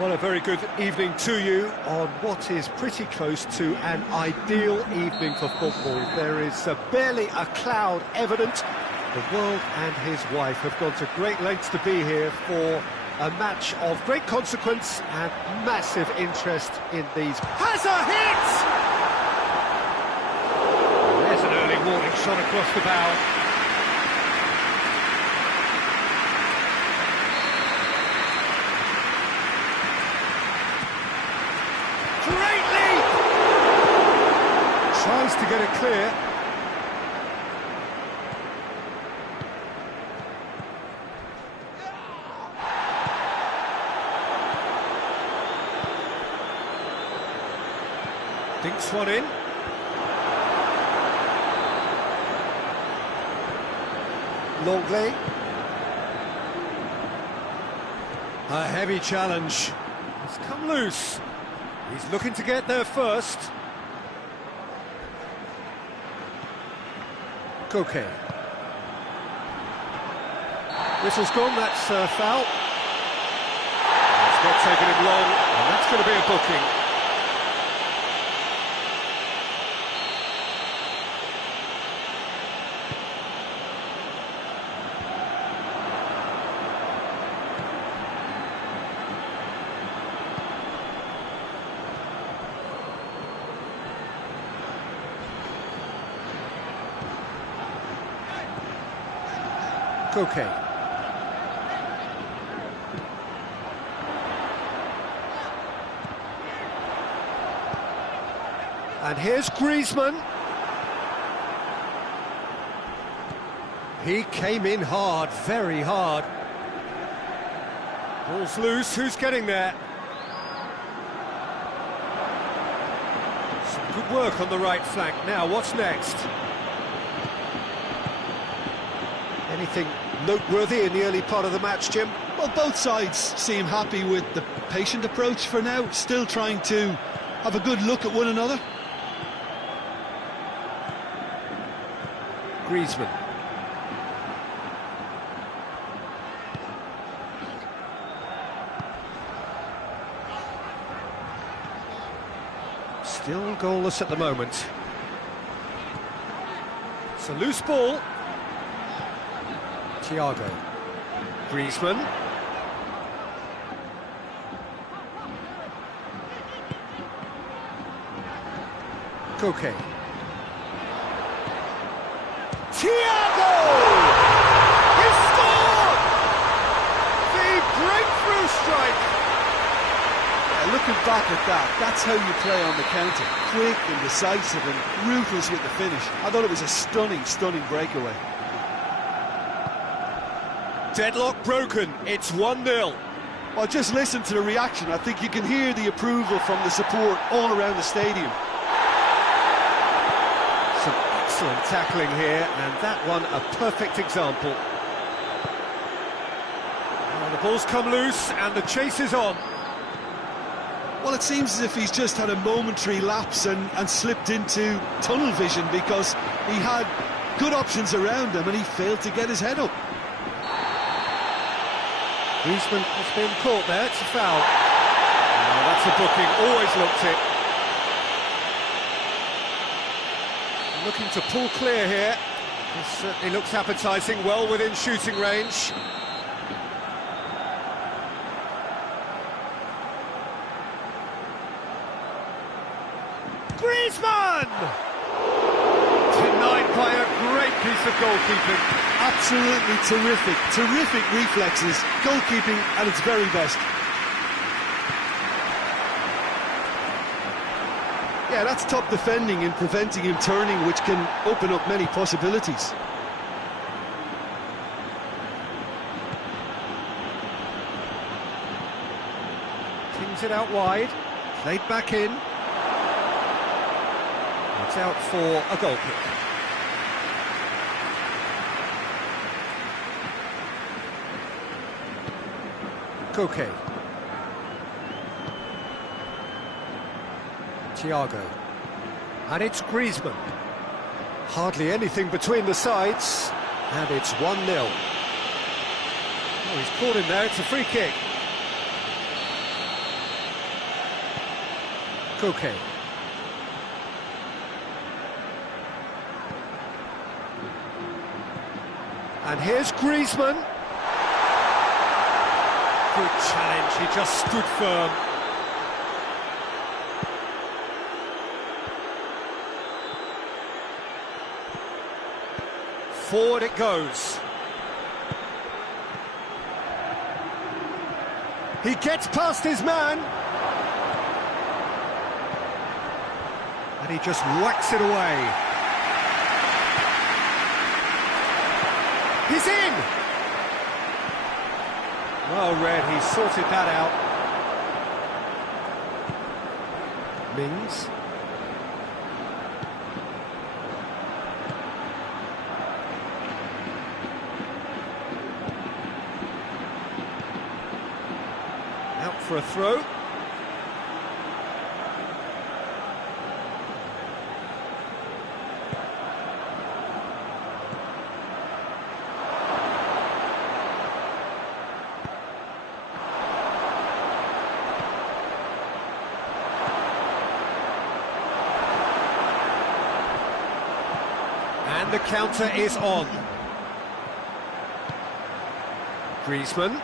Well, a very good evening to you on what is pretty close to an ideal evening for football. There is barely a cloud evident. The world and his wife have gone to great lengths to be here for a match of great consequence and massive interest in these. Has a hit! There's an early warning shot across the bow. Tries to get it clear. Dinks one in. Longley. A heavy challenge. It's come loose. He's looking to get there first. Okay. Whistle's gone, that's foul. It's not taking him long, and that's going to be a booking. Okay. And here's Griezmann. He came in hard, very hard. Ball's loose, who's getting there? Some good work on the right flank. Now, what's next? Anything noteworthy in the early part of the match, Jim? Well, both sides seem happy with the patient approach for now, still trying to have a good look at one another. Griezmann. Still goalless at the moment. It's a loose ball. Thiago. Griezmann. Koke. Thiago! He scored! The breakthrough strike! Yeah, looking back at that, that's how you play on the counter. Quick and decisive and ruthless with the finish. I thought it was a stunning, stunning breakaway. Deadlock broken, it's 1-0. Well, just listen to the reaction. I think you can hear the approval from the support all around the stadium. Some excellent tackling here, and that one a perfect example. Well, the ball's come loose, and the chase is on. Well, it seems as if he's just had a momentary lapse and slipped into tunnel vision, because he had good options around him and he failed to get his head up. Griezmann has been caught there, it's a foul. Oh, that's a booking, always looked it. Looking to pull clear here. This certainly looks appetising, well within shooting range. Griezmann! Denied by a great piece of goalkeeping. Absolutely terrific, terrific reflexes, goalkeeping at its very best. Yeah, that's top defending and preventing him turning, which can open up many possibilities. Kings it out wide, played back in. It's out for a goal kick. Koke. Thiago. And it's Griezmann. Hardly anything between the sides, and it's 1-0. Oh, he's caught him there, it's a free kick. Koke. And here's Griezmann. Good challenge, he just stood firm. Forward it goes. He gets past his man. And he just whacks it away. He's in! Well read, he sorted that out. Mings. Out for a throw. And the counter is on. Griezmann.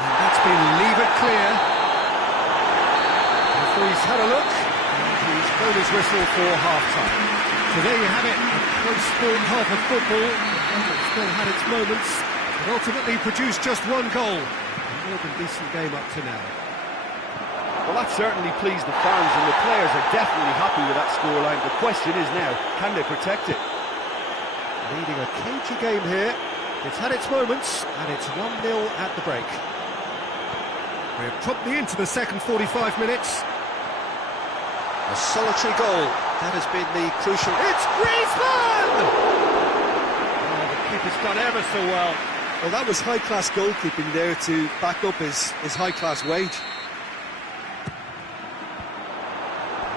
And that's been levered clear. He's had a look, and he's blown his whistle for half-time. So there you have it, a close-fought half of football. It still had its moments, but ultimately produced just one goal. A more than decent game up to now. Well, that certainly pleased the fans, and the players are definitely happy with that scoreline. The question is now, can they protect it? Leading a cagey game here. It's had its moments, and it's 1-0 at the break. We're promptly into the second 45 minutes. A solitary goal, that has been the crucial... It's Griezmann! Oh, the keeper's done ever so well. Well, that was high-class goalkeeping there to back up his high-class wage.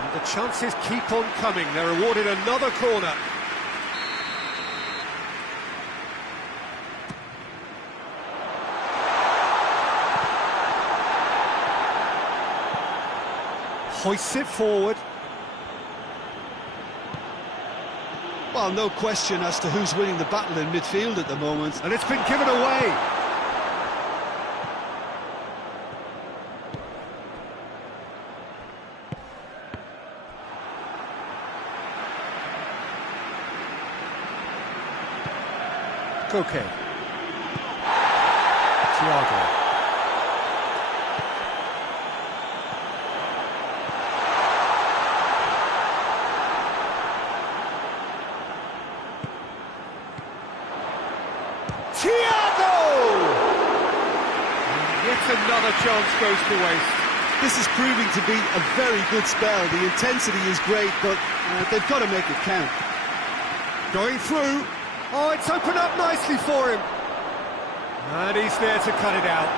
And the chances keep on coming. They're awarded another corner. Hoists it forward. Well, no question as to who's winning the battle in midfield at the moment. And it's been given away. Koke. Thiago. Another chance goes to waste. This is proving to be a very good spell. The intensity is great, but they've got to make it count. Going through. Oh, it's opened up nicely for him. And he's there to cut it out.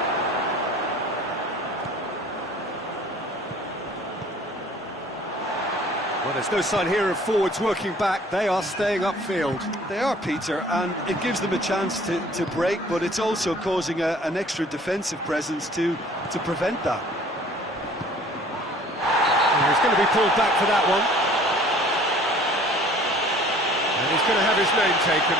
Well, there's no sign here of forwards working back. They are staying upfield. They are, Peter, and it gives them a chance to break, but it's also causing an extra defensive presence to prevent that. And he's going to be pulled back for that one. And he's going to have his name taken.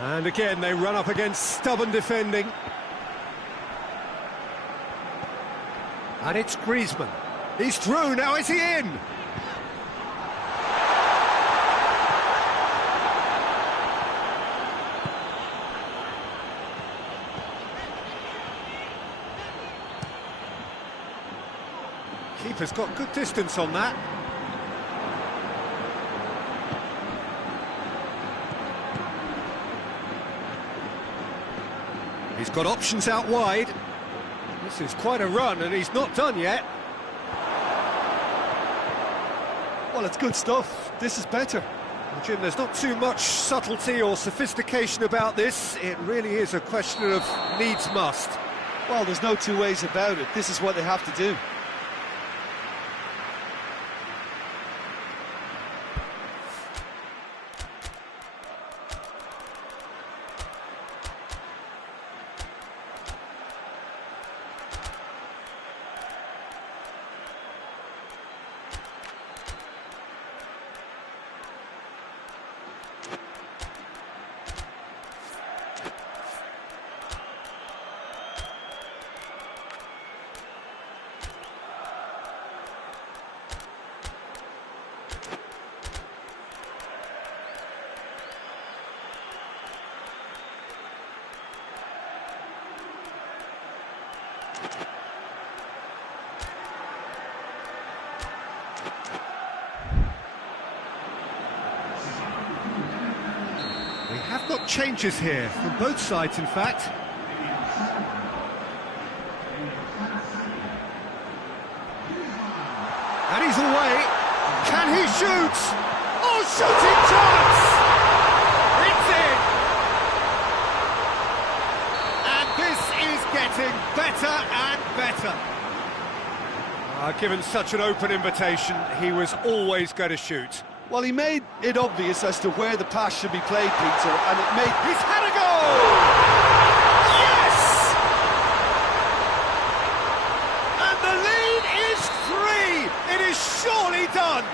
And again, they run up against stubborn defending. And it's Griezmann. He's through, now is he in? Keeper's got good distance on that. He's got options out wide. This is quite a run, and he's not done yet. Well, it's good stuff. This is better. Well, Jim, there's not too much subtlety or sophistication about this. It really is a question of needs must. Well, there's no two ways about it. This is what they have to do. We have got changes here, from both sides in fact. And he's away. Can he shoot? Oh, shooting chance! It's in! And this is getting better and better. Given such an open invitation, he was always going to shoot. Well, he made it obvious as to where the pass should be played, Peter, and it made... He's had a goal! Yes! And the lead is 3! It is surely done!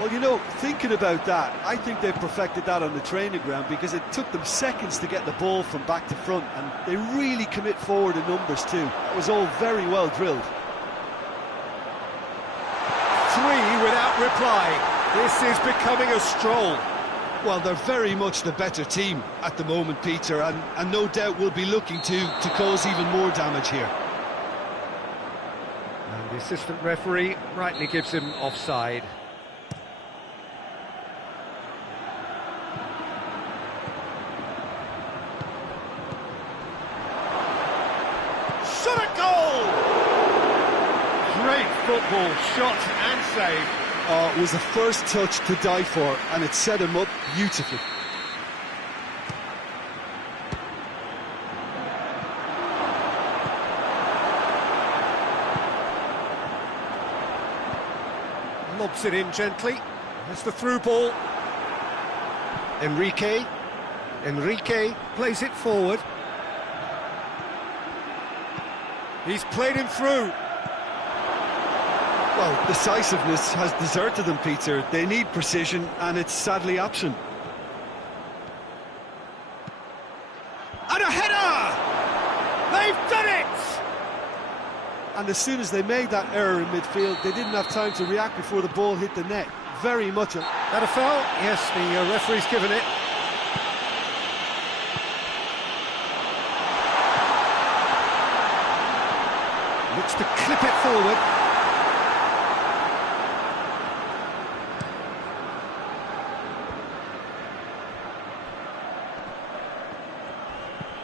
Well, you know, thinking about that, I think they've perfected that on the training ground because it took them seconds to get the ball from back to front, and they really commit forward in numbers too. That was all very well drilled. 3 without reply. This is becoming a stroll. Well, they're very much the better team at the moment, Peter, and no doubt will be looking to cause even more damage here. And the assistant referee rightly gives him offside. Shot a goal! Great football, shot and save. Oh, it was the first touch to die for, and it set him up beautifully. Lobs it in gently. That's the through ball. Enrique plays it forward. He's played him through. Well, decisiveness has deserted them, Peter. They need precision, and it's sadly absent. And a header! They've done it! And as soon as they made that error in midfield, they didn't have time to react before the ball hit the net. Very much a... That a foul? Yes, the referee's given it. Looks to clip it forward.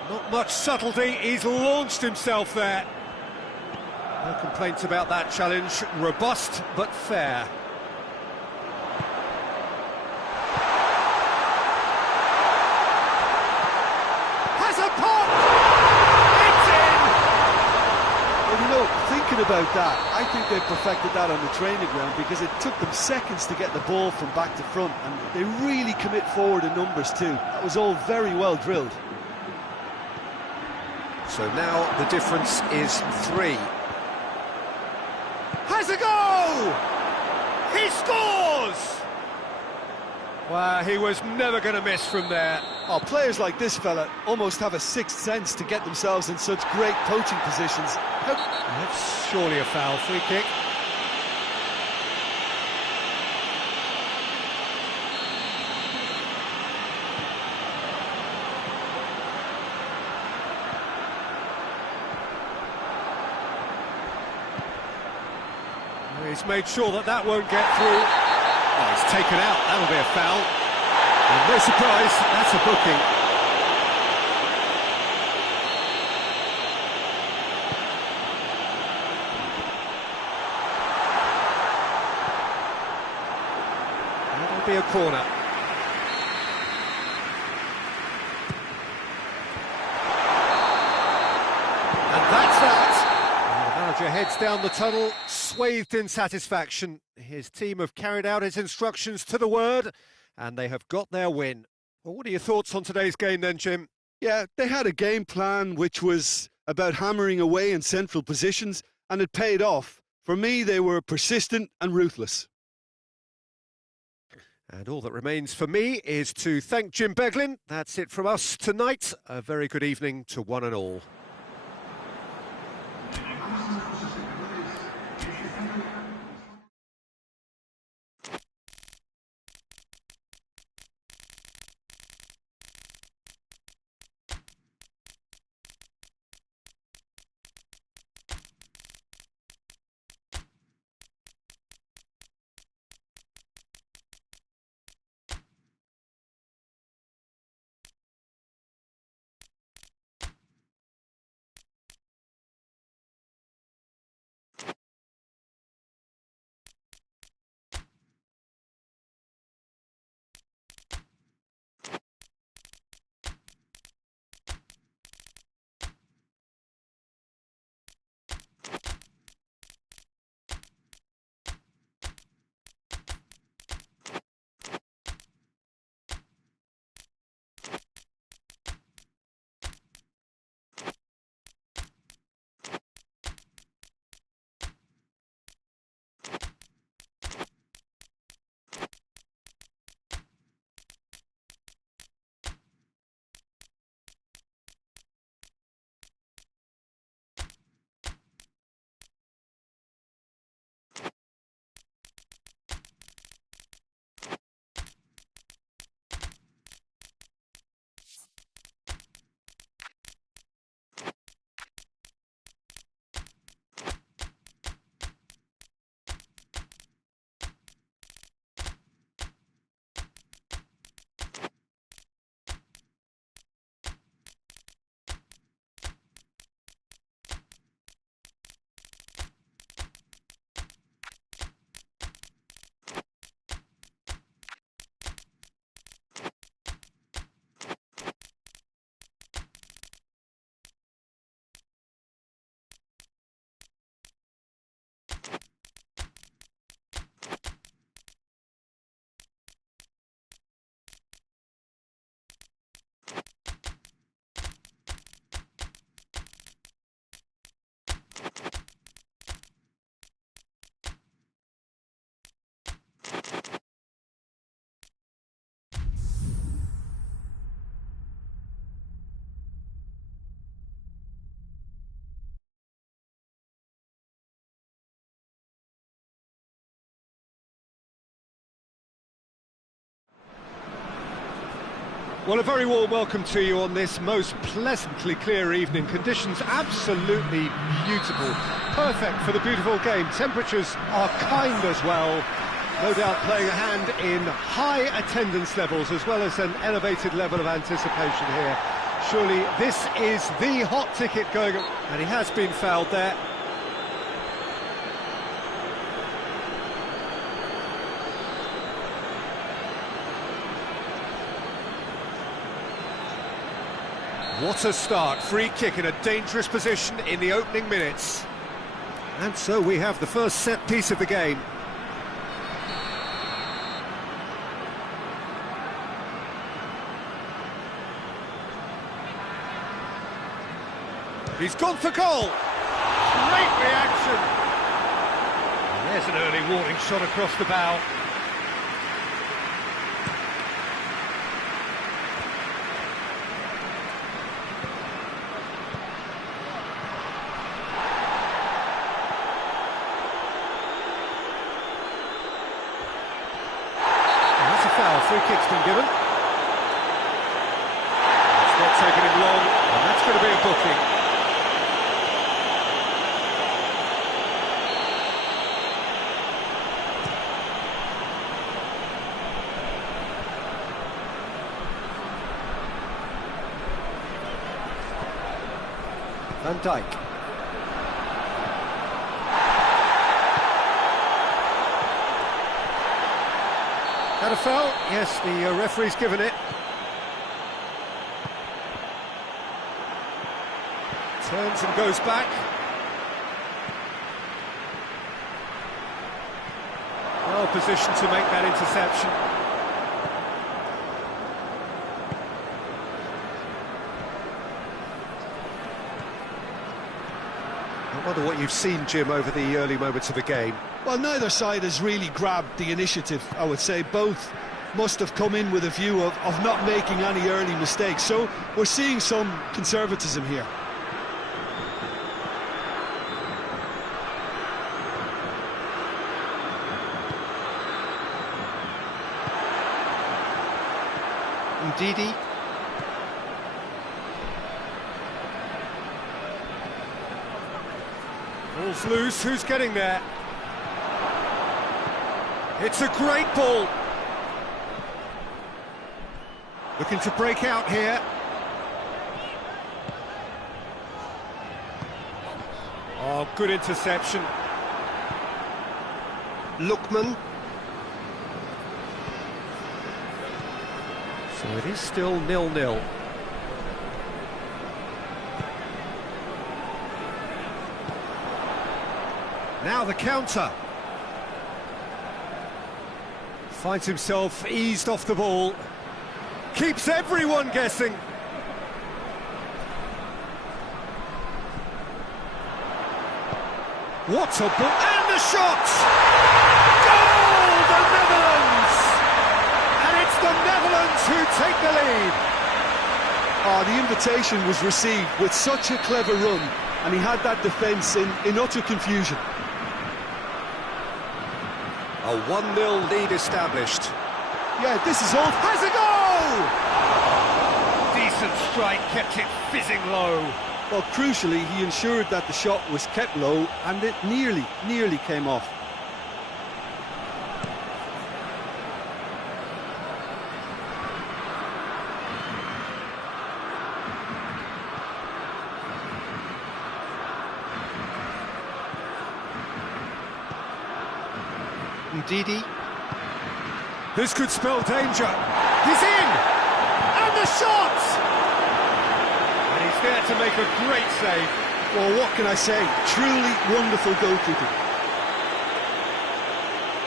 Not much subtlety, he's launched himself there. No complaints about that challenge, robust but fair. Has a pop! It's in! Well, you know, thinking about that, I think they've perfected that on the training ground because it took them seconds to get the ball from back to front, and they really commit forward in numbers too. That was all very well drilled. So now the difference is 3. Has a goal! He scores! Well, he was never going to miss from there. Oh, players like this fella almost have a sixth sense to get themselves in such great poaching positions. That's surely a foul. Free kick. He's made sure that won't get through. Oh, he's taken out. That'll be a foul. And no surprise, that's a booking. That'll be a corner. And that's that. The manager heads down the tunnel, swathed in satisfaction. His team have carried out his instructions to the word, and they have got their win. Well, what are your thoughts on today's game then, Jim? Yeah, they had a game plan which was about hammering away in central positions, and it paid off. For me, they were persistent and ruthless. And all that remains for me is to thank Jim Beglin. That's it from us tonight. A very good evening to one and all. Well, a very warm welcome to you on this most pleasantly clear evening. Conditions absolutely beautiful, perfect for the beautiful game. Temperatures are kind as well, no doubt playing a hand in high attendance levels as well as an elevated level of anticipation here. Surely this is the hot ticket going, and he has been fouled there. What a start, free kick in a dangerous position in the opening minutes. And so we have the first set piece of the game. He's gone for goal. Great reaction. And there's an early warning shot across the bow. Free kick's been given. It's not taken him long, and that's going to be a booking. Van Dijk. Had a foul? Yes, the referee's given it. Turns and goes back. Well positioned to make that interception. I wonder what you've seen, Jim, over the early moments of the game. Well, neither side has really grabbed the initiative, I would say. Both must have come in with a view of not making any early mistakes. So we're seeing some conservatism here. Ndidi. Ball's loose, who's getting there? It's a great ball. Looking to break out here. Oh, good interception. Lookman. So it is still 0-0. Now the counter. Finds himself eased off the ball. Keeps everyone guessing. What a ball. And the shot! Goal! The Netherlands! And it's the Netherlands who take the lead. Oh, the invitation was received with such a clever run, and he had that defence in utter confusion. A 1-0 lead established. Yeah, this is all. Has a goal! Decent strike, kept it fizzing low. Well, crucially, he ensured that the shot was kept low, and it nearly came off. Ndidi. This could spell danger. He's in! And the shot! And he's there to make a great save. Well, what can I say? Truly wonderful goalkeeping.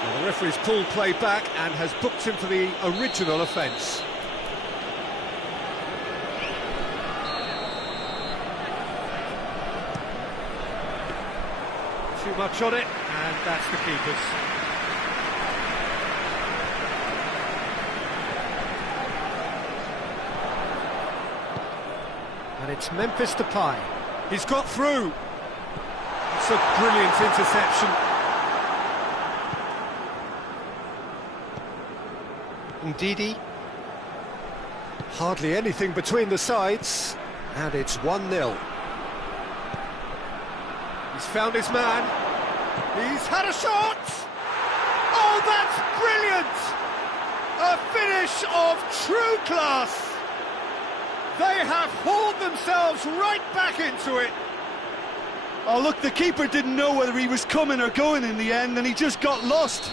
Well, the referee's pulled play back and has booked him for the original offence. Too much on it, and that's the keeper's. And it's Memphis Depay. He's got through. It's a brilliant interception. Ndidi. Hardly anything between the sides, and it's 1-0. He's found his man. He's had a shot! Oh, that's brilliant! A finish of true class! They have hauled themselves right back into it. Oh, look, the keeper didn't know whether he was coming or going in the end, and he just got lost.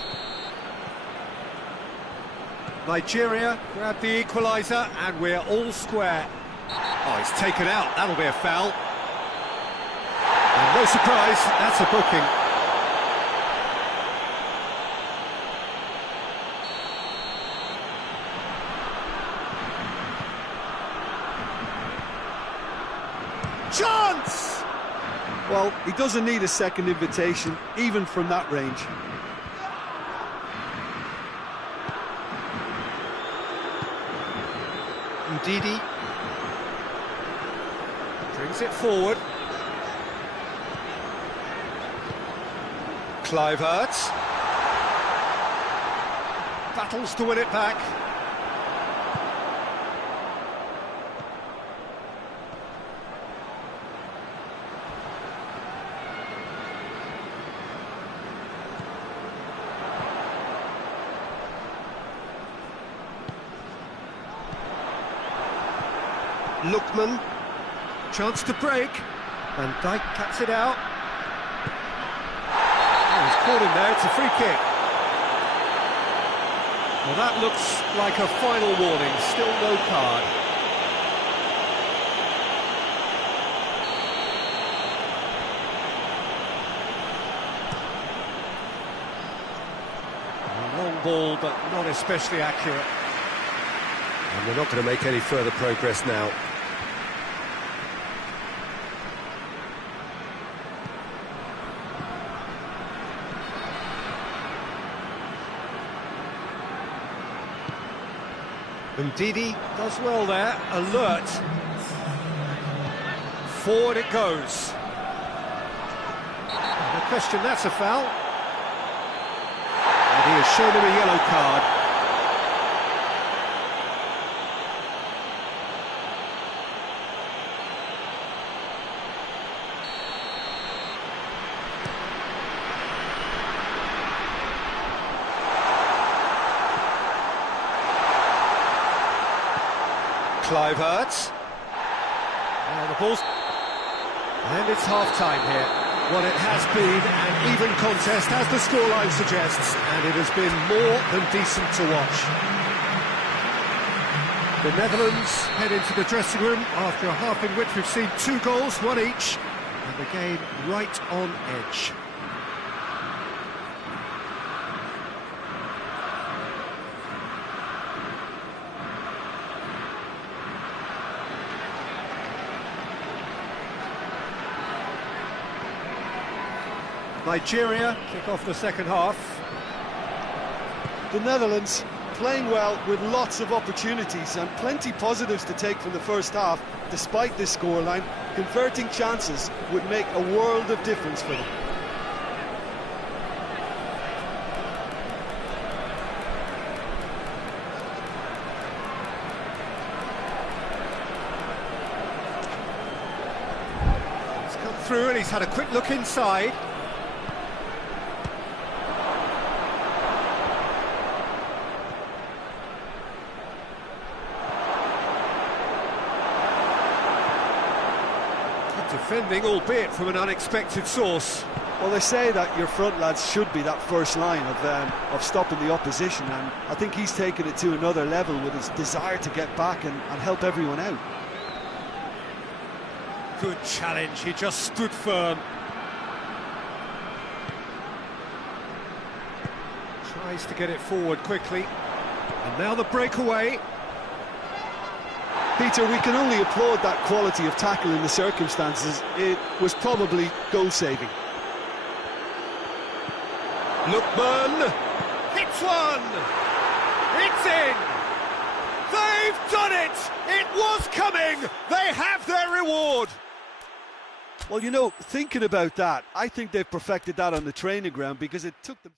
Nigeria grabbed the equaliser, and we're all square. Oh, he's taken out. That'll be a foul. And no surprise, that's a booking. Chance! Well, he doesn't need a second invitation, even from that range. Ndidi brings it forward. Kluivert battles to win it back. Lookman, chance to break, and Dijk cuts it out. Oh, he's caught him there, it's a free kick. Well, that looks like a final warning, still no card. A long ball, but not especially accurate. And we're not going to make any further progress now. Ndidi does well there, alert. Forward it goes. No question, that's a foul. And he has shown him a yellow card. Kluivert. The ball's... And it's half-time here. Well, it has been an even contest, as the scoreline suggests, and it has been more than decent to watch. The Netherlands head into the dressing room after a half in which we've seen 2 goals, 1 each, and the game right on edge. Nigeria kick off the second half. The Netherlands playing well with lots of opportunities and plenty positives to take from the first half. Despite this scoreline, converting chances would make a world of difference for them. He's come through and he's had a quick look inside. Defending, albeit from an unexpected source. Well, they say that your front lads should be that first line of stopping the opposition, and I think he's taken it to another level with his desire to get back and help everyone out. Good challenge, he just stood firm. Tries to get it forward quickly. And now the breakaway. Peter, we can only applaud that quality of tackle in the circumstances. It was probably goal-saving. Lookman hits one! It's in! They've done it! It was coming! They have their reward! Well, you know, thinking about that, I think they've perfected that on the training ground because it took them...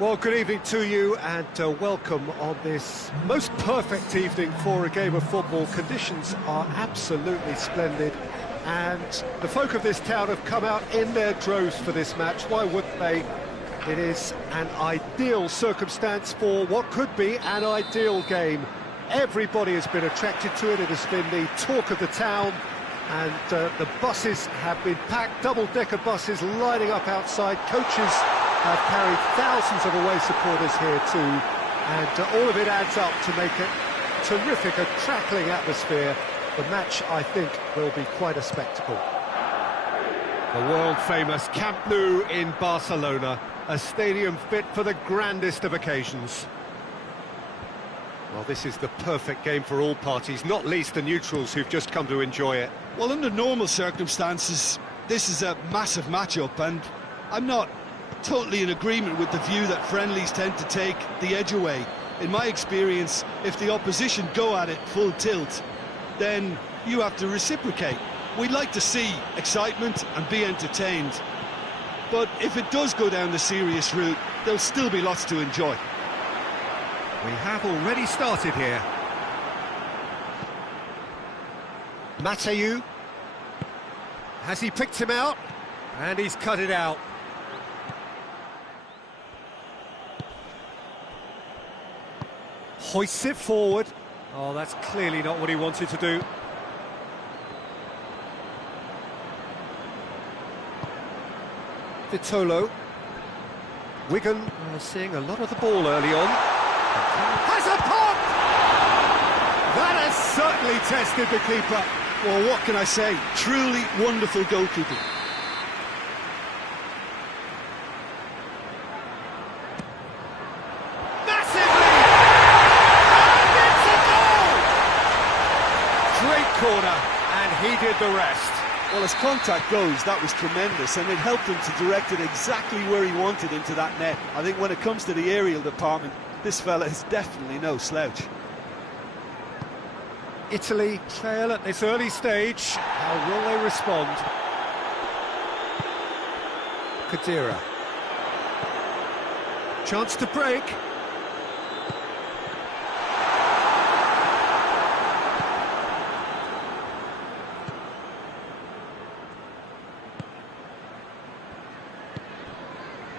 Well, good evening to you and welcome on this most perfect evening for a game of football. Conditions are absolutely splendid and the folk of this town have come out in their droves for this match. Why wouldn't they? It is an ideal circumstance for what could be an ideal game. Everybody has been attracted to it. It has been the talk of the town and the buses have been packed, double-decker buses lining up outside. Coaches have carried thousands of away supporters here too, and all of it adds up to make it terrific, a crackling atmosphere. The match, I think, will be quite a spectacle. The world-famous Camp Nou in Barcelona, a stadium fit for the grandest of occasions. Well, this is the perfect game for all parties, not least the neutrals who've just come to enjoy it. Well, under normal circumstances, this is a massive matchup, and I'm not totally in agreement with the view that friendlies tend to take the edge away. In my experience, if the opposition go at it full tilt, then you have to reciprocate. We'd like to see excitement and be entertained, but if it does go down the serious route, there'll still be lots to enjoy. We have already started here. Mateu. Has he picked him out? And he's cut it out. Hoists it forward. Oh, that's clearly not what he wanted to do. Vitolo. Wigan seeing a lot of the ball early on. Has a pop! That has certainly tested the keeper. Well, what can I say? Truly wonderful goalkeeping. Corner, and he did the rest. Well, as contact goes, that was tremendous, and it helped him to direct it exactly where he wanted into that net. I think when it comes to the aerial department, this fella is definitely no slouch. Italy trail at this early stage. How will they respond? Khedira. Chance to break.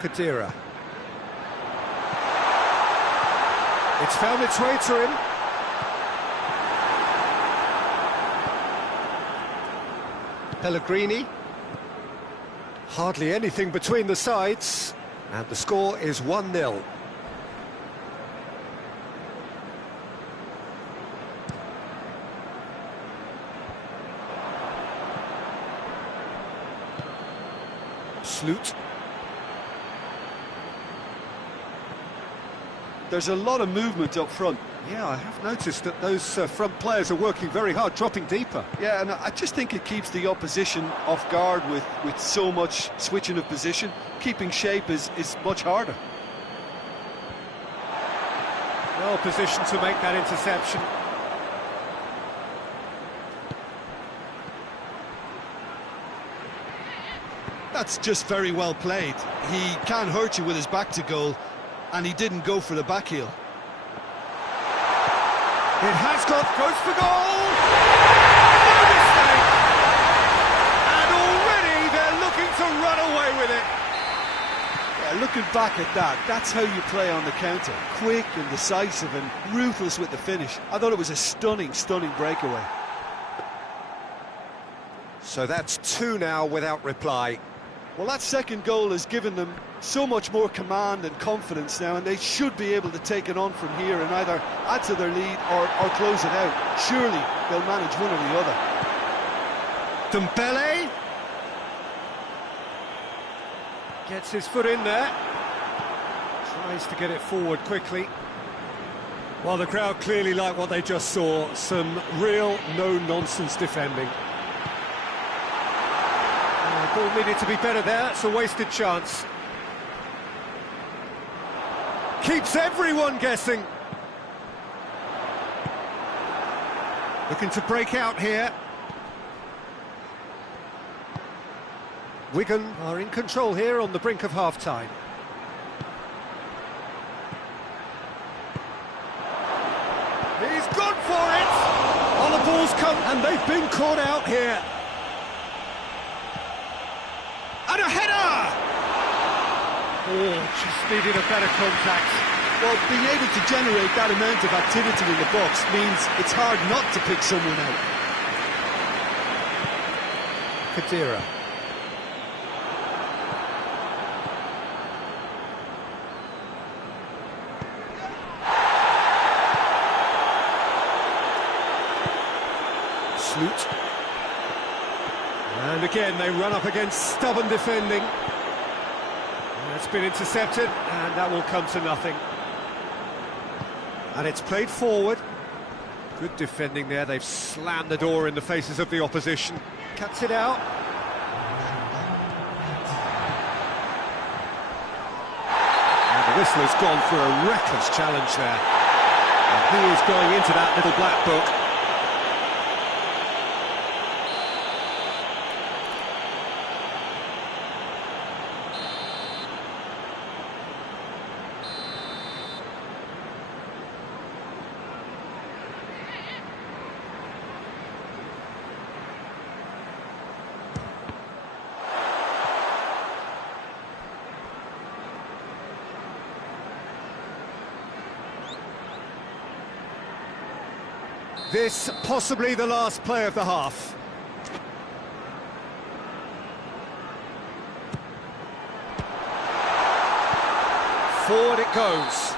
Khedira. It's found its way to him. Pellegrini. Hardly anything between the sides, and the score is 1-0. Sloot. There's a lot of movement up front. Yeah, I have noticed that those front players are working very hard, dropping deeper. Yeah, and I just think it keeps the opposition off guard with so much switching of position. Keeping shape is much harder. Well positioned to make that interception. That's just very well played. He can hurt you with his back to goal, and he didn't go for the back heel. It has goes for goal! No mistake! And already they're looking to run away with it. Yeah, looking back at that, that's how you play on the counter. Quick and decisive and ruthless with the finish. I thought it was a stunning, stunning breakaway. So that's 2 now without reply. Well, that second goal has given them so much more command and confidence now, and they should be able to take it on from here and either add to their lead or close it out. Surely they'll manage one or the other. Dembele gets his foot in there, tries to get it forward quickly. Well, the crowd clearly like what they just saw, some real no-nonsense defending. Ball needed to be better there, it's a wasted chance. Keeps everyone guessing. Looking to break out here. Wigan are in control here on the brink of half-time. And they've been caught out here. And a header! Oh, just needed a better contact. Well, being able to generate that amount of activity in the box means it's hard not to pick someone out. Kadira. Sloot. And again, they run up against stubborn defending. It's been intercepted, and that will come to nothing. And it's played forward. Good defending there. They've slammed the door in the faces of the opposition. Cuts it out. And the whistler's gone for a reckless challenge there. And he is going into that little black book. This possibly the last play of the half. Forward it goes.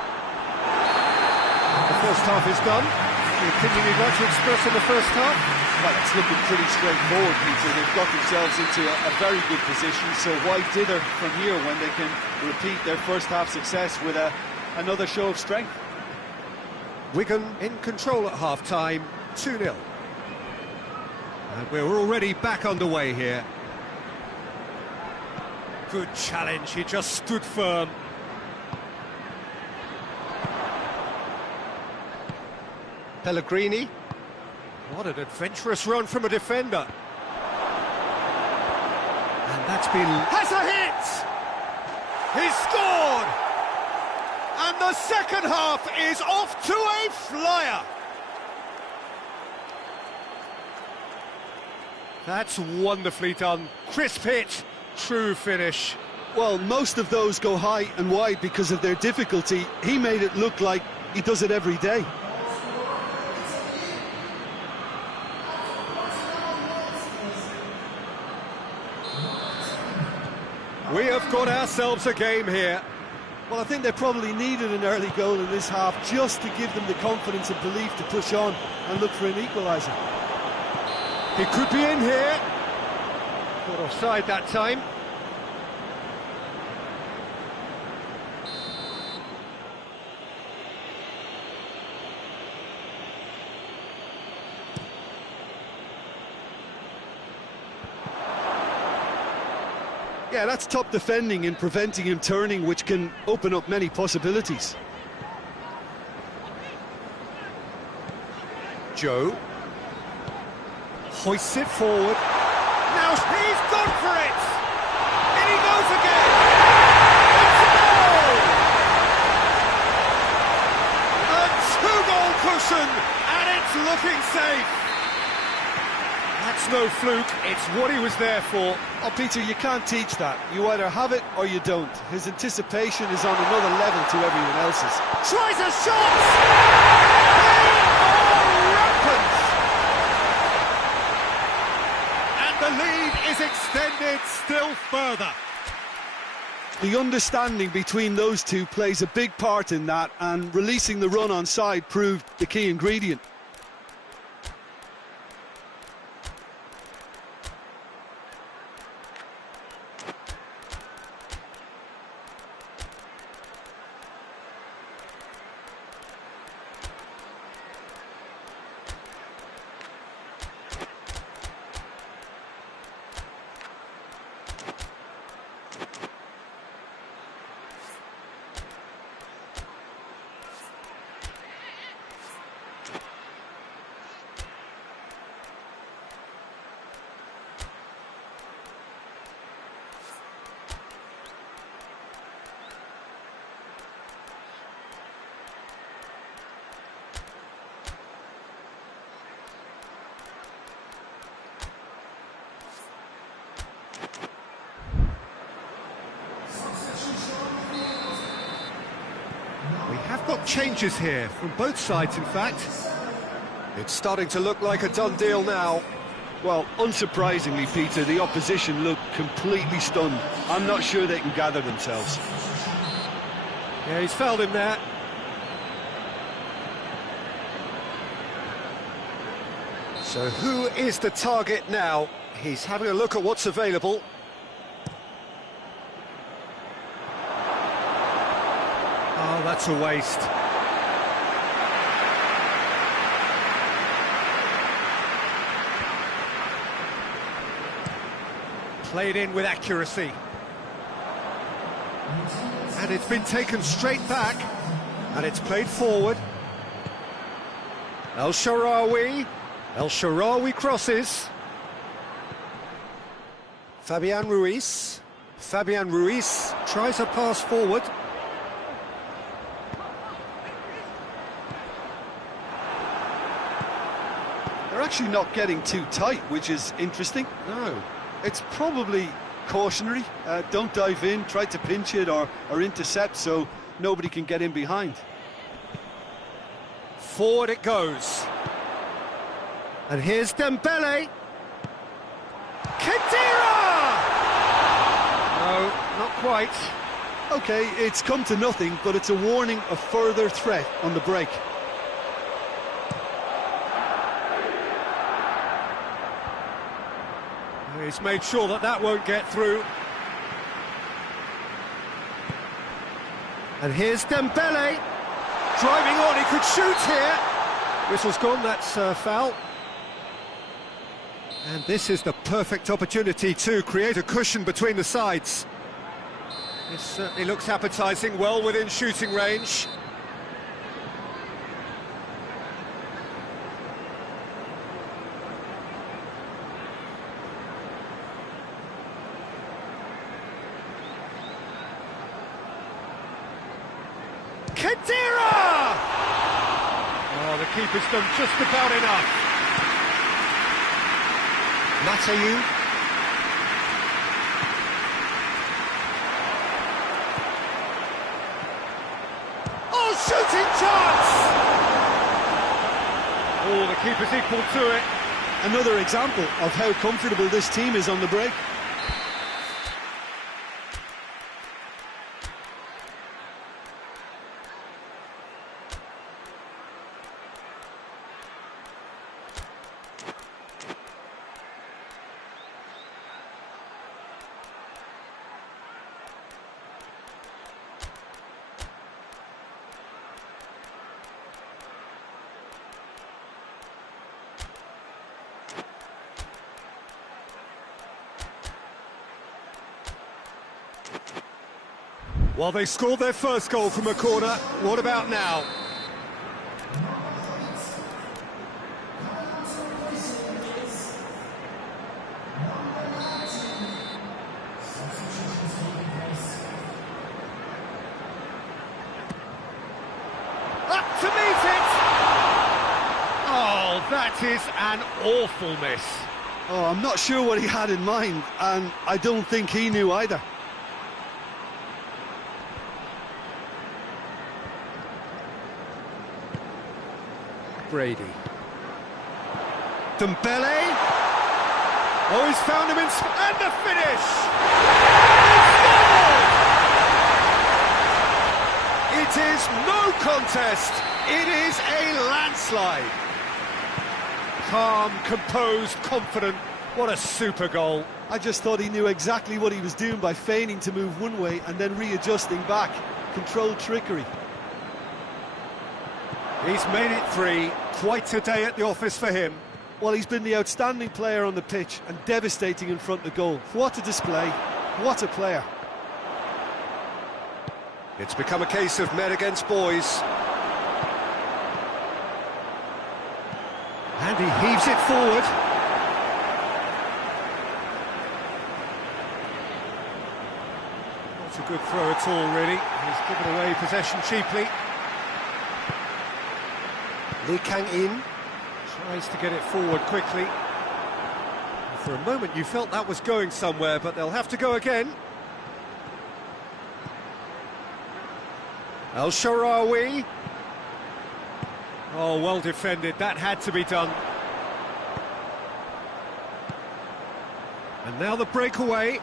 The first half is done. The opinion you'd like to express on the first half? Well, it's looking pretty straightforward, Peter. They've got themselves into a very good position, so why dither from here when they can repeat their first half success with another show of strength? Wigan in control at half-time, 2-0. And we're already back underway here. Good challenge, he just stood firm. Pellegrini. What an adventurous run from a defender. And that's been... Has a hit! He's scored! And the second half is off to a flyer. That's wonderfully done. Crisp hit, true finish. Well, most of those go high and wide because of their difficulty. He made it look like he does it every day. We have got ourselves a game here. Well, I think they probably needed an early goal in this half just to give them the confidence and belief to push on and look for an equaliser. He could be in here. Caught offside that time. Yeah, that's top defending and preventing him turning, which can open up many possibilities. Joe hoists it forward. Now he's gone for it! In he goes again! It's a goal! A two-goal cushion, and it's looking safe. That's no fluke, it's what he was there for. Oh, Peter, you can't teach that. You either have it or you don't. His anticipation is on another level to everyone else's. Tries a shot! They are rampant! And the lead is extended still further. The understanding between those two plays a big part in that, and releasing the run on side proved the key ingredient. We have got changes here from both sides, in fact. It's starting to look like a done deal now. Well, unsurprisingly, Peter, the opposition look completely stunned. I'm not sure they can gather themselves. Yeah, he's fouled him there. So who is the target now? He's having a look at what's available. Oh, that's a waste. Played in with accuracy. And it's been taken straight back. And it's played forward. El Shaarawy crosses. Fabian Ruiz tries a pass forward. They're actually not getting too tight, which is interesting. No. It's probably cautionary. Don't dive in, try to pinch it or intercept so nobody can get in behind. Forward it goes. And here's Dembele. Khedira! No, not quite. Okay, it's come to nothing, but it's a warning of further threat on the break. He's made sure that that won't get through. And here's Dembele. Driving on, he could shoot here. Whistle's gone, that's foul. And this is the perfect opportunity to create a cushion between the sides. This certainly looks appetising, well within shooting range. Khedira! Oh, the keeper's done just about enough. Matayu. Oh, shooting chance! Oh, the keeper's equal to it. Another example of how comfortable this team is on the break. Well, they scored their first goal from a corner. What about now? Up to meet it! Oh, that is an awful miss. Oh, I'm not sure what he had in mind, and I don't think he knew either. Brady. Dembele. Oh, he's found him in... And the finish! It is no contest. It is a landslide. Calm, composed, confident. What a super goal. I just thought he knew exactly what he was doing by feigning to move one way and then readjusting back. Controlled trickery. He's made it 3. Quite a day at the office for him. Well, he's been the outstanding player on the pitch and devastating in front of goal. What a display. What a player. It's become a case of men against boys. And he heaves it forward. Not a good throw at all, really. He's given away possession cheaply. Lee Kang-in tries to get it forward quickly. For a moment you felt that was going somewhere, but they'll have to go again. El Shaarawy. Oh, well defended, that had to be done. And now the breakaway.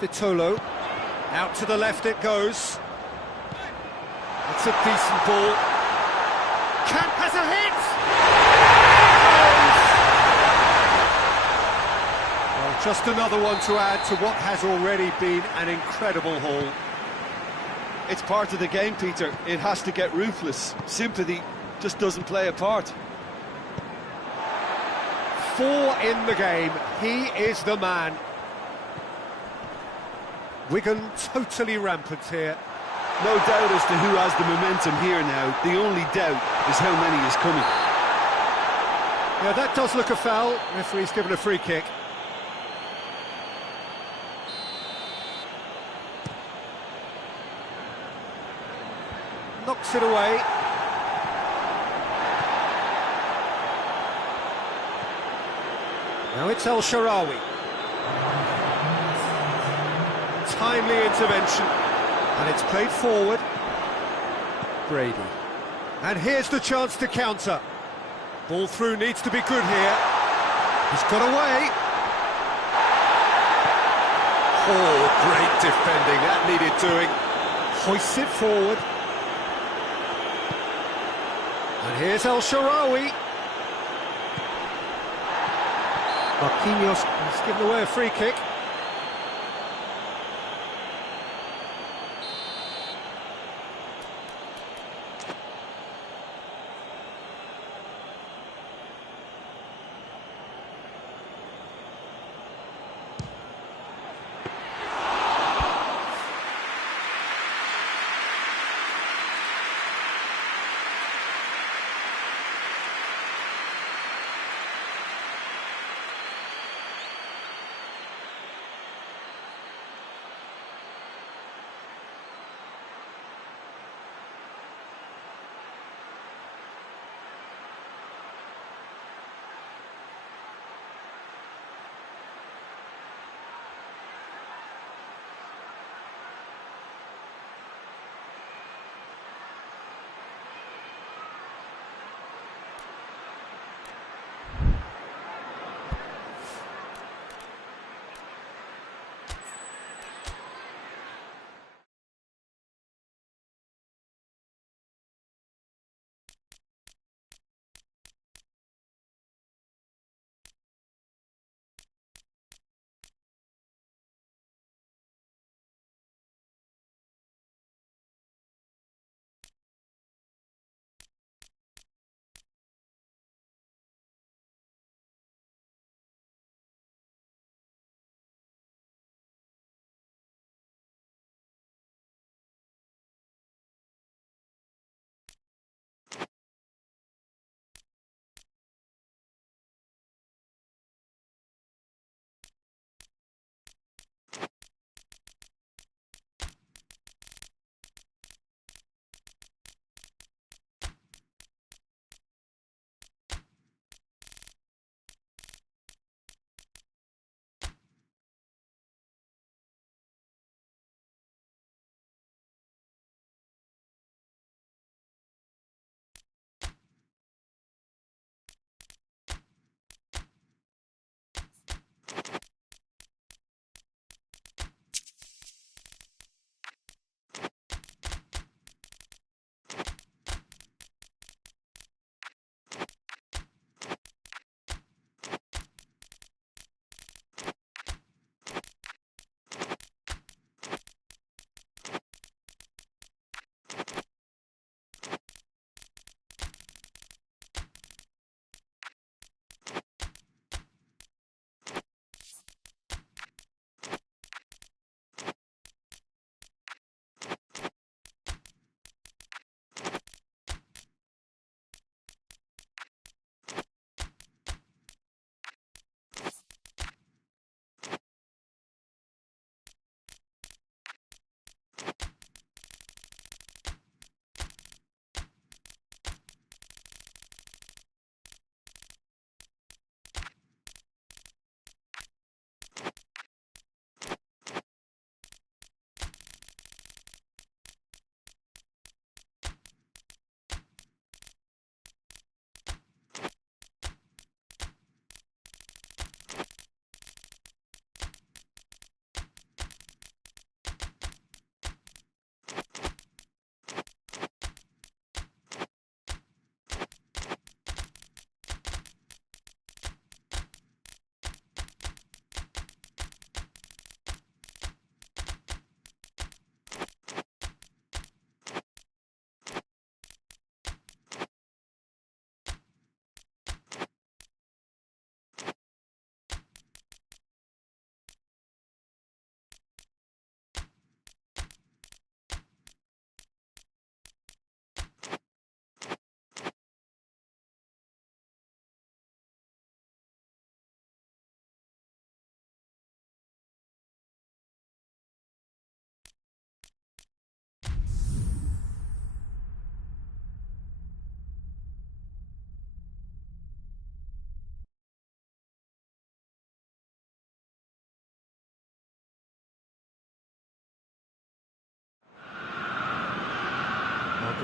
Vitolo. Out to the left it goes. It's a decent ball. Camp has a hit! Well, just another one to add to what has already been an incredible haul. It's part of the game, Peter. It has to get ruthless. Sympathy just doesn't play a part. 4 in the game. He is the man. Wigan totally rampant here. No doubt as to who has the momentum here now. The only doubt is how many is coming. Yeah, that does look a foul. Referee's given a free kick. Knocks it away. Now it's El Shaarawy. Timely intervention. And it's played forward. Brady. And here's the chance to counter. Ball through needs to be good here. He's got away. Oh, great defending. That needed doing. Hoists it forward. And here's El Shaarawy. Marquinhos has given away a free kick.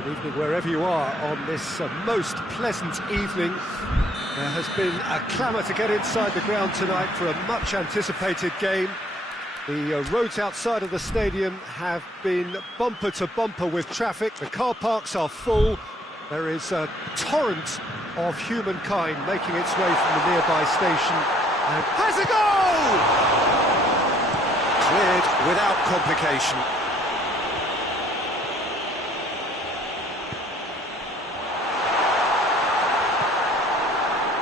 Good evening wherever you are on this most pleasant evening. There has been a clamour to get inside the ground tonight for a much anticipated game. The roads outside of the stadium have been bumper to bumper with traffic. The car parks are full. There is a torrent of humankind making its way from the nearby station. And has a goal! Cleared without complication.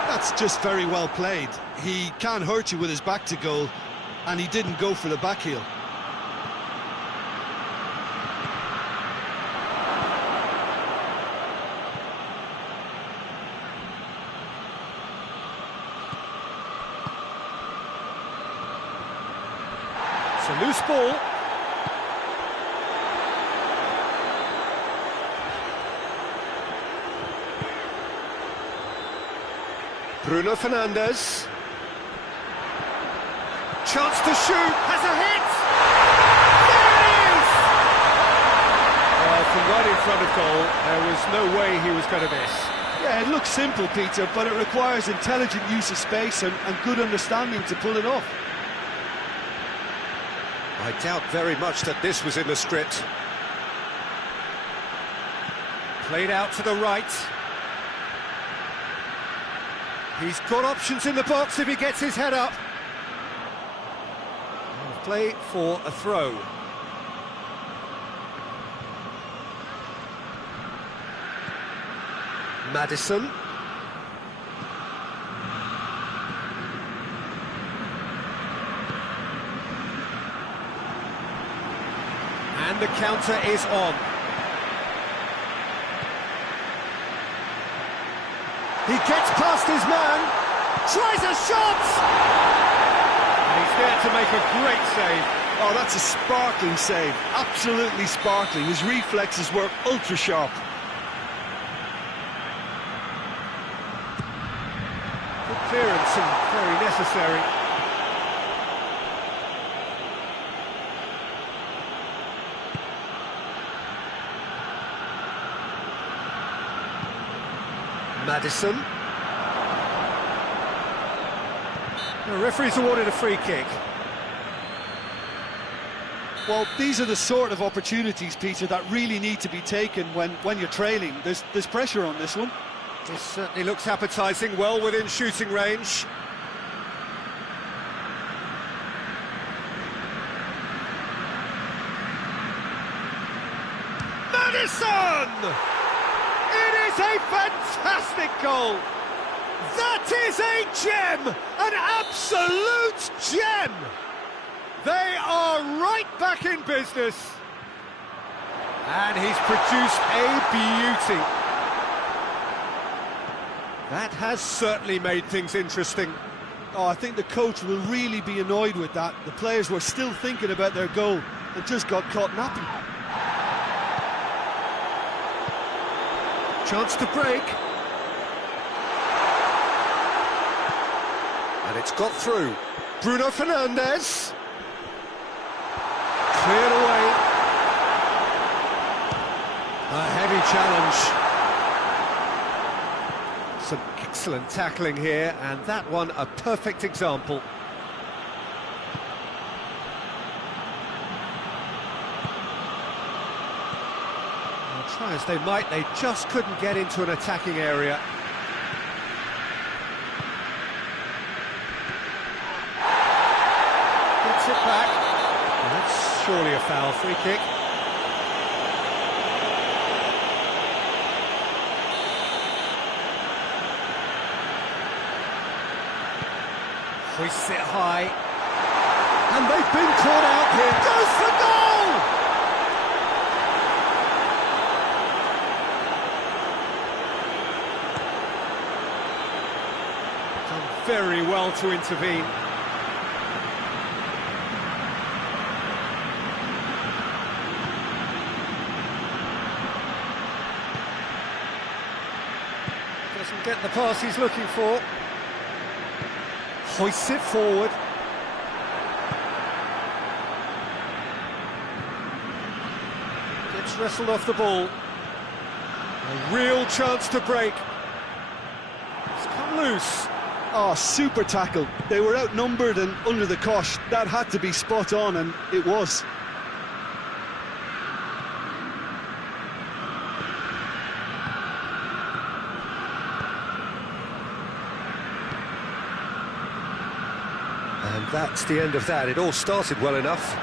That's just very well played. He can't hurt you with his back to goal, and he didn't go for the back heel. It's a loose ball. Bruno Fernandes. Chance to shoot, has a hit! There it is! Well, from right in front of goal, there was no way he was going to miss. Yeah, it looks simple, Peter, but it requires intelligent use of space and good understanding to pull it off. I doubt very much that this was in the script. Played out to the right. He's got options in the box if he gets his head up. Play for a throw. Maddison. And the counter is on. He gets past his man, tries a shot! And he's there to make a great save. Oh, that's a sparkling save, absolutely sparkling. His reflexes were ultra sharp. Good clearance and very necessary. Maddison. The referee's awarded a free kick. Well, these are the sort of opportunities, Peter, that really need to be taken when you're trailing. There's pressure on this one. This certainly looks appetising, well within shooting range. Maddison! It is a fantastic goal! That is a gem! An absolute gem! They are right back in business. And he's produced a beauty. That has certainly made things interesting. Oh, I think the coach will really be annoyed with that. The players were still thinking about their goal and just got caught napping. Chance to break. And it's got through. Bruno Fernandes. Cleared away. A heavy challenge. Some excellent tackling here, and that one a perfect example. Try as they might, they just couldn't get into an attacking area. Gets it back. And that's surely a foul. Free kick. Hoists it high. And they've been caught out here. Goes for goal! Very well to intervene. Doesn't get the pass he's looking for. Hoists it forward. Gets wrestled off the ball. A real chance to break. It's come loose. Oh, super tackle. They were outnumbered and under the cosh. That had to be spot on, and it was. And that's the end of that. It all started well enough.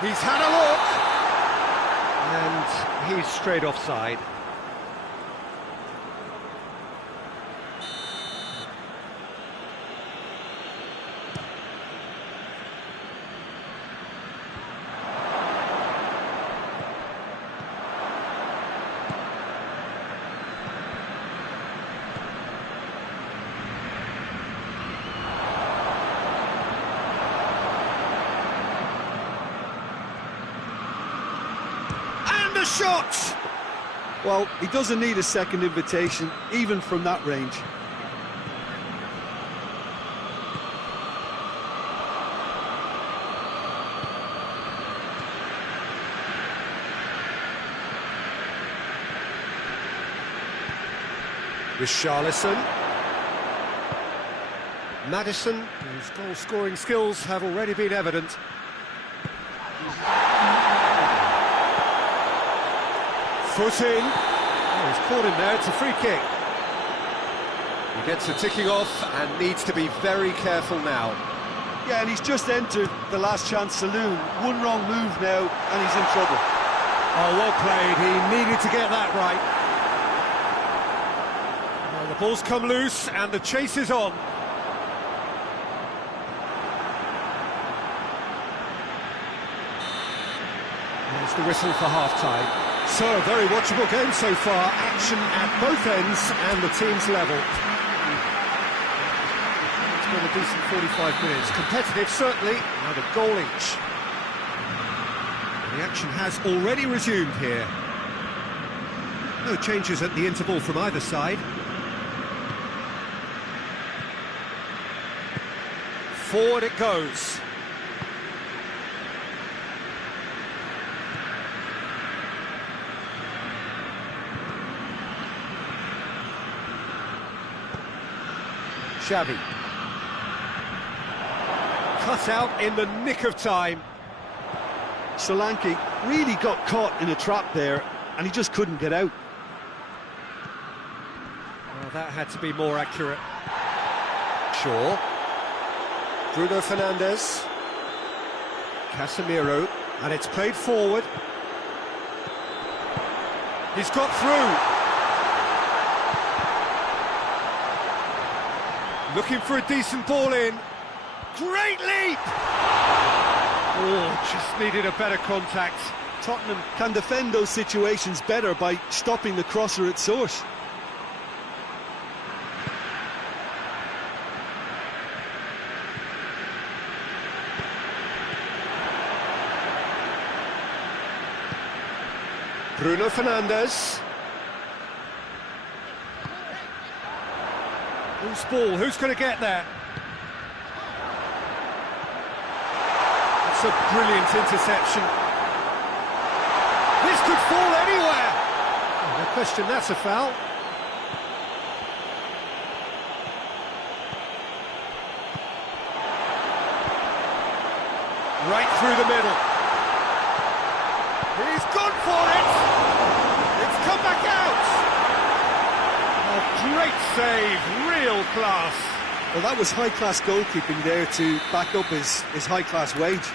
He's had a look. And he's straight offside. Shot! Well, he doesn't need a second invitation, even from that range. Richarlison. Maddison, whose goal-scoring skills have already been evident. Foot in. Oh, he's caught him there, it's a free kick. He gets the ticking off and needs to be very careful now. Yeah, and he's just entered the last chance saloon. One wrong move now, and he's in trouble. Oh, well played. He needed to get that right. Well, the ball's come loose and the chase is on. There's the whistle for half-time. So, a very watchable game so far. Action at both ends and the team's level. It's been a decent 45 minutes. Competitive, certainly, and a goal each. The action has already resumed here. No changes at the interval from either side. Forward it goes. Xavi. Cut out in the nick of time. Solanke really got caught in a trap there, and he just couldn't get out. Well, that had to be more accurate. Shaw. Bruno Fernandes. Casemiro. And it's played forward. He's got through. Looking for a decent ball in. Great leap! Oh, just needed a better contact. Tottenham can defend those situations better by stopping the crosser at source. Bruno Fernandes. Who's ball? Who's going to get there? It's a brilliant interception. This could fall anywhere. Oh, no question, that's a foul. Right through the middle. He's gone for it. It's come back out. A great save, real class. Well, that was high-class goalkeeping there to back up his high-class wage.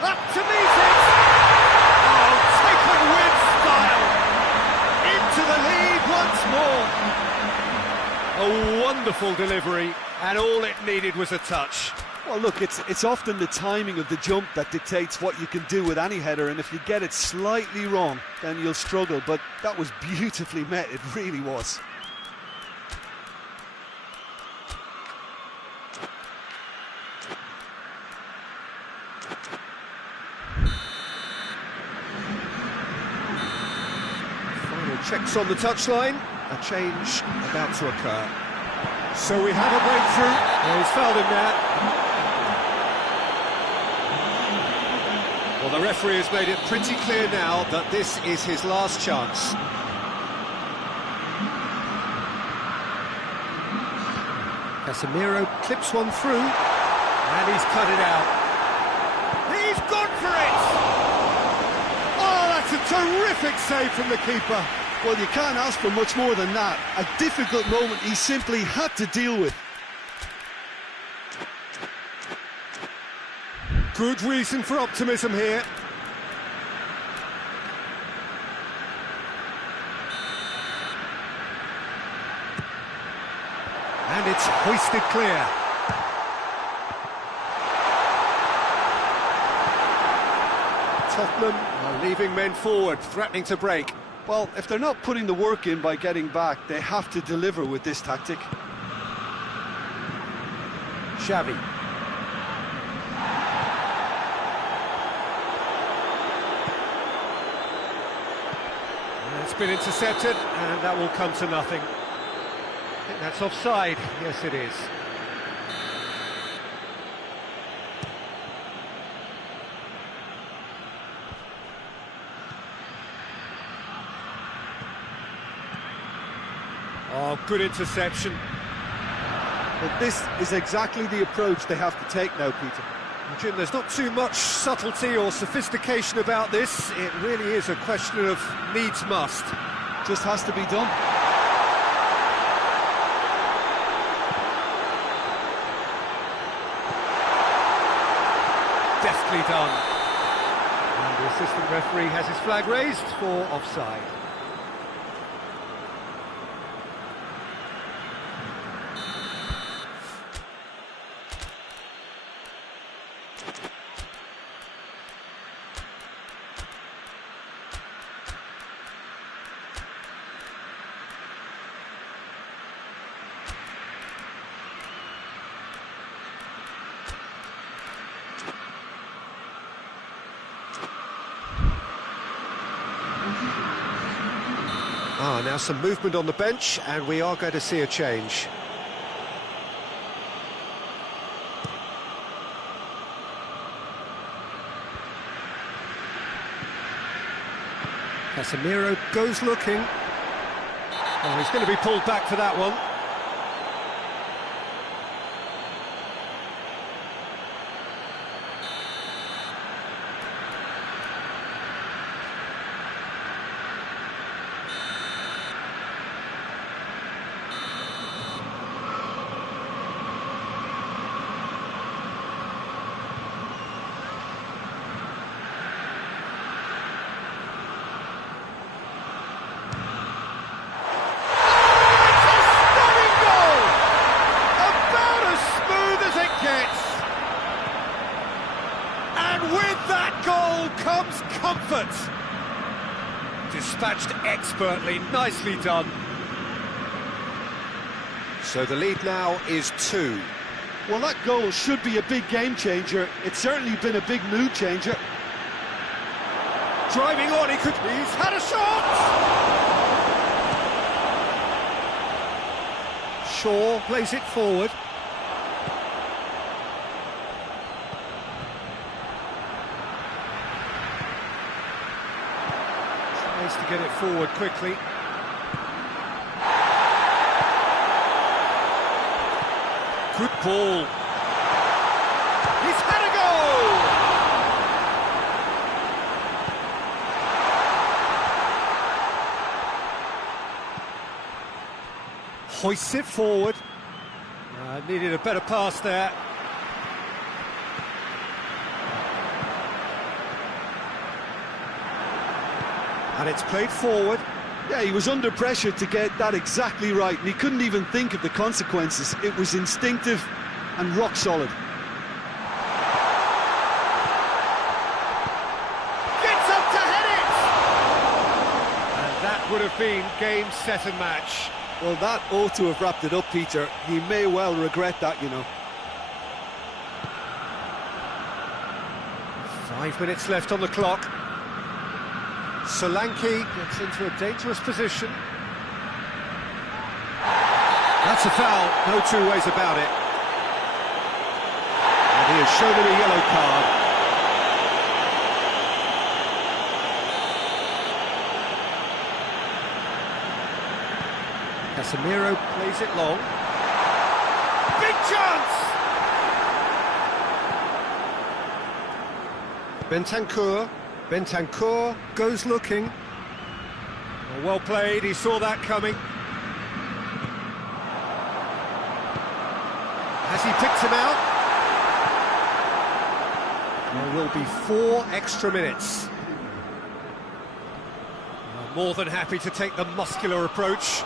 Up to meet it! Oh, taken with style! Into the lead once more! A wonderful delivery, and all it needed was a touch. Well, look, it's often the timing of the jump that dictates what you can do with any header, and if you get it slightly wrong, then you'll struggle, but that was beautifully met, it really was. Final checks on the touchline, a change about to occur. So we have a breakthrough. Oh, he's fouled him there. The referee has made it pretty clear now that this is his last chance. Casemiro clips one through, and he's cut it out. He's gone for it! Oh, that's a terrific save from the keeper. Well, you can't ask for much more than that. A difficult moment he simply had to deal with. Good reason for optimism here. And it's hoisted clear. Tottenham are leaving men forward, threatening to break. Well, if they're not putting the work in by getting back, they have to deliver with this tactic. Xavi. It's been intercepted, and that will come to nothing. I think that's offside. Yes, it is. Oh, good interception. Well, this is exactly the approach they have to take now, Peter. Jim, there's not too much subtlety or sophistication about this. It really is a question of needs must. Just has to be done. Deftly done. And the assistant referee has his flag raised for offside. Now some movement on the bench, and we are going to see a change. Casemiro goes looking. Oh, he's going to be pulled back for that one. Comfort. Dispatched expertly, nicely done. So the lead now is 2. Well, that goal should be a big game changer. It's certainly been a big mood changer. Driving on, he's had a shot! Shaw plays it forward. To get it forward quickly. Good ball. He's had a goal! Hoists it forward. Needed a better pass there. And it's played forward. Yeah, he was under pressure to get that exactly right, and he couldn't even think of the consequences. It was instinctive and rock solid. Gets up to head it! And that would have been game, set and match. Well, that ought to have wrapped it up, Peter. He may well regret that, you know. 5 minutes left on the clock. Solanke gets into a dangerous position. That's a foul, no two ways about it. And he has shown him a yellow card. Casemiro plays it long. Big chance! Bentancur goes looking. Oh, well played, he saw that coming. Has he picked him out? There will be 4 extra minutes. More than happy to take the muscular approach.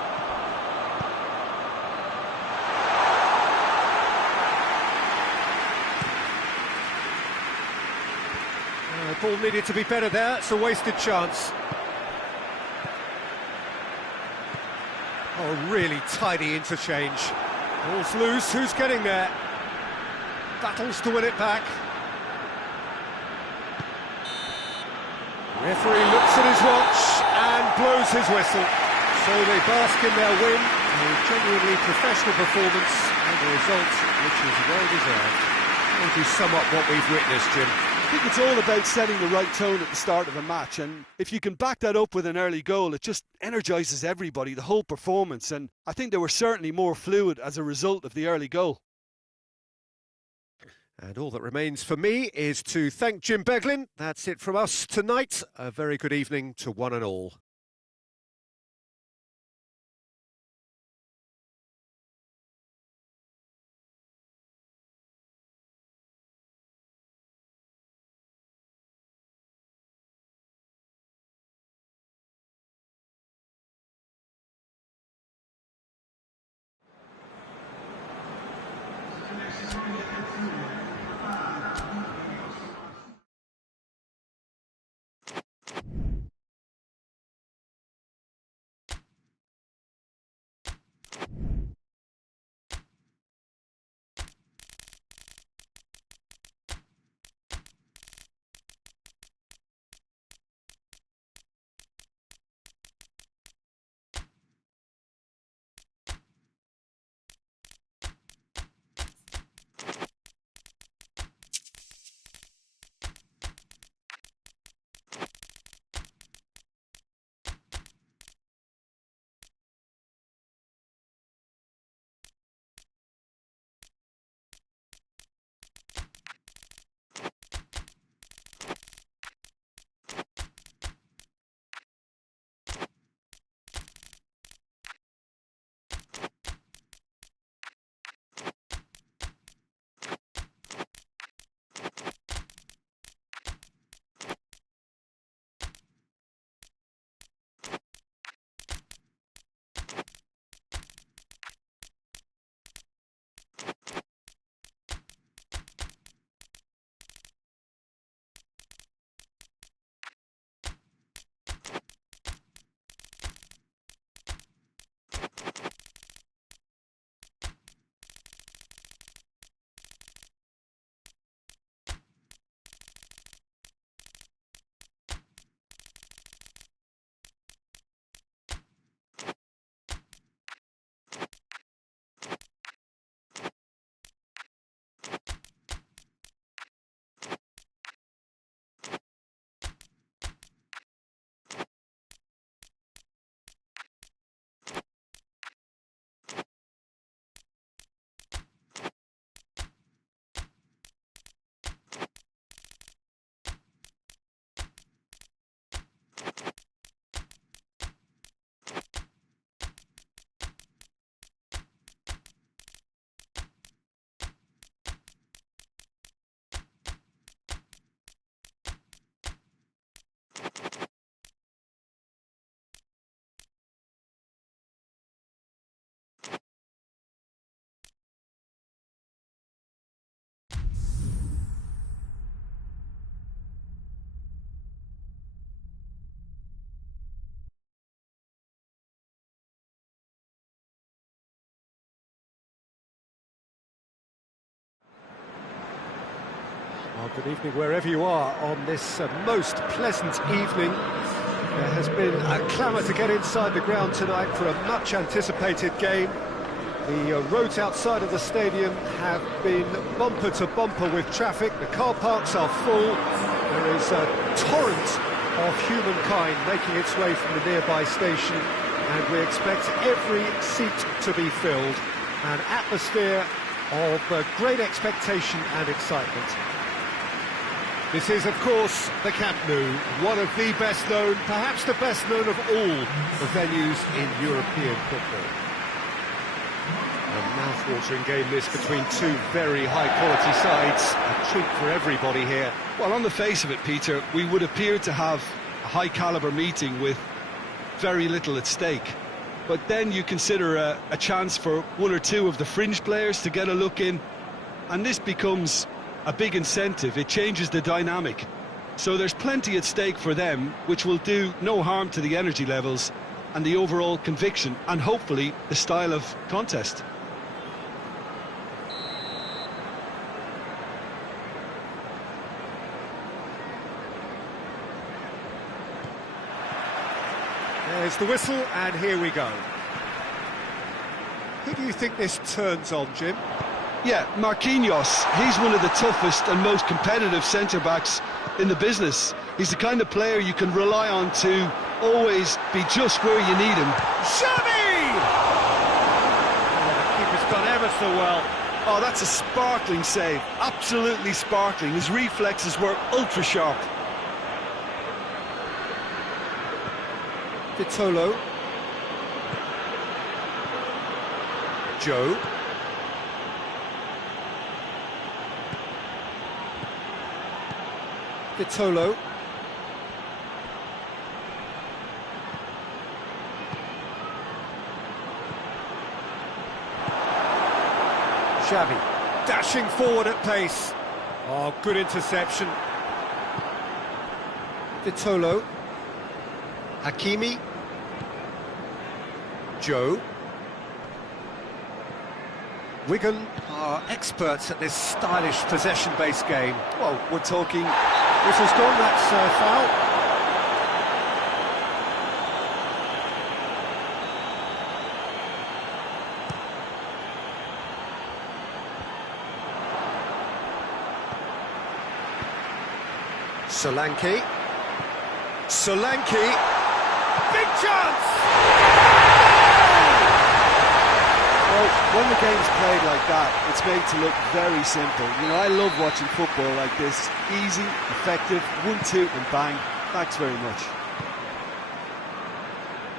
The ball needed to be better there, it's a wasted chance. Oh, really tidy interchange. Ball's loose, who's getting there? Battles to win it back. Referee looks at his watch and blows his whistle. So they bask in their win, a genuinely professional performance and a result which is well deserved. How would you sum up what we've witnessed, Jim? I think it's all about setting the right tone at the start of a match, and if you can back that up with an early goal, it just energises everybody, the whole performance, and I think they were certainly more fluid as a result of the early goal. And all that remains for me is to thank Jim Beglin. That's it from us tonight. A very good evening to one and all. Well, good evening wherever you are on this most pleasant evening. There has been a clamour to get inside the ground tonight for a much-anticipated game. The roads outside of the stadium have been bumper to bumper with traffic. The car parks are full. There is a torrent of humankind making its way from the nearby station and we expect every seat to be filled. An atmosphere of great expectation and excitement. This is, of course, the Camp Nou, one of the best known, perhaps the best known of all the venues in European football. A mouth-watering game this between two very high-quality sides. A treat for everybody here. Well, on the face of it, Peter, we would appear to have a high-caliber meeting with very little at stake. But then you consider a chance for one or two of the fringe players to get a look in, and this becomes a big incentive. It changes the dynamic. So there's plenty at stake for them, which will do no harm to the energy levels and the overall conviction, and hopefully the style of contest. There's the whistle, and here we go. Who do you think this turns on, Jim? Yeah, Marquinhos. He's one of the toughest and most competitive centre-backs in the business. He's the kind of player you can rely on to always be just where you need him. Xavi! Oh, the keeper's done ever so well. Oh, that's a sparkling save. Absolutely sparkling. His reflexes were ultra-sharp. Vitolo. Joe. Vitolo. Xavi, dashing forward at pace. Oh, good interception. Vitolo. Hakimi. Joe. Wigan are experts at this stylish possession-based game. Well, we're talking... Whistle's gone, that's foul. Solanke. Solanke. Big chance! Well, when the game's played like that, it's made to look very simple. You know, I love watching football like this. Easy, effective, 1-2 and bang. Thanks very much.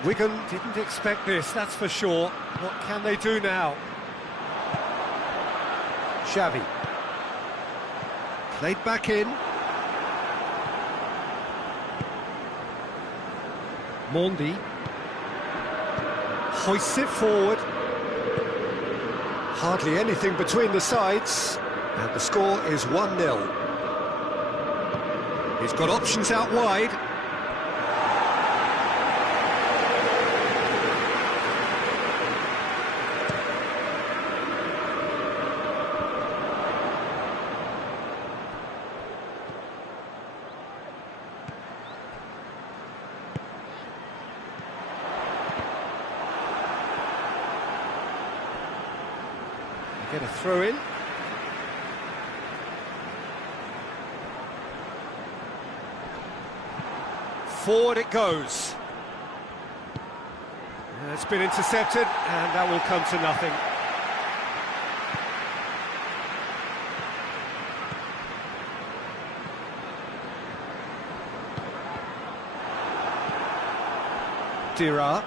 Wigan didn't expect this, that's for sure. What can they do now? Xavi. Played back in. Mondi. Hoists it forward. Hardly anything between the sides, and the score is 1-0. He's got options out wide. Get a throw in. Forward it goes. It's been intercepted, and that will come to nothing. Dira.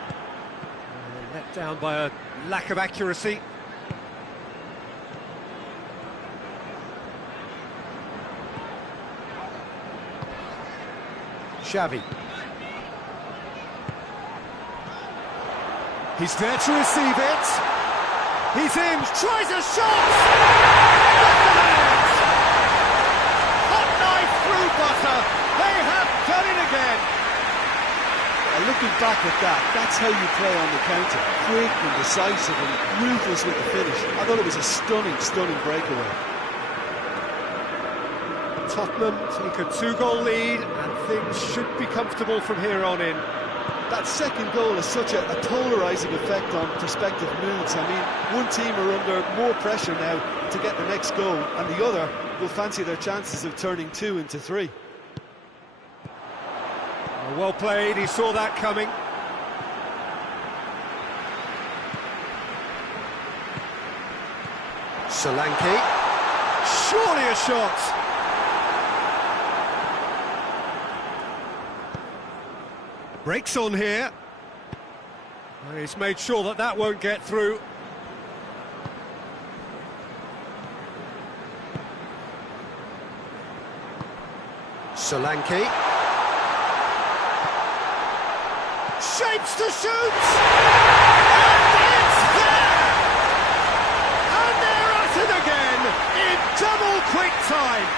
Let down by a lack of accuracy. Xavi. He's there to receive it. He's in, tries a shot! Hot knife through butter. They have done it again. Looking back at that, that's how you play on the counter. Quick and decisive and ruthless with the finish. I thought it was a stunning breakaway. Tottenham take a 2-goal lead, and things should be comfortable from here on in. That second goal has such a polarising effect on prospective moods. I mean, one team are under more pressure now to get the next goal, and the other will fancy their chances of turning 2 into 3. Well played, he saw that coming. Solanke. Surely a shot. Breaks on here. He's made sure that that won't get through. Solanke. Shapes to shoot! And it's there! And they're at it again in double quick time.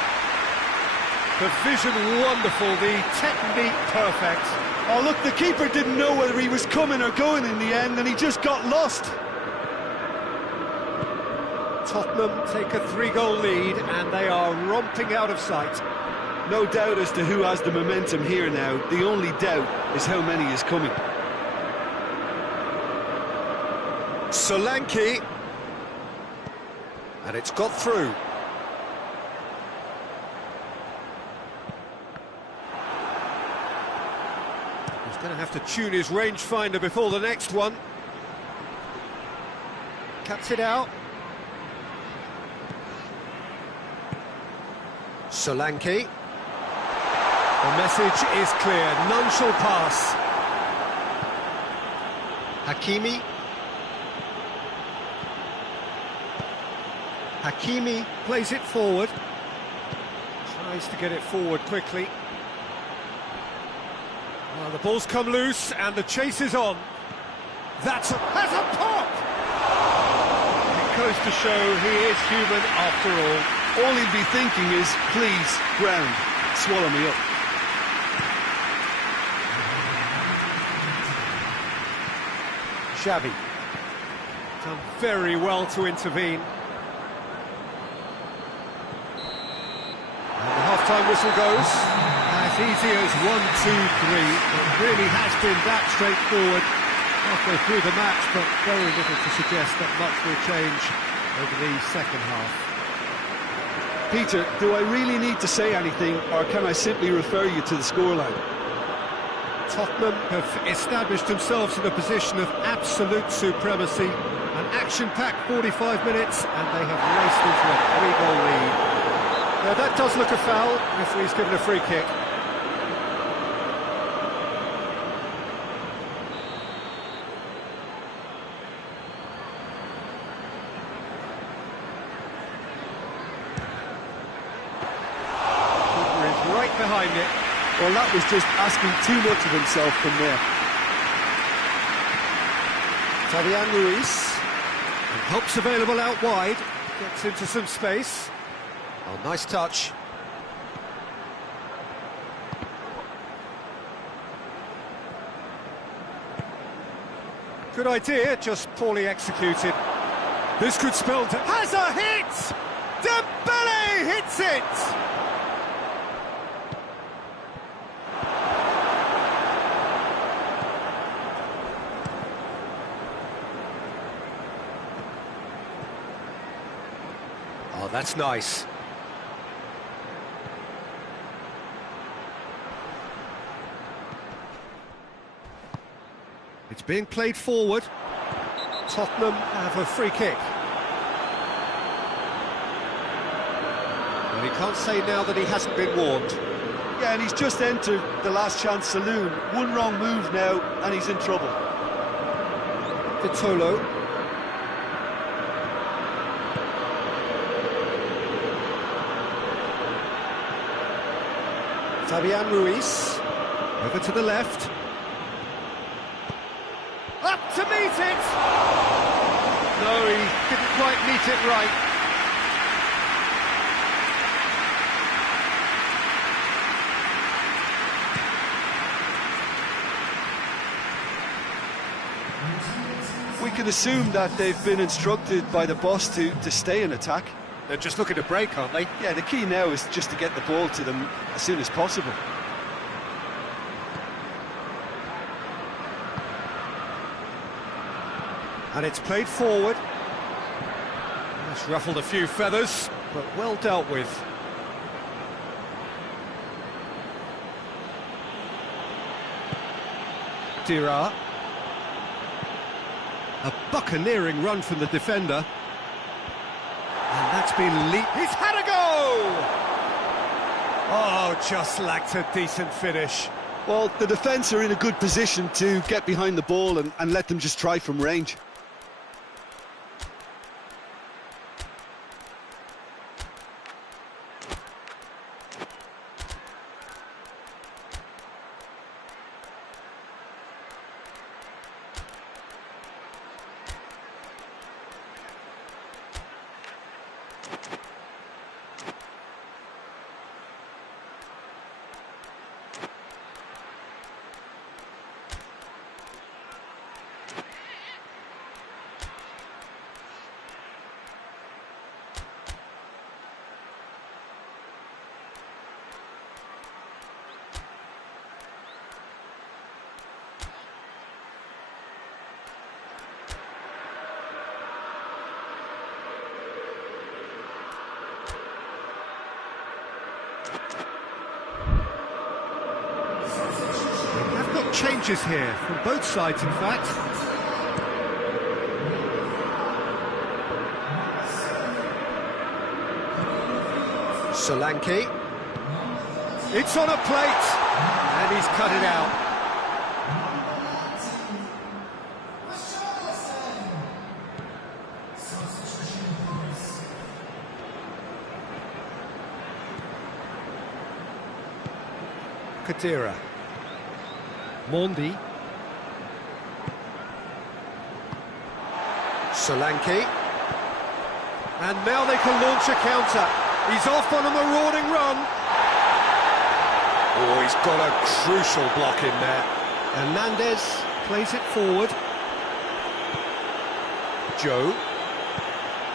The vision wonderful, the technique perfect. Oh, look, the keeper didn't know whether he was coming or going in the end, and he just got lost. Tottenham take a 3-goal lead, and they are romping out of sight. No doubt as to who has the momentum here now. The only doubt is how many is coming. Solanke. And it's got through. He's going to have to tune his rangefinder before the next one. Cuts it out. Solanke. The message is clear, none shall pass. Hakimi. Hakimi plays it forward. Tries to get it forward quickly. Well, the ball's come loose and the chase is on. Has a pop! It goes to show he is human after all. All he'd be thinking is, please, ground, swallow me up. Xavi. Done very well to intervene. And the half-time whistle goes. As easy as 1, 2, 3. It really has been that straightforward halfway through the match, but very little to suggest that much will change over the second half. Peter, do I really need to say anything, or can I simply refer you to the scoreline? Tottenham have established themselves in a position of absolute supremacy. An action-packed 45 minutes, and they have raced into a 3-goal lead. Now that does look a foul. Referee's given a free kick. Keeper is right behind it. Well, that was just asking too much of himself from there. Fabian Ruiz. And help's available out wide. Gets into some space. Oh, nice touch. Good idea, just poorly executed. This could spell... Has a hit! Dembele hits it! Oh, that's nice. It's being played forward. Tottenham have a free kick. Well, he can't say now that he hasn't been warned. Yeah, and he's just entered the last chance saloon. One wrong move now, and he's in trouble. Vitolo. Fabian Ruiz. Over to the left. Up to meet it! No, he didn't quite meet it right. We can assume that they've been instructed by the boss to stay in attack. They're just looking to break, aren't they? Yeah, the key now is just to get the ball to them as soon as possible. And it's played forward. That's ruffled a few feathers, but well dealt with. Dira. A buccaneering run from the defender. It's been He's had a go! Oh, just lacked a decent finish. Well, the defence are in a good position to get behind the ball and let them just try from range. They've got changes here, from both sides in fact. Solanke. It's on a plate, and he's cut it out. Kadira. Mondi. Solanke. And now they can launch a counter. He's off on a marauding run. Oh, he's got a crucial block in there. Hernandez plays it forward. Joe.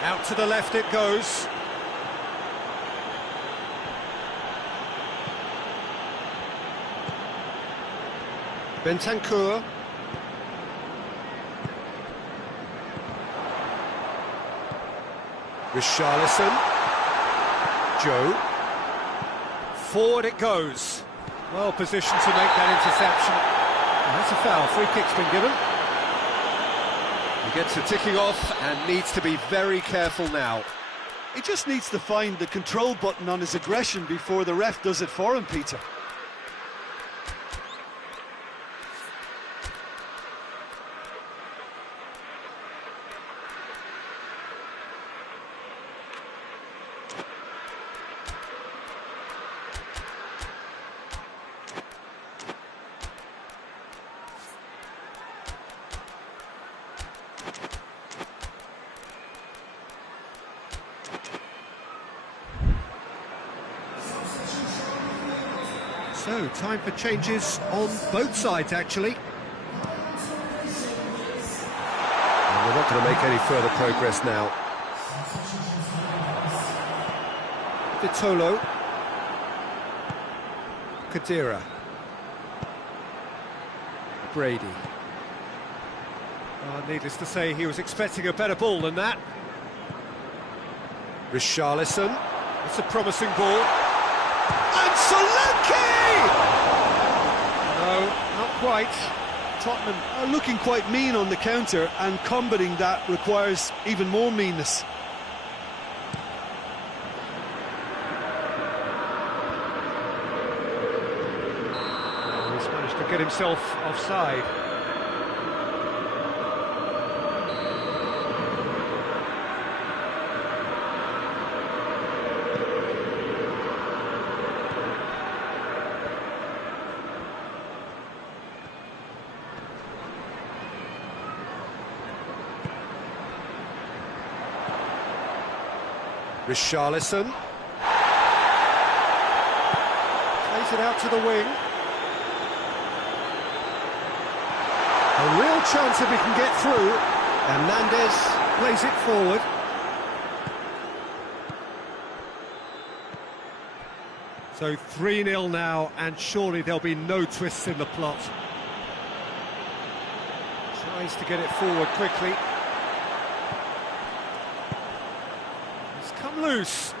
Out to the left it goes. Bentancur. Richarlison. Joe. Forward it goes. Well positioned to make that interception. And that's a foul. Free kick's been given. He gets it ticking off and needs to be very careful now. He just needs to find the control button on his aggression before the ref does it for him, Peter. So, time for changes on both sides, actually. And we're not going to make any further progress now. Vitolo. Kadira. Brady. Needless to say, he was expecting a better ball than that. Richarlison. It's a promising ball. And Solanke! No, not quite. Tottenham are looking quite mean on the counter, and combating that requires even more meanness. He's managed to get himself offside. Richarlison plays it out to the wing. A real chance if he can get through. Hernandez plays it forward. So 3-0 now, and surely there'll be no twists in the plot. Tries to get it forward quickly. Come loose.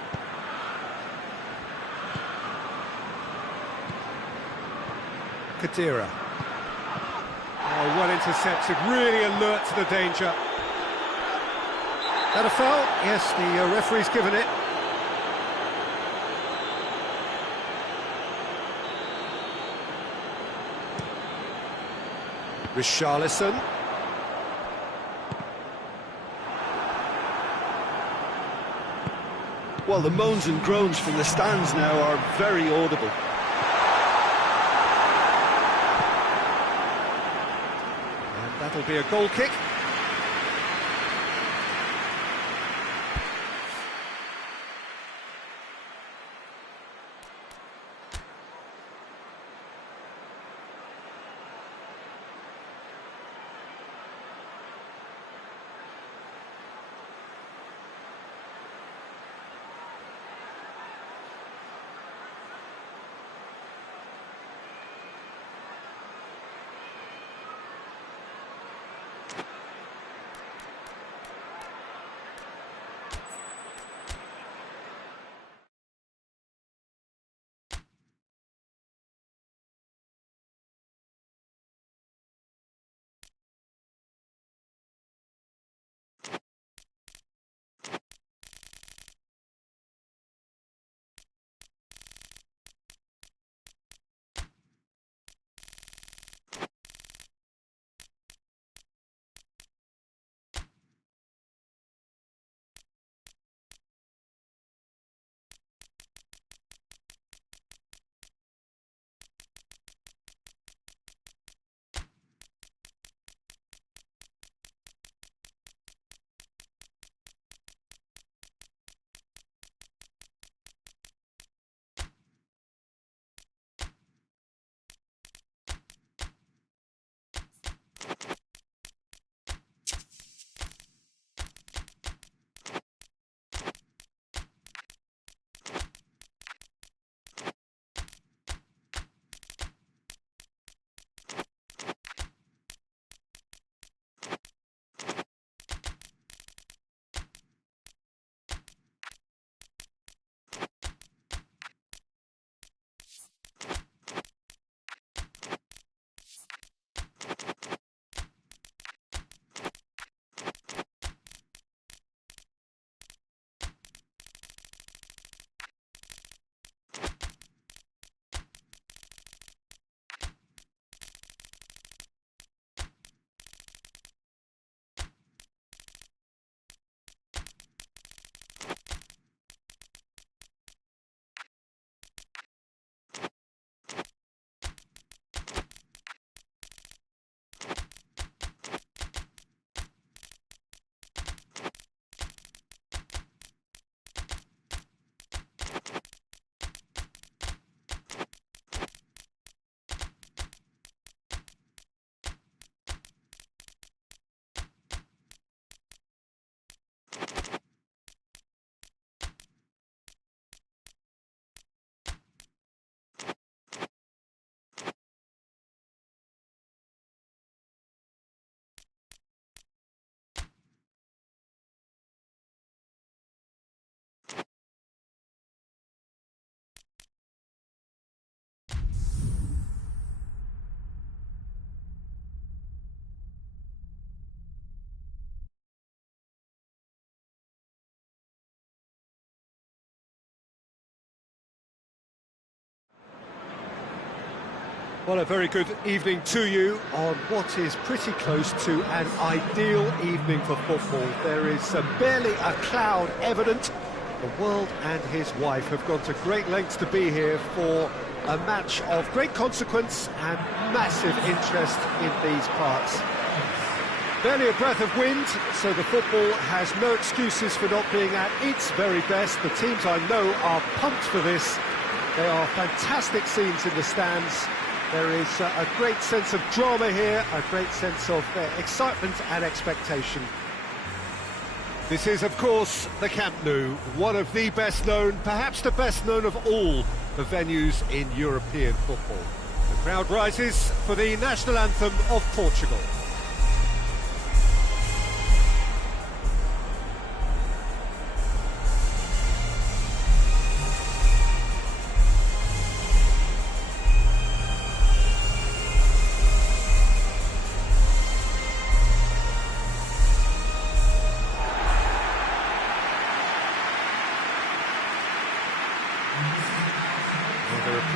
Kadira. Oh, well intercepted, really alert to the danger. That a foul? Yes, the referee's given it. Richarlison. Well, the moans and groans from the stands now are very audible. And that'll be a goal kick. Well, a very good evening to you on what is pretty close to an ideal evening for football. There is barely a cloud evident. The world and his wife have gone to great lengths to be here for a match of great consequence and massive interest in these parts. Barely a breath of wind, so the football has no excuses for not being at its very best. The teams I know are pumped for this. There are fantastic scenes in the stands. There is a great sense of drama here, a great sense of excitement and expectation. This is, of course, the Camp Nou, one of the best known, perhaps the best known of all the venues in European football. The crowd rises for the national anthem of Portugal.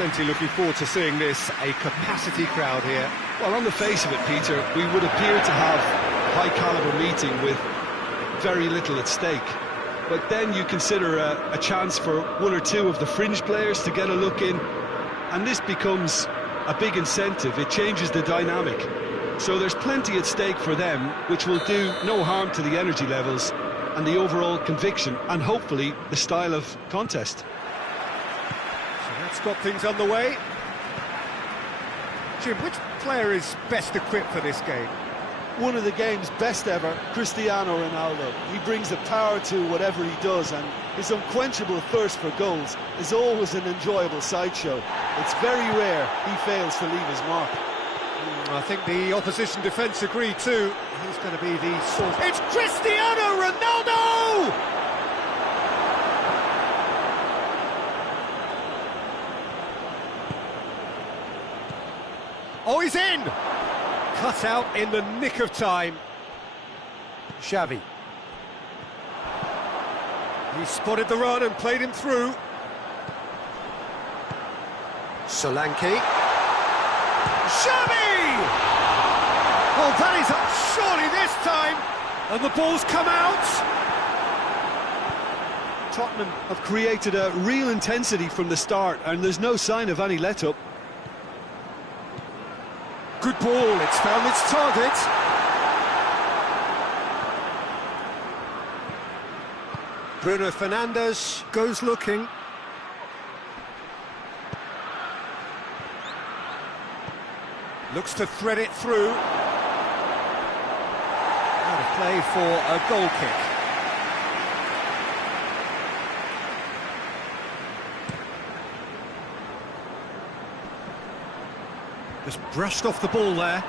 plenty looking forward to seeing this, a capacity crowd here. Well, on the face of it, Peter, we would appear to have a high-caliber meeting with very little at stake. But then you consider a chance for one or two of the fringe players to get a look in, and this becomes a big incentive. It changes the dynamic. So there's plenty at stake for them, which will do no harm to the energy levels and the overall conviction, and hopefully the style of contest. So that's got things underway. Jim, which player is best equipped for this game? One of the game's best ever, Cristiano Ronaldo. He brings a power to whatever he does, and his unquenchable thirst for goals is always an enjoyable sideshow. It's very rare he fails to leave his mark. I think the opposition defence agree too. He's going to be the source. It's Cristiano Ronaldo! Oh, he's in! Cut out in the nick of time. Xavi. He spotted the run and played him through. Solanke. Xavi! Oh, that is up surely this time. And the ball's come out. Tottenham have created a real intensity from the start, and there's no sign of any let-up. Good ball, it's found its target. Bruno Fernandes goes looking. Looks to thread it through. Out of play for a goal kick. Just brushed off the ball there.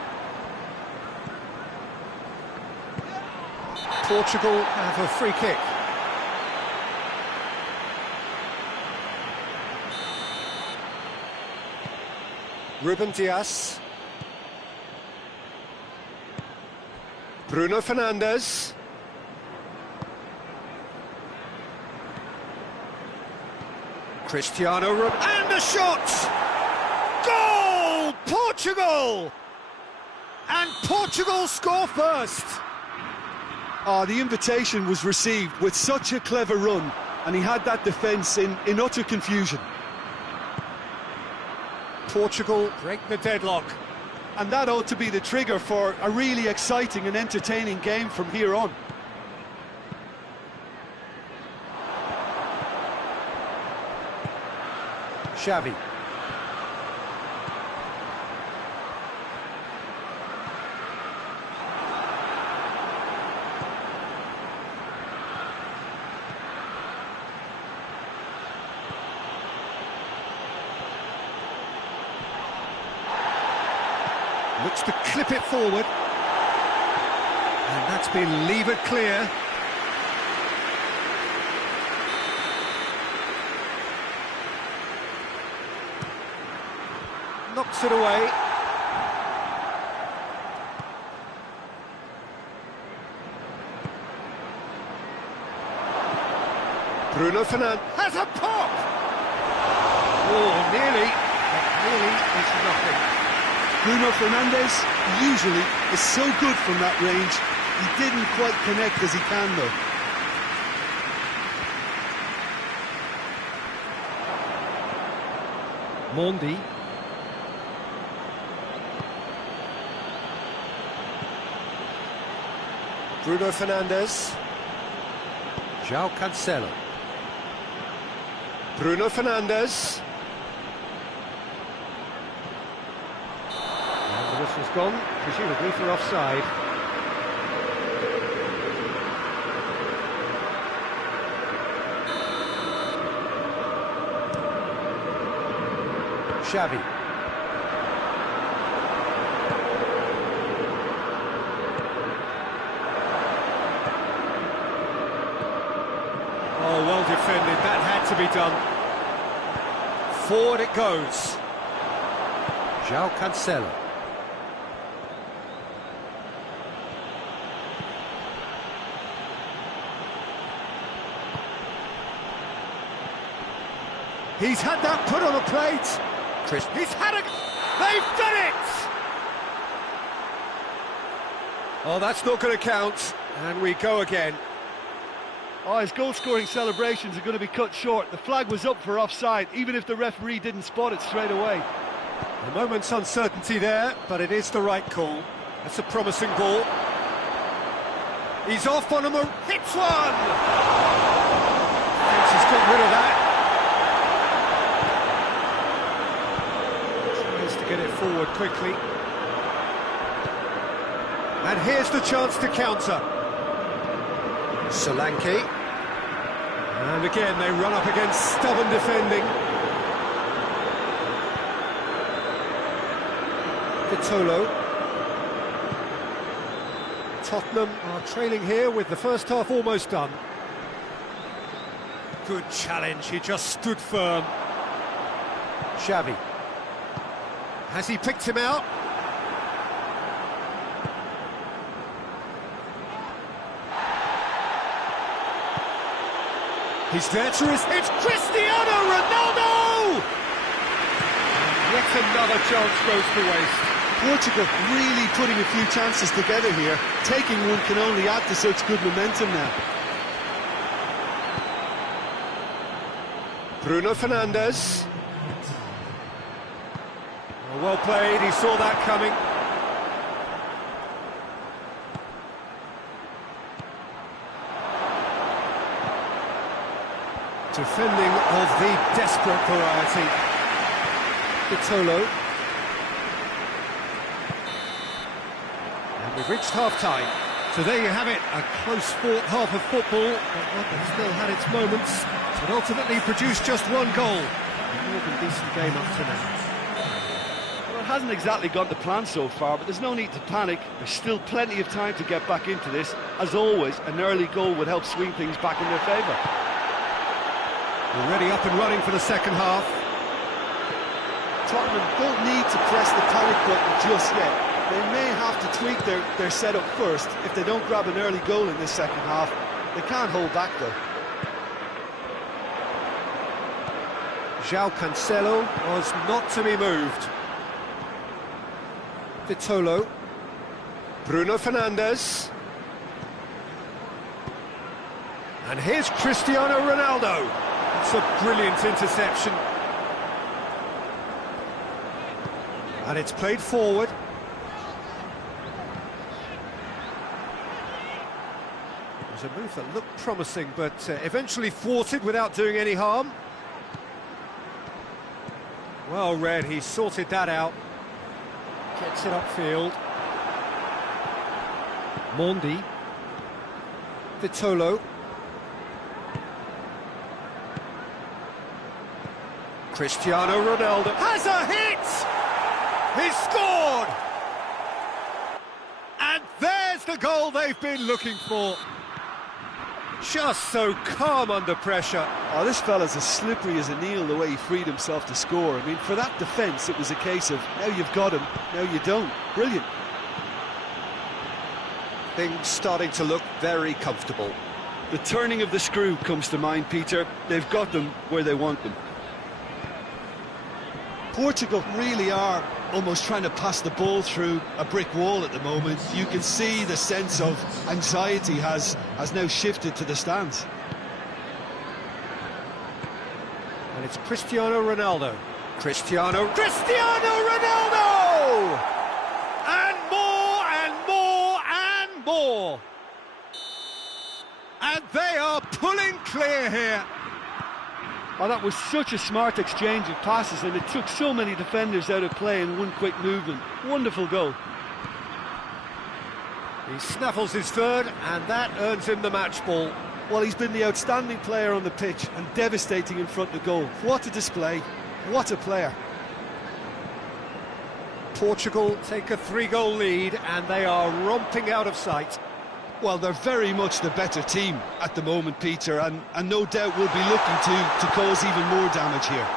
Portugal have a free kick. Ruben Dias. Bruno Fernandes. Cristiano Ronaldo. And a shot! Goal! Portugal! And Portugal score first! Oh, the invitation was received with such a clever run, and he had that defence in utter confusion. Portugal break the deadlock. And that ought to be the trigger for a really exciting and entertaining game from here on. Xavi. Looks to clip it forward. And that's been levered clear. Knocks it away. Bruno Fernandes has a pop! Oh, nearly. But nearly is nothing. Bruno Fernandes usually is so good from that range. He didn't quite connect as he can, though. Mondi. Bruno Fernandes. João Cancelo. Bruno Fernandes. And the whistle's gone, presumably for offside. Xavi. Oh, well defended, that had to be done. Forward it goes. João Cancelo. He's had that put on a plate. Chris, he's had a... They've done it! Oh, that's not going to count, and we go again. Oh, his goal-scoring celebrations are going to be cut short. The flag was up for offside, even if the referee didn't spot it straight away. A moment's uncertainty there, but it is the right call. That's a promising ball. He's off on him, hits one! Thinks he's got rid of that. Tries to get it forward quickly. And here's the chance to counter. Solanke. And again, they run up against stubborn defending. Vitolo. Tottenham are trailing here with the first half almost done. Good challenge, he just stood firm. Xavi. Has he picked him out? He's there to his... It's Cristiano Ronaldo! Yet another chance goes to waste. Portugal really putting a few chances together here. Taking one can only add to such good momentum now. Bruno Fernandes. Oh, well played, he saw that coming. Defending of the desperate variety. Vitolo. And we've reached half-time. So there you have it, a close-fought half of football, but one that still had its moments, but ultimately produced just one goal. A more than decent game up to now. Well, it hasn't exactly gone to plan so far, but there's no need to panic. There's still plenty of time to get back into this. As always, an early goal would help swing things back in their favour. Already up and running for the second half. Tottenham don't need to press the panic button just yet. They may have to tweak their setup first if they don't grab an early goal in this second half. They can't hold back though. João Cancelo was not to be moved. Vitolo. Bruno Fernandes. And here's Cristiano Ronaldo. It's a brilliant interception. And it's played forward. It was a move that looked promising, but eventually thwarted without doing any harm. Well read, he sorted that out. Gets it upfield. Mondi. Vitolo. Cristiano Ronaldo has a hit! He's scored! And there's the goal they've been looking for. Just so calm under pressure. Oh, this fella's as slippery as a eel the way he freed himself to score. I mean, for that defence, it was a case of, now you've got him, now you don't. Brilliant. Things starting to look very comfortable. The turning of the screw comes to mind, Peter. They've got them where they want them. Portugal really are almost trying to pass the ball through a brick wall at the moment. You can see the sense of anxiety has now shifted to the stands. And it's Cristiano Ronaldo. Cristiano Ronaldo! And more and more and more. And they are pulling clear here. Oh, that was such a smart exchange of passes, and it took so many defenders out of play in one quick movement. Wonderful goal. He snaffles his third, and that earns him the match ball. Well, he's been the outstanding player on the pitch and devastating in front of goal. What a display, what a player. Portugal take a 3-goal lead, and they are romping out of sight. Well, they're very much the better team at the moment, Peter, and no doubt will be looking to cause even more damage here.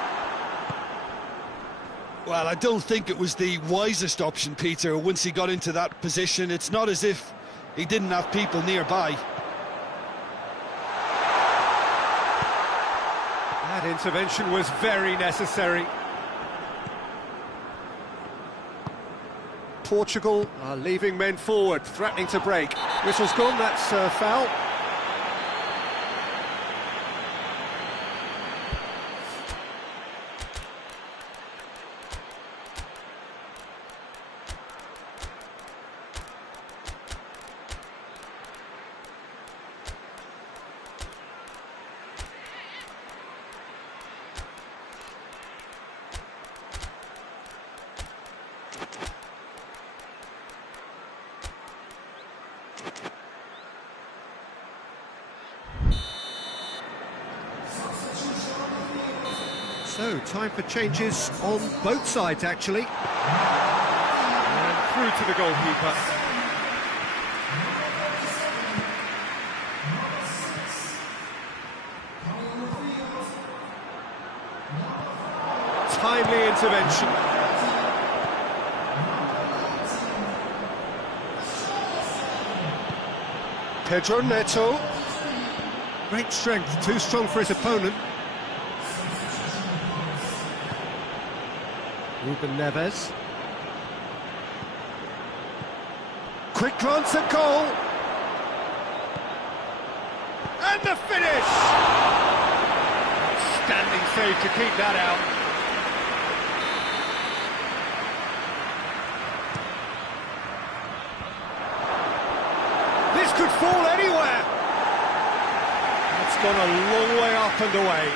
Well, I don't think it was the wisest option, Peter, once he got into that position. It's not as if he didn't have people nearby. That intervention was very necessary. Portugal are leaving men forward, threatening to break. Whistle's gone, that's foul. So, time for changes on both sides, actually. And through to the goalkeeper. Timely intervention. Pedro Neto. Great strength, too strong for his opponent. Ruben Neves. Quick glance at goal. And the finish! Standing save to keep that out. This could fall anywhere. It's gone a long way up and away.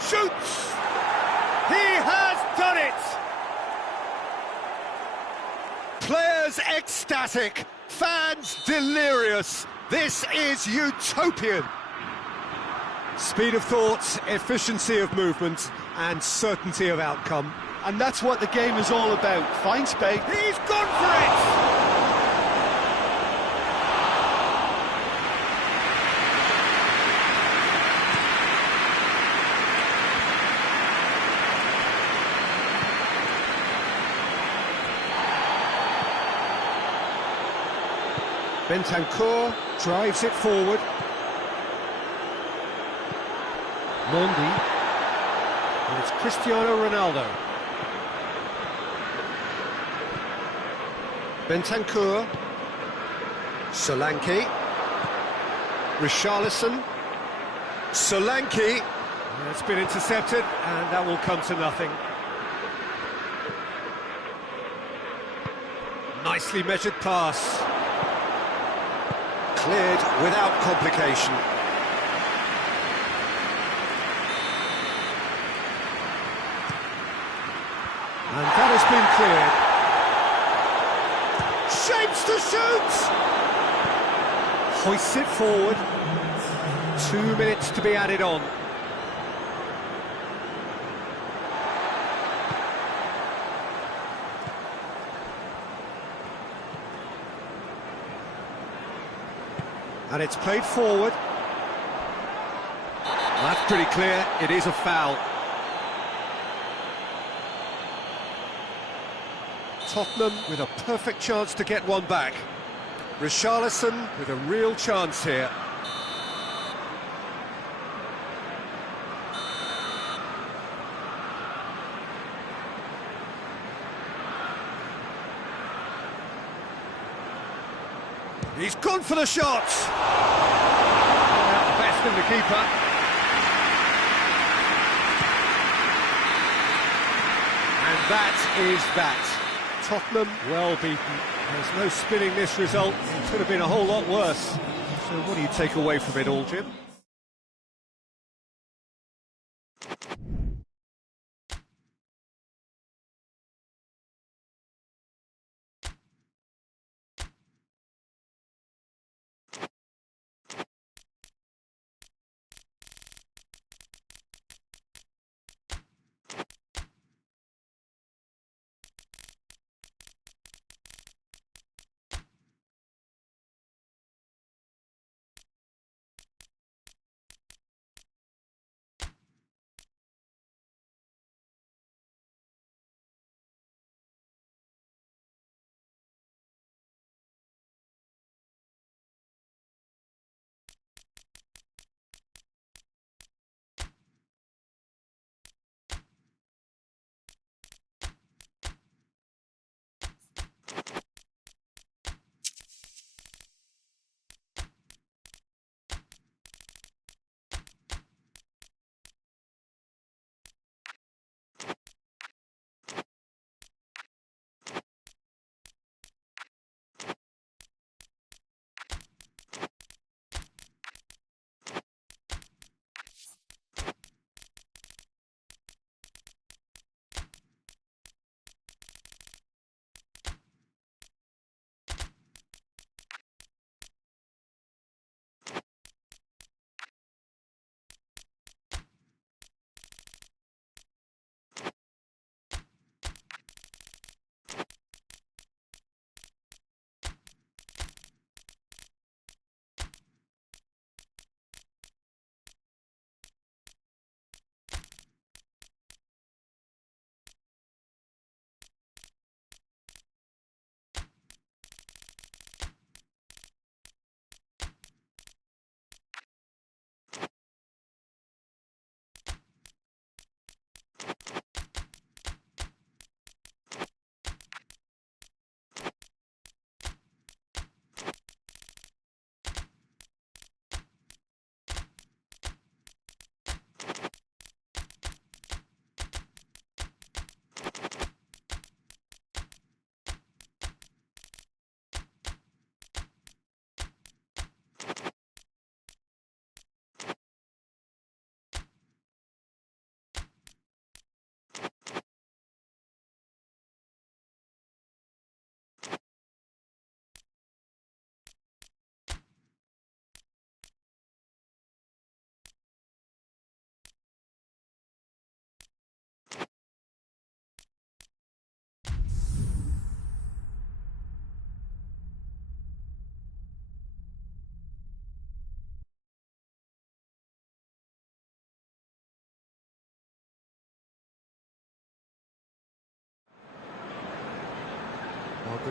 Shoots! He has done it! Players ecstatic, fans delirious. This is utopian. Speed of thought, efficiency of movement, and certainty of outcome. And that's what the game is all about. Find space. He's gone for it! Bentancur drives it forward. Mondi. And it's Cristiano Ronaldo. Bentancur. Solanke. Richarlison. Solanke. It's been intercepted, and that will come to nothing. Nicely measured pass. Cleared without complication. And that has been cleared. Shapes to shoot! Hoists it forward. 2 minutes to be added on. And it's played forward. That's pretty clear, it is a foul. Tottenham with a perfect chance to get one back. Richarlison with a real chance here. He's gone for the shot! Out the best of the keeper. And that is that. Tottenham well beaten. There's no spinning this result. It could have been a whole lot worse. So what do you take away from it all, Jim?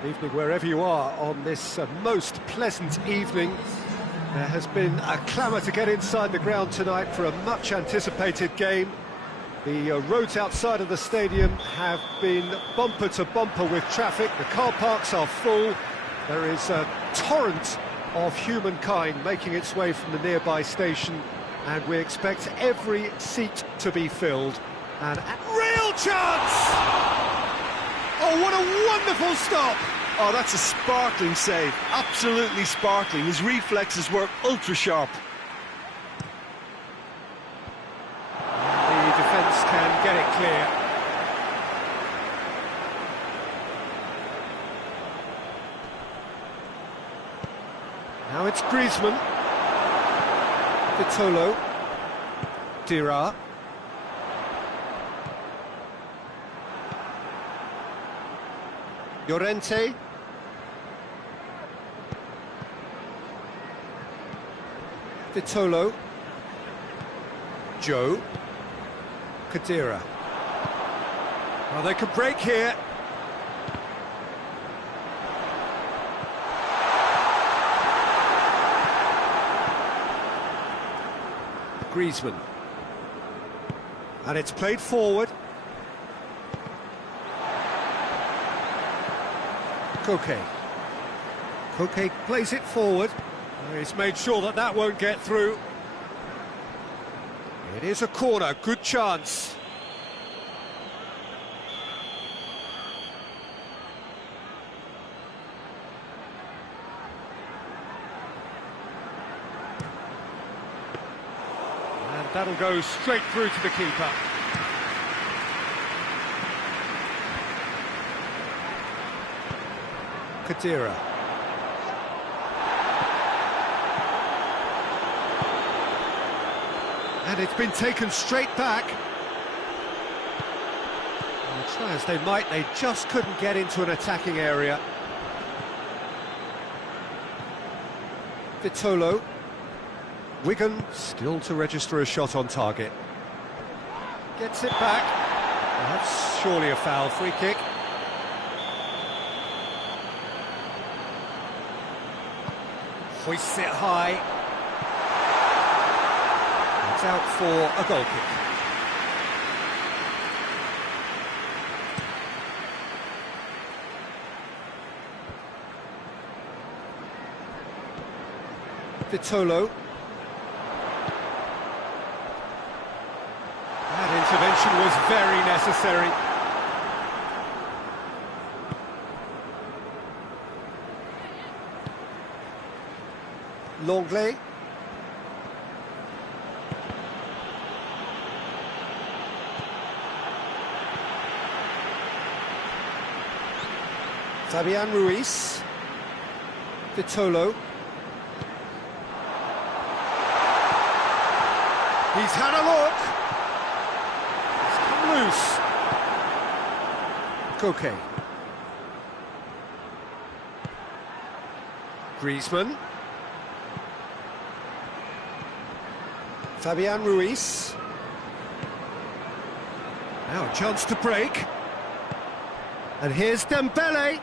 Good evening wherever you are on this most pleasant evening. There has been a clamour to get inside the ground tonight for a much anticipated game. The roads outside of the stadium have been bumper to bumper with traffic. The car parks are full. There is a torrent of humankind making its way from the nearby station, and we expect every seat to be filled. And real chance! Oh, what a wonderful stop! Oh, that's a sparkling save. Absolutely sparkling. His reflexes were ultra-sharp. The defence can get it clear. Now it's Griezmann. Vitolo. Dira. Llorente. Vitolo. Joe. Kadira. Well, they could break here. Griezmann. And it's played forward. Koke. Koke plays it forward. He's made sure that that won't get through. It is a corner, good chance. And that'll go straight through to the keeper. Kadira. And it's been taken straight back. And try as they might, they just couldn't get into an attacking area. Vitolo. Wigan still to register a shot on target. Gets it back. Well, that's surely a foul, free kick. Hoists it high. It's out for a goal kick. Vitolo. That intervention was very necessary. Longley. Fabian Ruiz. Vitolo. He's had a look. It's come loose. Koke. Griezmann. Fabian Ruiz. Now a chance to break. And here's Dembele.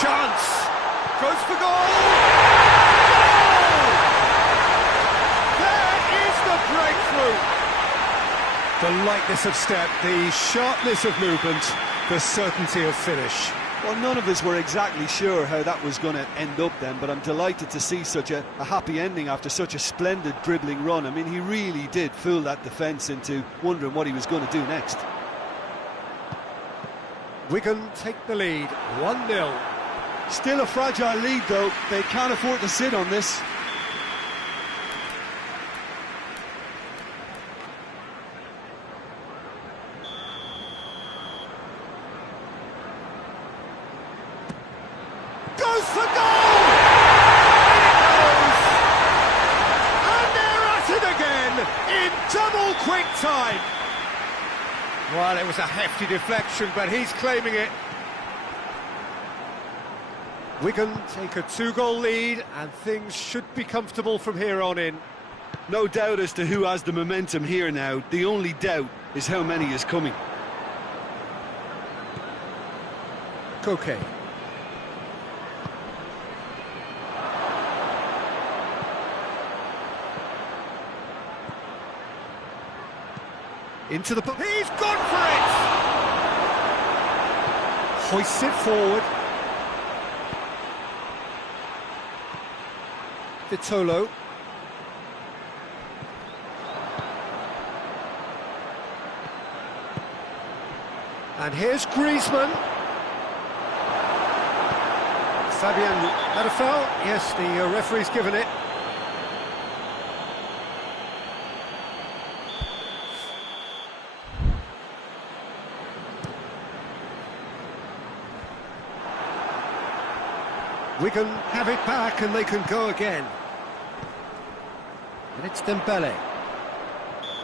Chance. Goes for goal. There is the breakthrough. The lightness of step, the sharpness of movement, the certainty of finish. Well, none of us were exactly sure how that was going to end up then, but I'm delighted to see such a happy ending after such a splendid dribbling run. I mean, he really did fool that defence into wondering what he was going to do next. Wigan take the lead, 1-0. Still a fragile lead, though. They can't afford to sit on this. Goes for goal! And they're at it again in double quick time. Well, it was a hefty deflection, but he's claiming it. Wigan take a 2-goal lead, and things should be comfortable from here on in. No doubt as to who has the momentum here now. The only doubt is how many is coming. Pesjoker. Into the... He's gone for it! Hoists it forward. Vitolo. And here's Griezmann. Fabian, had a foul? Yes, the referee's given it. Wigan have it back and they can go again. And it's Dembele.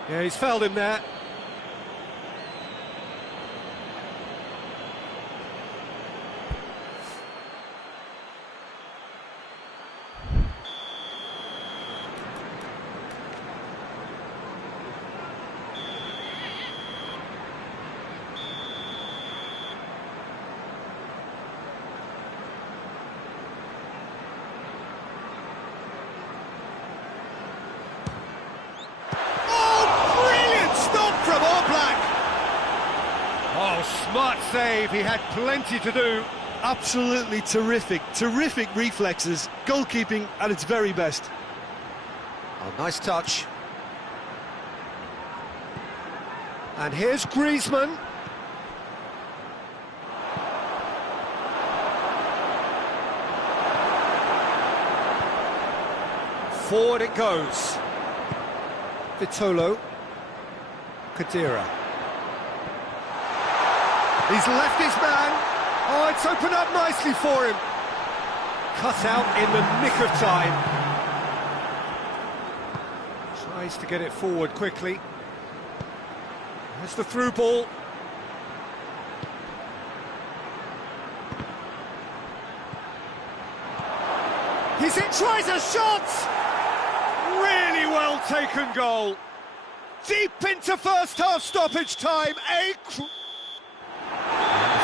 Yeah, he's fouled him there. Smart save, he had plenty to do. Absolutely terrific reflexes, goalkeeping at its very best. Oh, nice touch. And here's Griezmann. Forward it goes. Vitolo. Kadira. He's left his man. Oh, it's opened up nicely for him. Cut out in the nick of time. Tries to get it forward quickly. There's the through ball. He's in, tries a shot! Really well taken goal. Deep into first half stoppage time.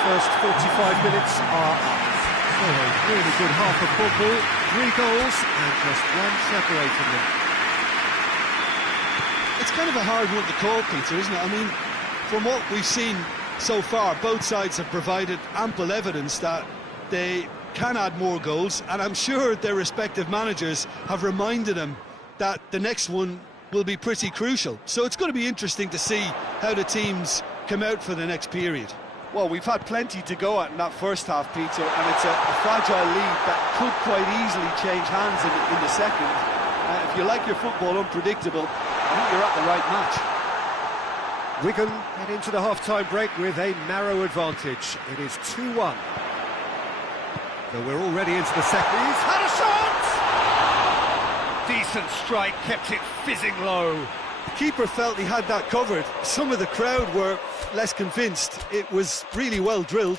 First 45 minutes are up. Oh, a really good half of football, 3 goals and just one separating them. It's kind of a hard one to call, Peter, isn't it? I mean, from what we've seen so far, both sides have provided ample evidence that they can add more goals, and I'm sure their respective managers have reminded them that the next one will be pretty crucial. So it's going to be interesting to see how the teams come out for the next period. Well, we've had plenty to go at in that first half, Peter, and it's a fragile lead that could quite easily change hands in the second. If you like your football unpredictable, I think you're at the right match. Wigan head into the half-time break with a narrow advantage. It is 2-1. So we're already into the second. He's had a shot! Decent strike, kept it fizzing low. The keeper felt he had that covered. Some of the crowd were less convinced. It was really well drilled.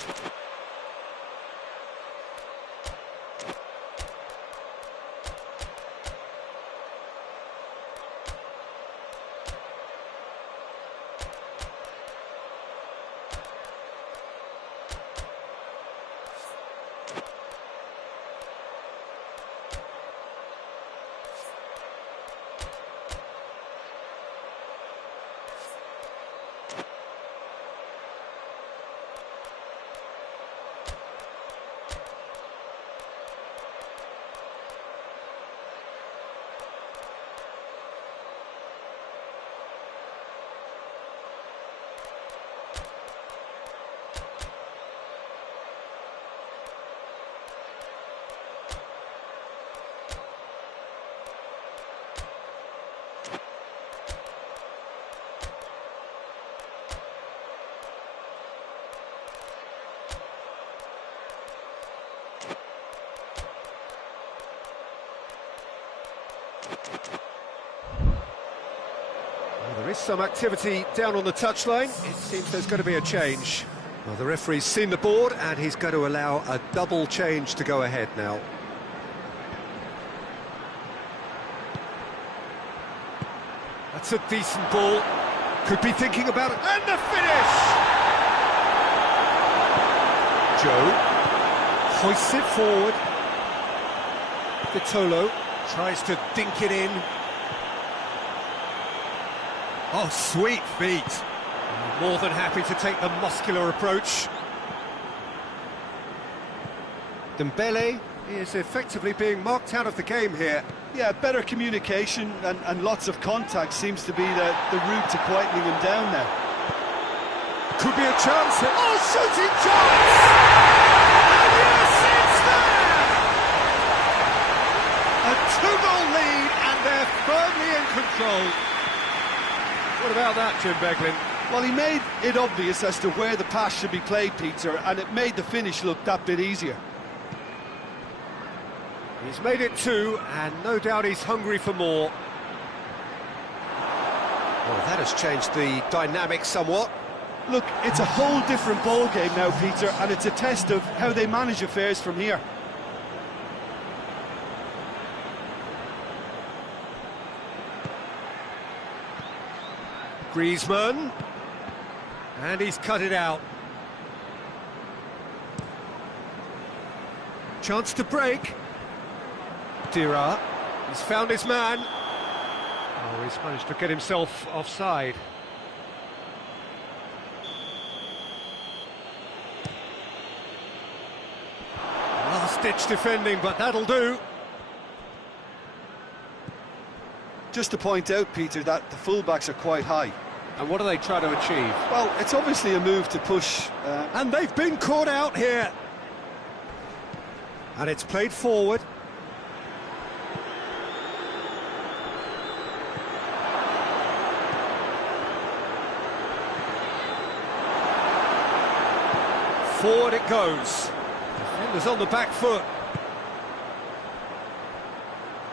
Well, there is some activity down on the touchline. It seems there's going to be a change. Well, the referee's seen the board and he's going to allow a double change to go ahead now. That's a decent ball. Could be thinking about it. And the finish! Joe. Hoists it forward. Vitolo tries to dink it in. Oh, sweet feet. More than happy to take the muscular approach. Dembele is effectively being marked out of the game here. Yeah, better communication and lots of contact seems to be the route to quietening him down now. Could be a chance here. Oh, shooting chance! And yes, it's there! A two-goal lead, and they're firmly in control. What about that, Jim Beglin? Well, he made it obvious as to where the pass should be played, Peter, and it made the finish look that bit easier. He's made it two, and no doubt he's hungry for more. Well, that has changed the dynamic somewhat. Look, it's a whole different ball game now, Peter, and it's a test of how they manage affairs from here. Griezmann, and he's cut it out. Chance to break. Dira, he's found his man. Oh, he's managed to get himself offside. Last-ditch defending, but that'll do. Just to point out, Peter, that the fullbacks are quite high. And what do they try to achieve? Well, it's obviously a move to push... And they've been caught out here. And it's played forward. Forward it goes. Defenders on the back foot.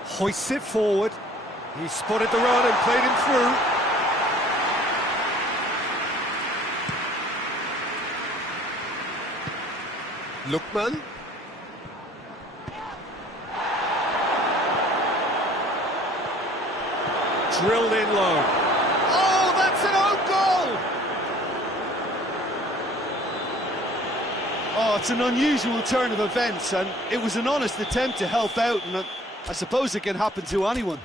Hoists it forward. He spotted the run and played him through. Lookman. Drilled in low. Oh, that's an own goal! Oh, it's an unusual turn of events, and it was an honest attempt to help out, and I suppose it can happen to anyone.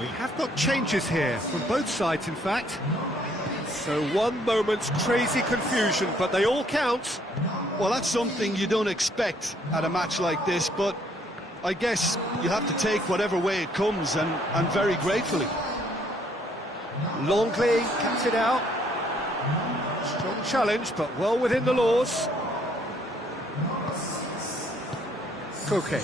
We have got changes here, from both sides in fact. So one moment's crazy confusion, but they all count. Well, that's something you don't expect at a match like this, but I guess you have to take whatever way it comes, and very gratefully. Longley cuts it out. Strong challenge, but well within the laws. Koke.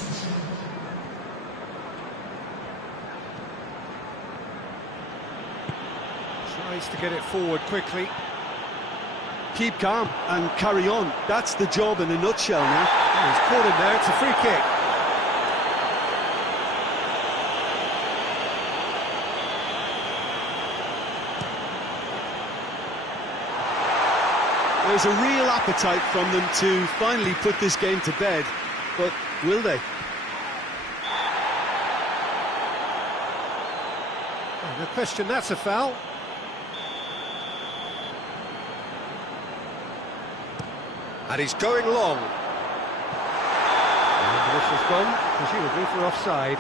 Tries to get it forward quickly. Keep calm and carry on. That's the job in a nutshell now. Oh, he's caught him there, it's a free kick. There's a real appetite from them to finally put this game to bed, but will they? Oh, no question, that's a foul. And he's going long. And the whistle's gone, presumably for offside.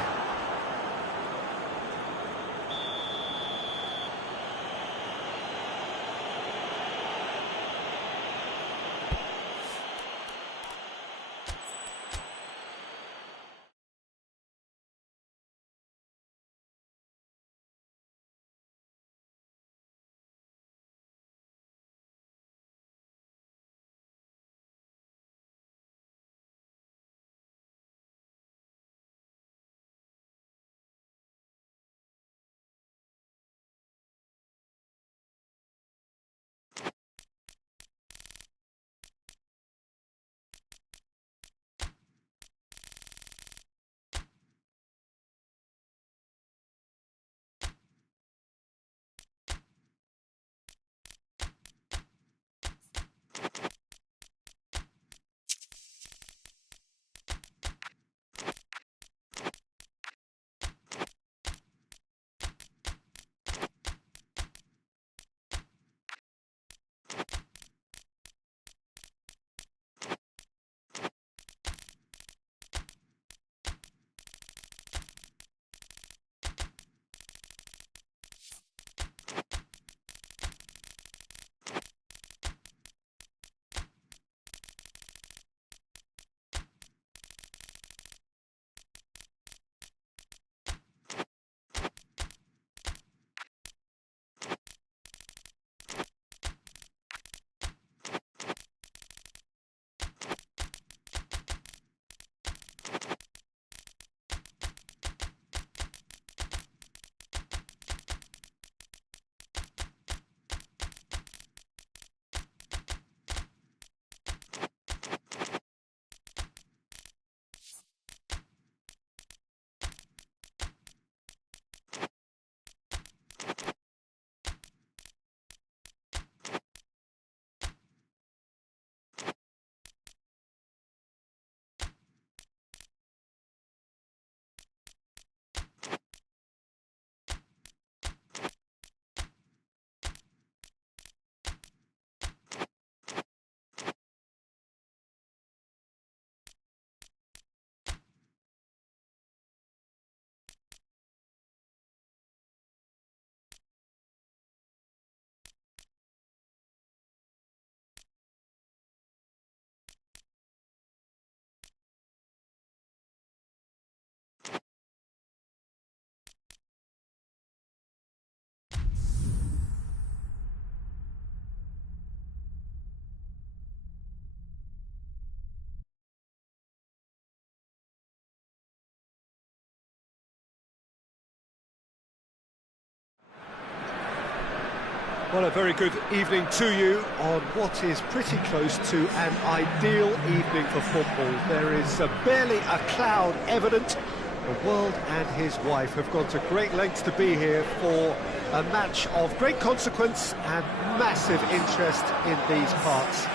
Well, a very good evening to you on what is pretty close to an ideal evening for football. There is barely a cloud evident. The world and his wife have gone to great lengths to be here for a match of great consequence and massive interest in these parts.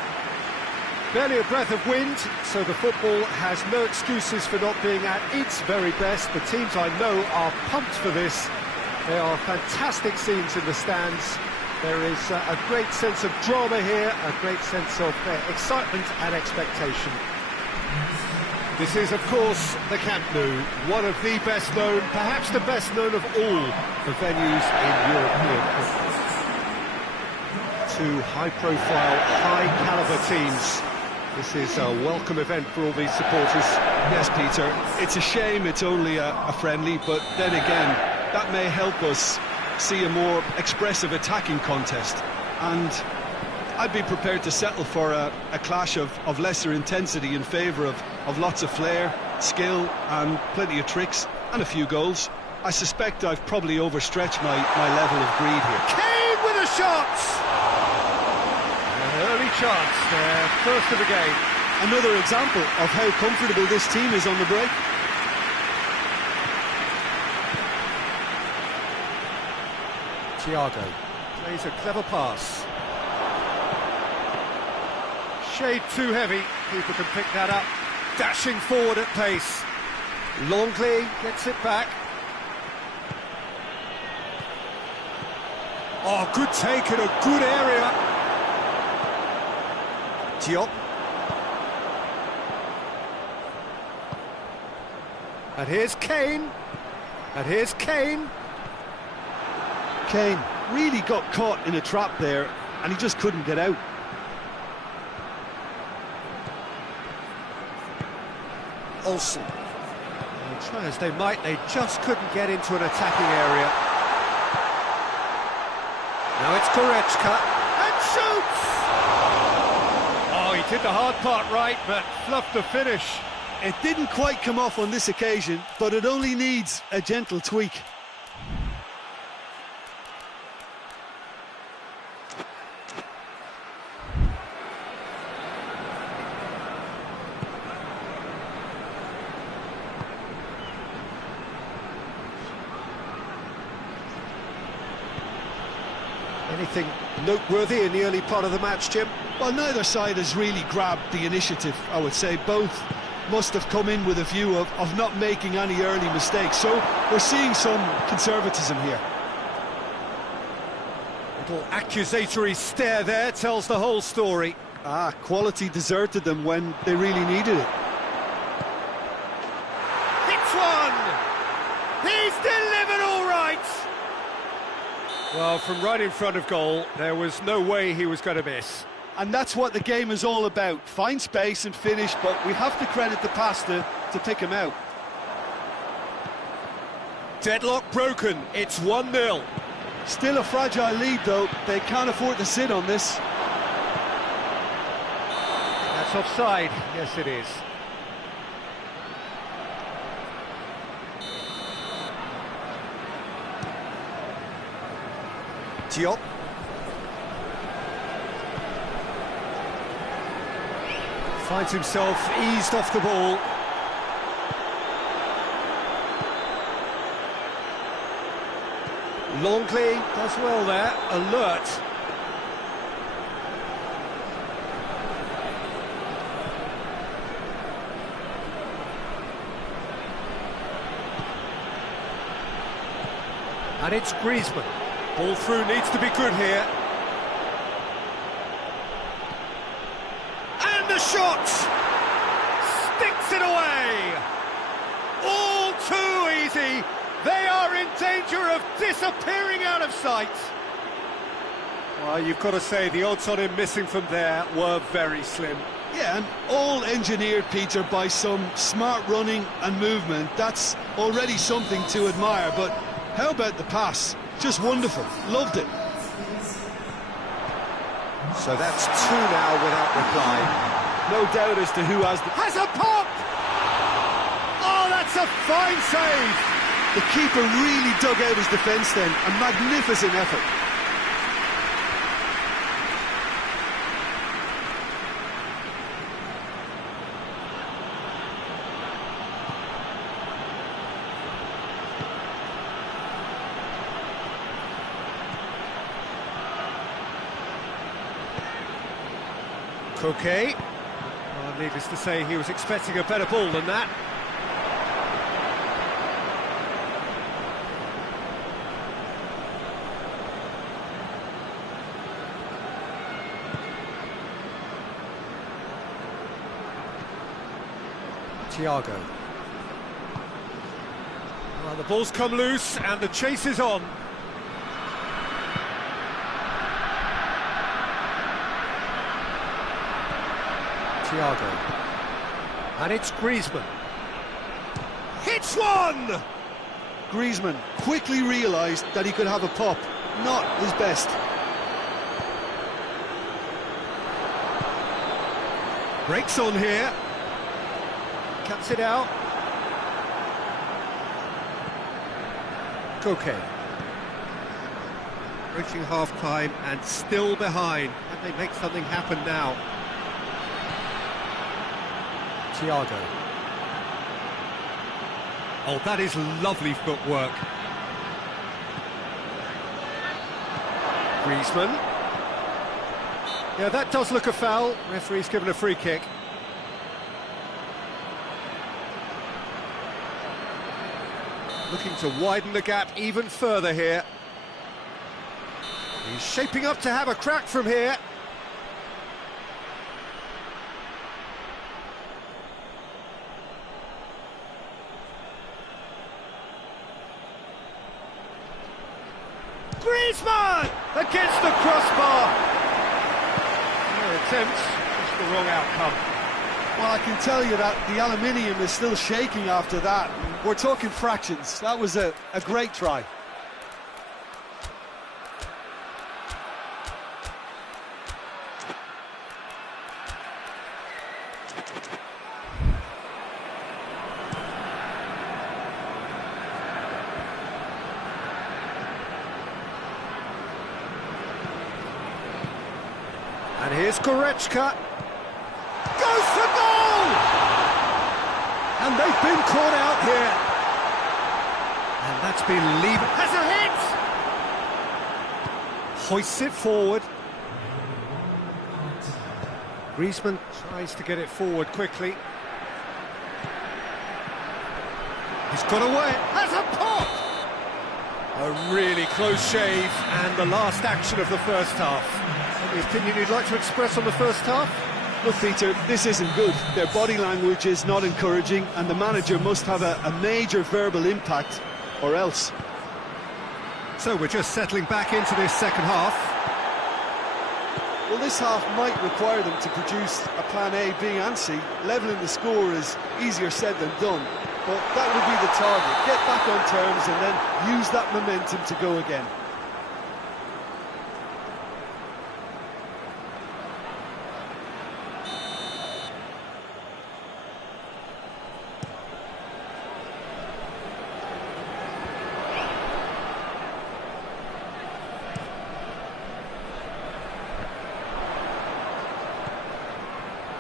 Barely a breath of wind, so the football has no excuses for not being at its very best. The teams I know are pumped for this. There are fantastic scenes in the stands. There is a great sense of drama here, a great sense of excitement and expectation. This is, of course, the Camp Nou, one of the best known, perhaps the best known of all the venues in European football. Two high-profile, high-caliber teams. This is a welcome event for all these supporters. Yes, Peter, it's a shame it's only a friendly, but then again, that may help us see a more expressive attacking contest, and I'd be prepared to settle for a clash of lesser intensity in favour of lots of flair, skill and plenty of tricks and a few goals. I suspect I've probably overstretched my level of greed here. Kane with a shot! An early chance there, first of the game. Another example of how comfortable this team is on the break. Thiago plays a clever pass. Shade too heavy, keeper can pick that up. Dashing forward at pace. Longley gets it back. Oh, good take in a good area. Diop. And here's Kane. And here's Kane. Kane really got caught in a trap there, and he just couldn't get out. Olsen. Try as they might, they just couldn't get into an attacking area. Now it's Goretzka, and shoots! Oh, he did the hard part right, but fluffed the finish. It didn't quite come off on this occasion, but it only needs a gentle tweak. Anything noteworthy in the early part of the match, Jim? Well, neither side has really grabbed the initiative, I would say. Both must have come in with a view of not making any early mistakes. So we're seeing some conservatism here. Little accusatory stare there tells the whole story. Quality deserted them when they really needed it. Hits one! He's delivered all right! Well, from right in front of goal, there was no way he was going to miss. And that's what the game is all about. Find space and finish, but we have to credit the pass to pick him out. Deadlock broken, it's 1-0. Still a fragile lead, though. They can't afford to sit on this. That's offside. Yes, it is. Diop. Finds himself eased off the ball. Longley does well there, alert. And it's Griezmann. Ball through needs to be good here. And the shot! Sticks it away! All too easy! They are in danger of disappearing out of sight! Well, you've got to say, the odds on him missing from there were very slim. Yeah, and all engineered, Peter, by some smart running and movement. That's already something to admire, but how about the pass? Just wonderful. Loved it. So that's 2 now without reply. No doubt as to who has the... Has a pop! Oh, that's a fine save! The keeper really dug out his defence then. A magnificent effort. Koke. Well, needless to say, he was expecting a better ball than that. Thiago. Well, the ball's come loose and the chase is on. Thiago. And it's Griezmann. Hits one! Griezmann quickly realised that he could have a pop. Not his best. Breaks on here. Cuts it out. Koke. Reaching half-time and still behind. Can they make something happen now? Thiago. Oh, that is lovely footwork. Griezmann. Yeah, that does look a foul. Referee's given a free kick. Looking to widen the gap even further here. He's shaping up to have a crack from here. Griezmann against the crossbar. No attempt, just the wrong outcome. Well, I can tell you that the aluminium is still shaking after that. We're talking fractions. That was a great try. And here's Goretzka. Goes for goal! And they've been caught out here. And that's been levered. Has a hit! Hoists it forward. Griezmann tries to get it forward quickly. He's got away. Has a pop! A really close shave, and the last action of the first half. Any opinion you'd like to express on the first half? Look, Peter, this isn't good. Their body language is not encouraging, and the manager must have a major verbal impact, or else. So we're just settling back into this second half. Well, this half might require them to produce a plan A, B and C. Levelling the score is easier said than done, but that would be the target. Get back on terms and then use that momentum to go again.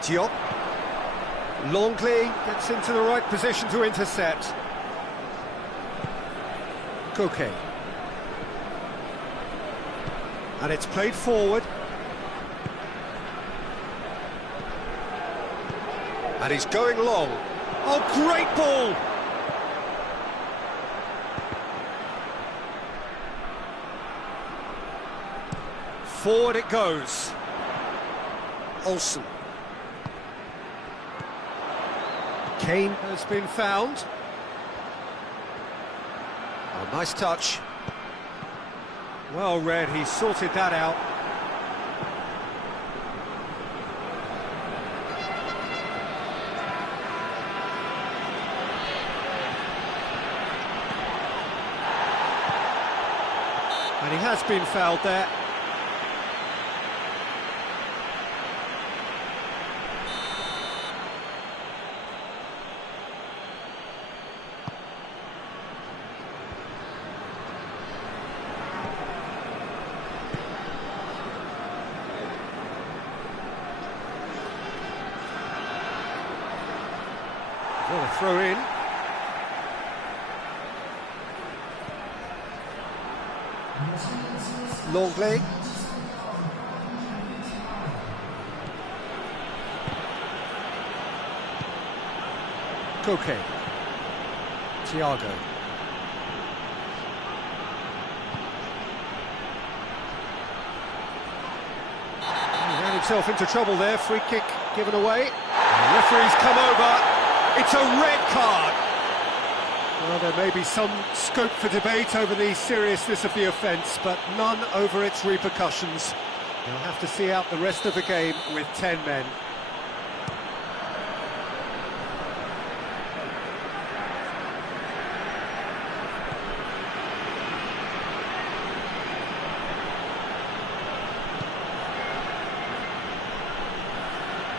Diop. Longley gets into the right position to intercept. Koke. And it's played forward. And he's going long. Oh, great ball! Forward it goes. Olsen. Kane has been found. Oh, nice touch. Well read, he sorted that out. And he has been fouled there. What a throw in. Longley. Koke. Thiago. He ran himself into trouble there, free kick given away. The referee's come over, it's a red card. Well, there may be some scope for debate over the seriousness of the offence, but none over its repercussions. They'll have to see out the rest of the game with 10 men.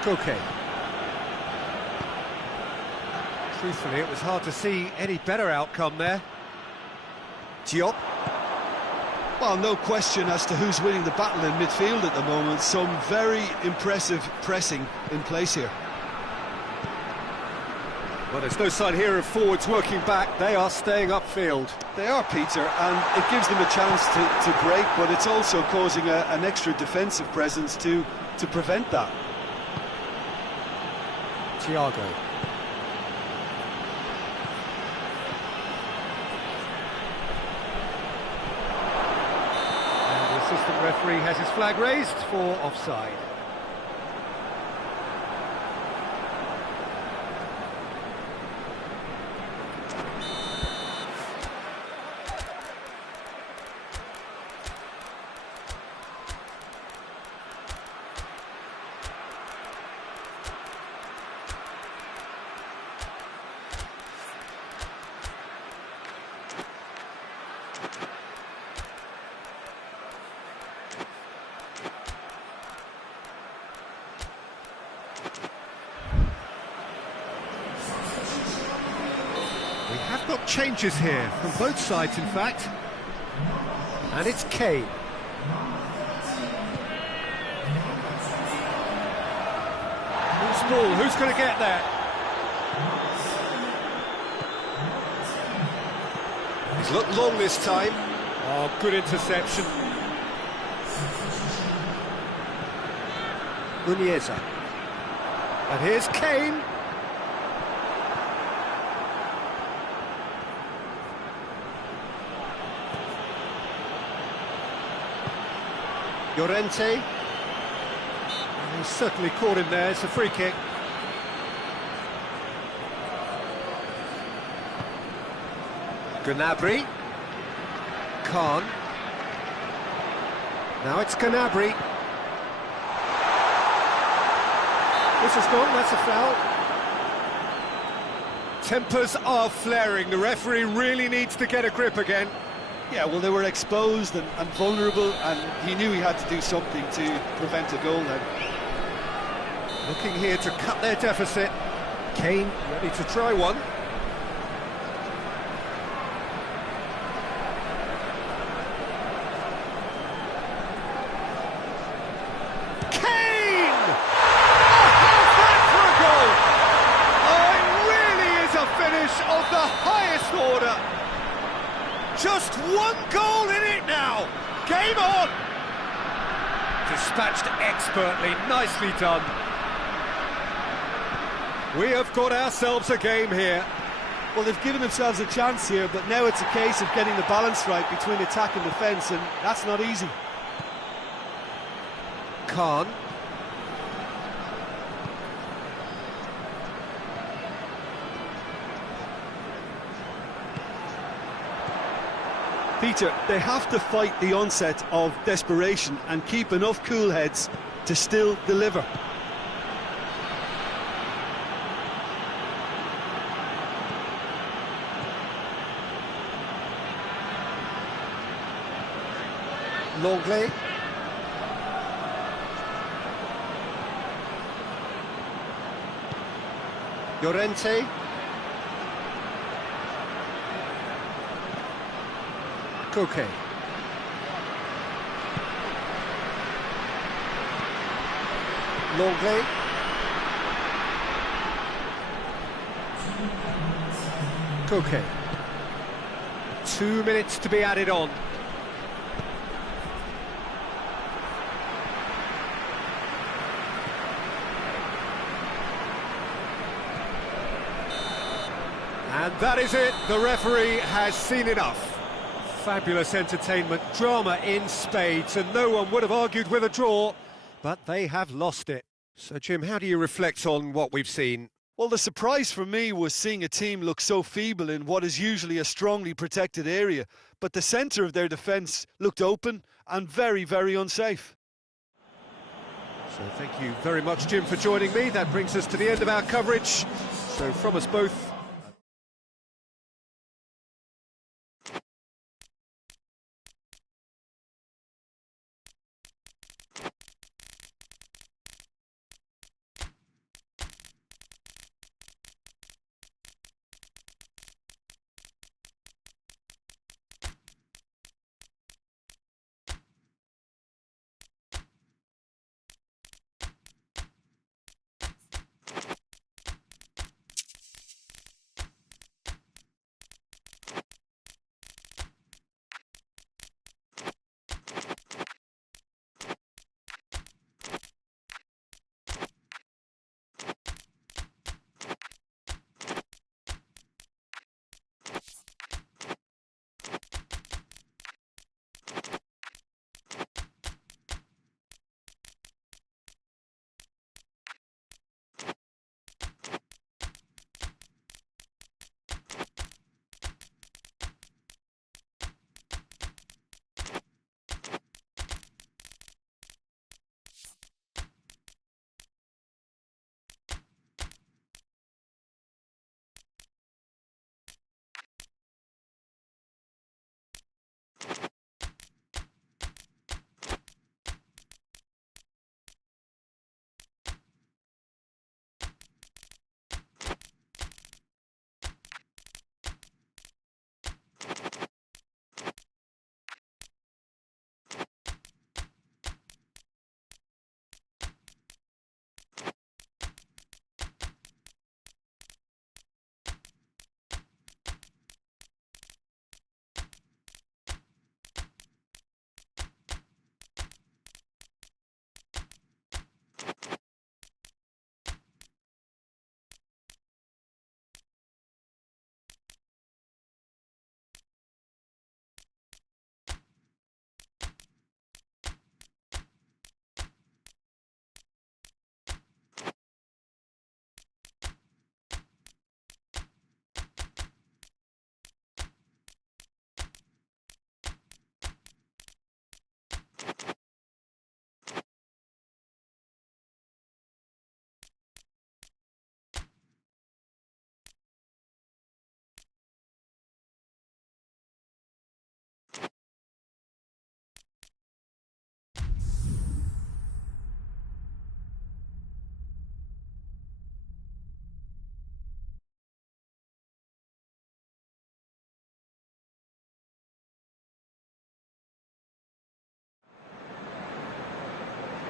Koke. Truthfully, it was hard to see any better outcome there. Diop. Well, no question as to who's winning the battle in midfield at the moment. Some very impressive pressing in place here. Well, there's no sign here of forwards working back. They are staying upfield. They are, Peter, and it gives them a chance to break, but it's also causing an extra defensive presence to prevent that. Thiago. And the assistant referee has his flag raised for offside. We have got changes here, from both sides in fact. And it's Kane. Who's ball? Who's going to get there? He's looked long this time. Oh, good interception. Muniesa. And here's Kane. Llorente. He's certainly caught him there, it's a free kick. Gnabry. Khan. Now it's Gnabry. This has gone, that's a foul. Tempers are flaring, the referee really needs to get a grip again. Yeah, well, they were exposed and vulnerable, and he knew he had to do something to prevent a goal then. Looking here to cut their deficit. Kane ready to try one. Kane! Oh, how's that for a goal? Oh, it really is a finish of the highest order. Just one goal in it now. Game on. Dispatched expertly, nicely done. We have got ourselves a game here. Well, they've given themselves a chance here, but now it's a case of getting the balance right between attack and defence, and that's not easy. Khan. Peter, they have to fight the onset of desperation and keep enough cool heads to still deliver. Longley. Llorente. Koke. Longley. Koke. 2 minutes to be added on. And that is it, the referee has seen enough. Fabulous entertainment, drama in spades, and no one would have argued with a draw, but they have lost it. So Jim, how do you reflect on what we've seen? Well, the surprise for me was seeing a team look so feeble in what is usually a strongly protected area, but the centre of their defence looked open and very, very unsafe. So thank you very much, Jim, for joining me. That brings us to the end of our coverage. So from us both,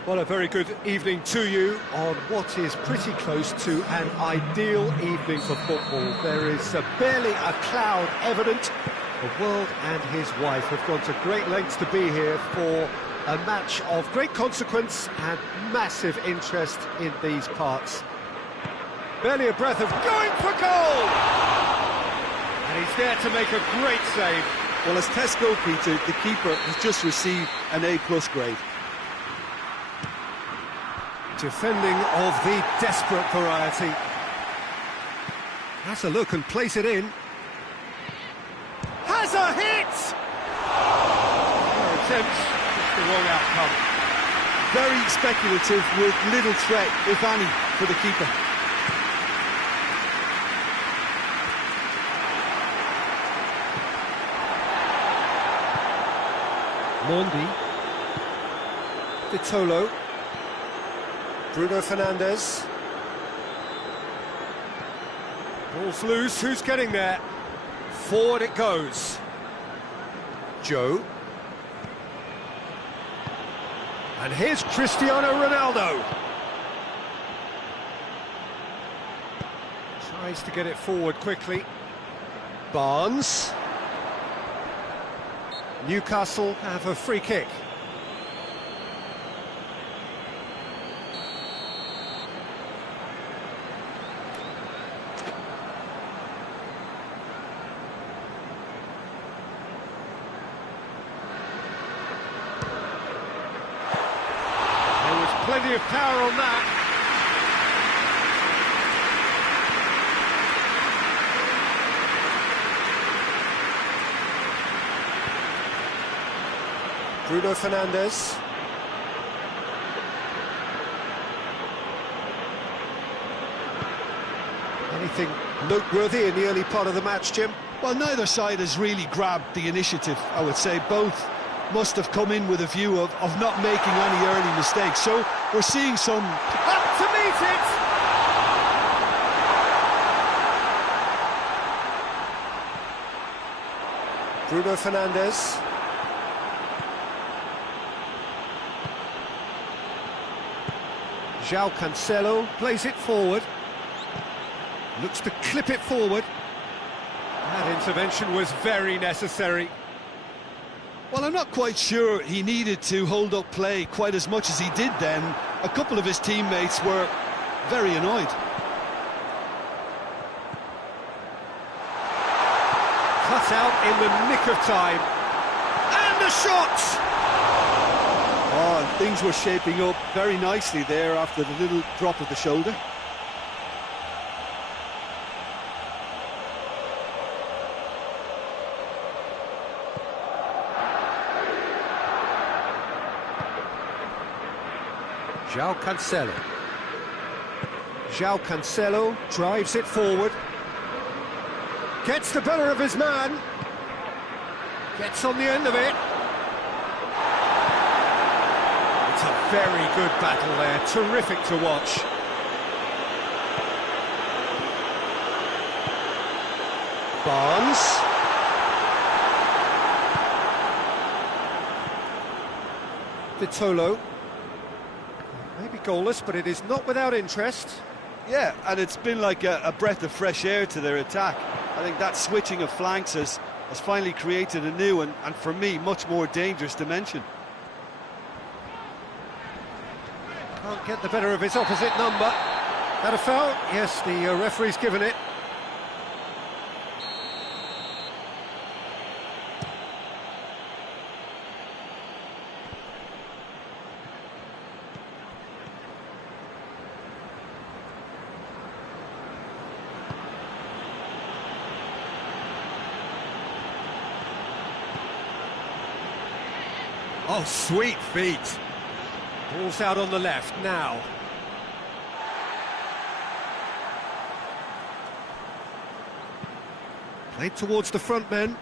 well, a very good evening to you on what is pretty close to an ideal evening for football. There is barely a cloud evident. The world and his wife have gone to great lengths to be here for a match of great consequence and massive interest in these parts. Barely a breath of going for goal! And he's there to make a great save. Well, as test goalkeeper, the keeper has just received an A+ grade. Defending of the desperate variety. Has a look and place it in. Has a hit! Attempts, just the wrong outcome. Very speculative with little threat, if any, for the keeper. Mondi. Vitolo. Bruno Fernandes. Ball's loose, who's getting there? Forward it goes. Joe. And here's Cristiano Ronaldo. Tries to get it forward quickly. Barnes. Newcastle have a free kick. plenty of power on that. Bruno Fernandes. Anything noteworthy in the early part of the match, Jim? Well, neither side has really grabbed the initiative, I would say. Both must have come in with a view of not making any early mistakes. So we're seeing some... Up to meet it! Bruno Fernandes. João Cancelo plays it forward. Looks to clip it forward. That intervention was very necessary. Well, I'm not quite sure he needed to hold up play quite as much as he did then. A couple of his teammates were very annoyed. Cut out in the nick of time. And the shot! Oh, and things were shaping up very nicely there after the little drop of the shoulder. João Cancelo. João Cancelo drives it forward. Gets the better of his man. Gets on the end of it. It's a very good battle there. Terrific to watch. Barnes. Vitolo. Maybe goalless, but it is not without interest. Yeah, and it's been like a breath of fresh air to their attack. I think that switching of flanks has finally created a new and for me, much more dangerous dimension. Can't get the better of his opposite number. That a foul? Yes, the referee's given it. Oh, sweet feet. Ball's out on the left now. Played towards the front men.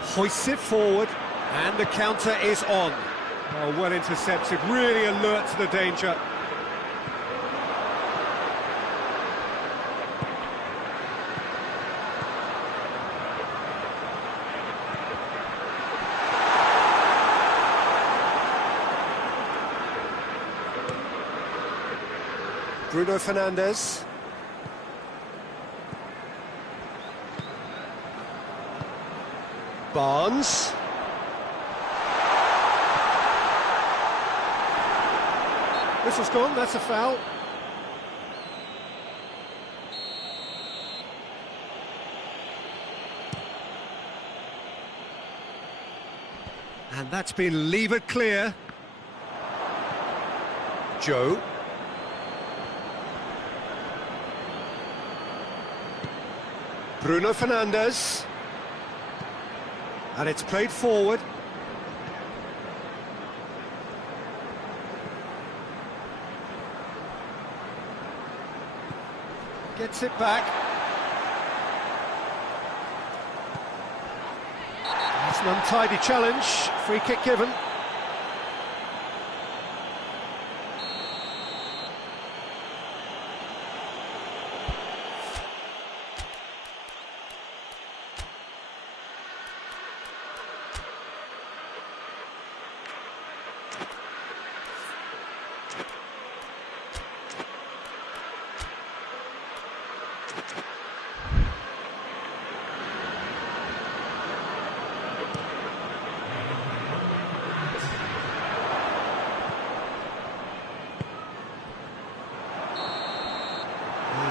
Hoists it forward. And the counter is on. Oh, well intercepted, really alert to the danger. Bruno Fernandes. Barnes. Whistle's gone, that's a foul. And that's been levered clear. Joe. Bruno Fernandes. And it's played forward. Gets it back. It's an untidy challenge. Free kick given.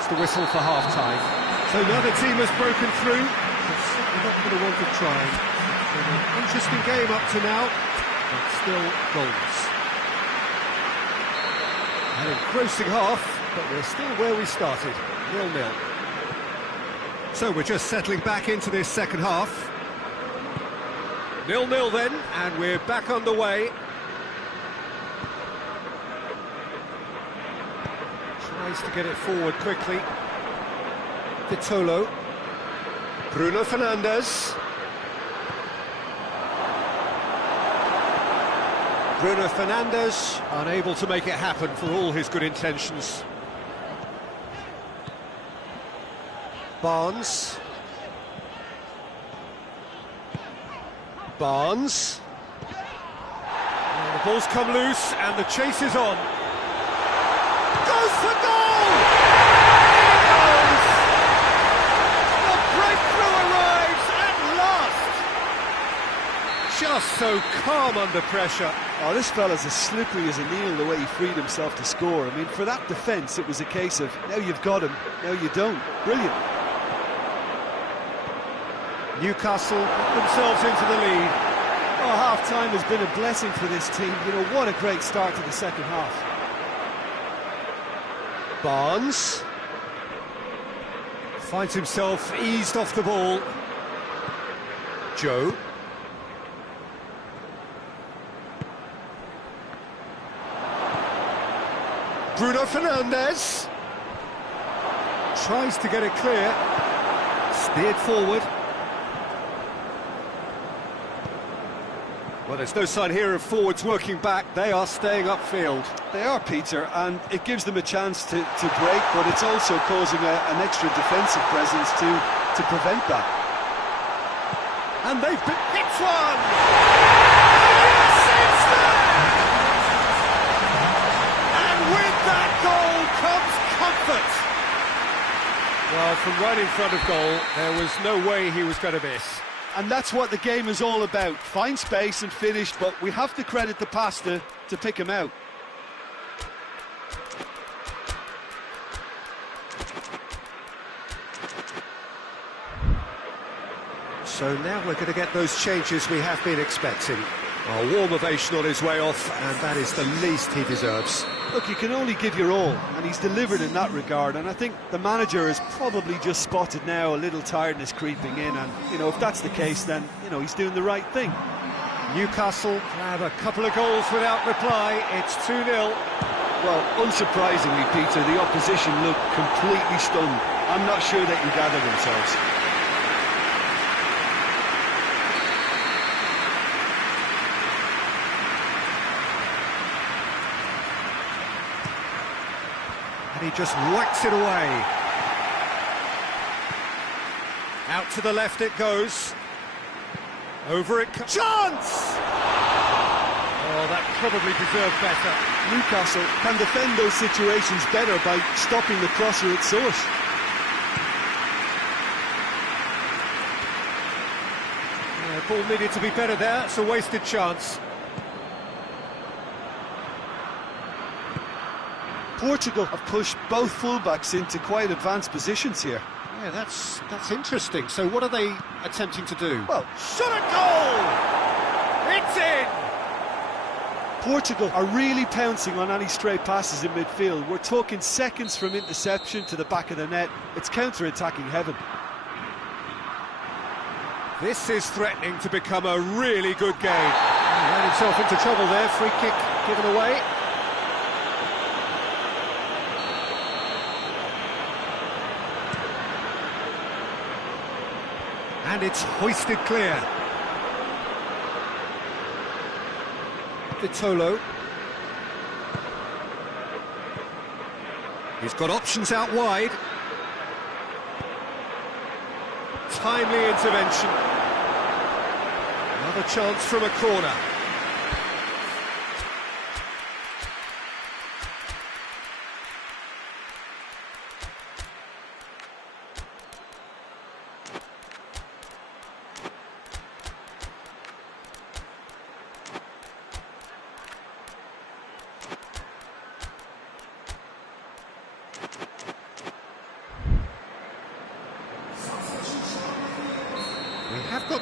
the whistle for half-time. So another team has broken through. It's certainly not going to want to try. It's been an interesting game up to now, but still goals. An engrossing half, but we're still where we started, 0-0. So we're just settling back into this second half. 0-0 then, and we're back underway. Tries to get it forward quickly. Vitolo. Bruno Fernandes. Bruno Fernandes unable to make it happen for all his good intentions. Barnes. Barnes. And the ball's come loose and the chase is on. Goes for goal! It goes! The breakthrough arrives at last! Just so calm under pressure. Oh, this fella's as slippery as a needle the way he freed himself to score. I mean, for that defence, it was a case of, now you've got him, now you don't. Brilliant. Newcastle put themselves into the lead. Oh, half-time has been a blessing for this team. You know, what a great start to the second half. Barnes finds himself eased off the ball. Joe. Bruno Fernandes tries to get it clear. Steered forward. Well, there's no sign here of forwards working back. They are staying upfield. They are, Peter, and it gives them a chance to break, but it's also causing an extra defensive presence to prevent that. And they've been hit one! Yes, it's there! And with that goal comes comfort! Well, from right in front of goal, there was no way he was going to miss. And that's what the game is all about. Find space and finish, but we have to credit the passer to pick him out. So now we're going to get those changes we have been expecting. A warm ovation on his way off, and that is the least he deserves. Look, you can only give your all, and he's delivered in that regard, and I think the manager has probably just spotted now a little tiredness creeping in, and, you know, if that's the case, then, you know, he's doing the right thing. Newcastle have a couple of goals without reply. It's 2-0. Well, unsurprisingly, Peter, the opposition looked completely stunned. I'm not sure they can gather themselves. And he just whacks it away. Out to the left it goes. Over it comes. Chance! Oh, that probably deserved better. Newcastle can defend those situations better by stopping the crosser at source. The ball needed to be better there. It's a wasted chance. Portugal have pushed both fullbacks into quite advanced positions here. Yeah, that's interesting. So what are they attempting to do? Well, shot a goal! It's in! Portugal are really pouncing on any stray passes in midfield. We're talking seconds from interception to the back of the net. It's counter-attacking heaven. This is threatening to become a really good game. He ran himself into trouble there. Free kick given away. And it's hoisted clear. Vitolo. He's got options out wide. Timely intervention. Another chance from a corner.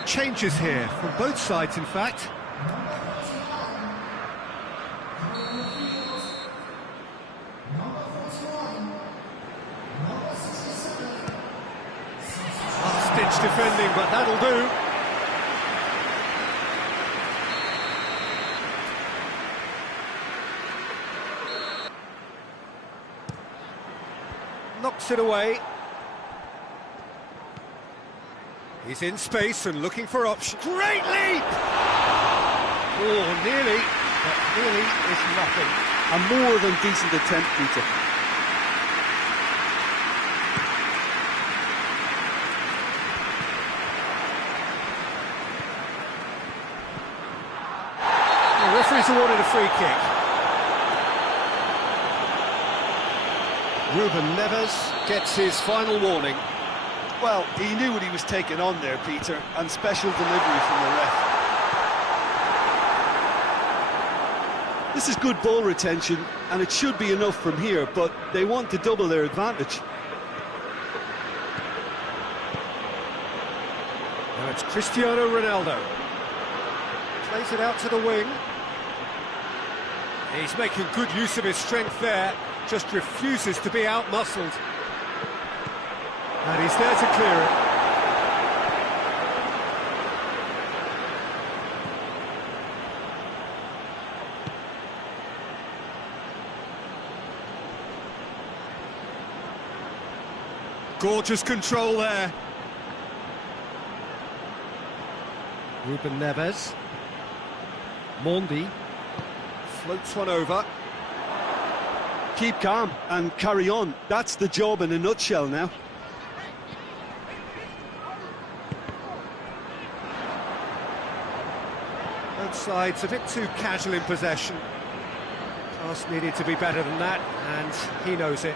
changes here, from both sides in fact. Last-ditch defending, but that'll do. Knocks it away. He's in space and looking for options. Great leap! Oh, nearly, but nearly is nothing. A more than decent attempt, Peter. The referee's awarded a free kick. Ruben Neves gets his final warning. Well, he knew what he was taking on there, Peter, and special delivery from the ref. This is good ball retention, and it should be enough from here, but they want to double their advantage. Now it's Cristiano Ronaldo. Plays it out to the wing. He's making good use of his strength there, just refuses to be out-muscled. And he's there to clear it. Gorgeous control there. Ruben Neves. Mondi floats one over. Keep calm and carry on. That's the job in a nutshell now. Both sides a bit too casual in possession. Pass needed to be better than that, and he knows it.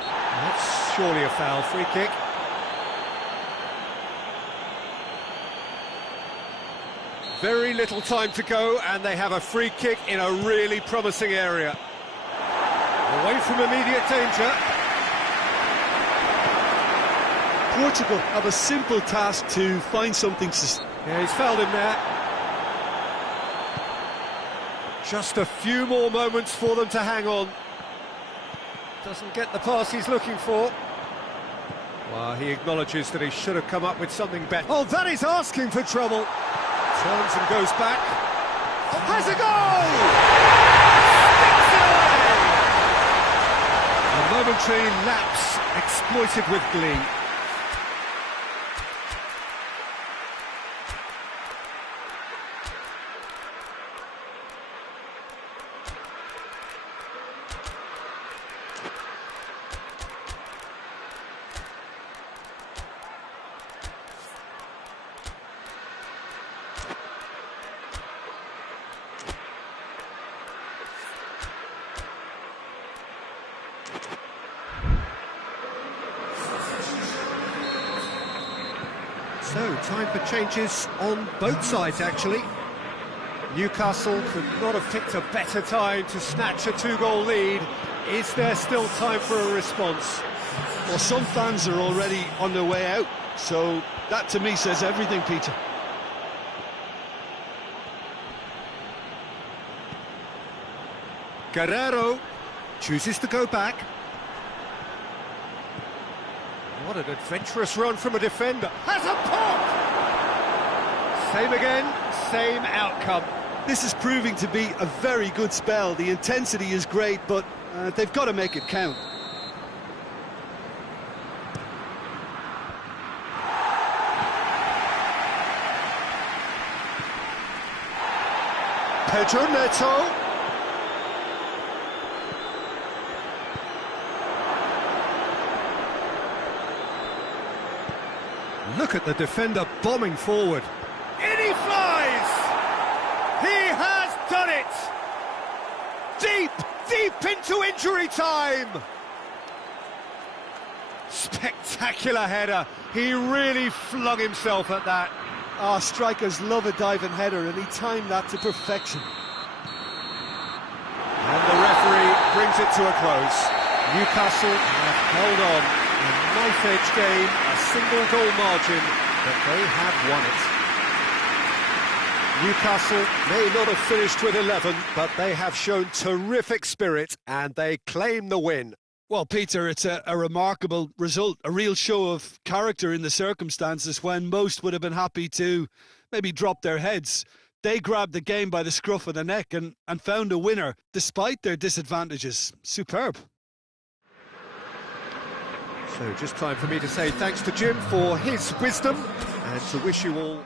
That's surely a foul. Free kick. Very little time to go, and they have a free kick in a really promising area. Away from immediate danger. Portugal have a simple task to find something to... Yeah, he's fouled him there. Just a few more moments for them to hang on. Doesn't get the pass he's looking for. Well, he acknowledges that he should have come up with something better. Oh, that is asking for trouble. Turns and goes back. Oh, has a goal! Sticks it away! A momentary lapse exploited with glee. So, time for changes on both sides, actually. Newcastle could not have picked a better time to snatch a two-goal lead. Is there still time for a response? Well, some fans are already on their way out, so that to me says everything, Peter. Guerrero chooses to go back. What an adventurous run from a defender. Has a pop! Same again, same outcome. This is proving to be a very good spell. The intensity is great, but they've got to make it count. Pedro Neto. Look at the defender bombing forward. In he flies! He has done it! Deep into injury time! Spectacular header. He really flung himself at that. Strikers love a diving header, and he timed that to perfection. And the referee brings it to a close. Newcastle have held on. A knife-edge game, a single goal margin, but they have won it. Newcastle may not have finished with 11, but they have shown terrific spirit and they claim the win. Well, Peter, it's a remarkable result, a real show of character in the circumstances when most would have been happy to maybe drop their heads. They grabbed the game by the scruff of the neck and found a winner despite their disadvantages. Superb. So just time for me to say thanks to Jim for his wisdom and to wish you all...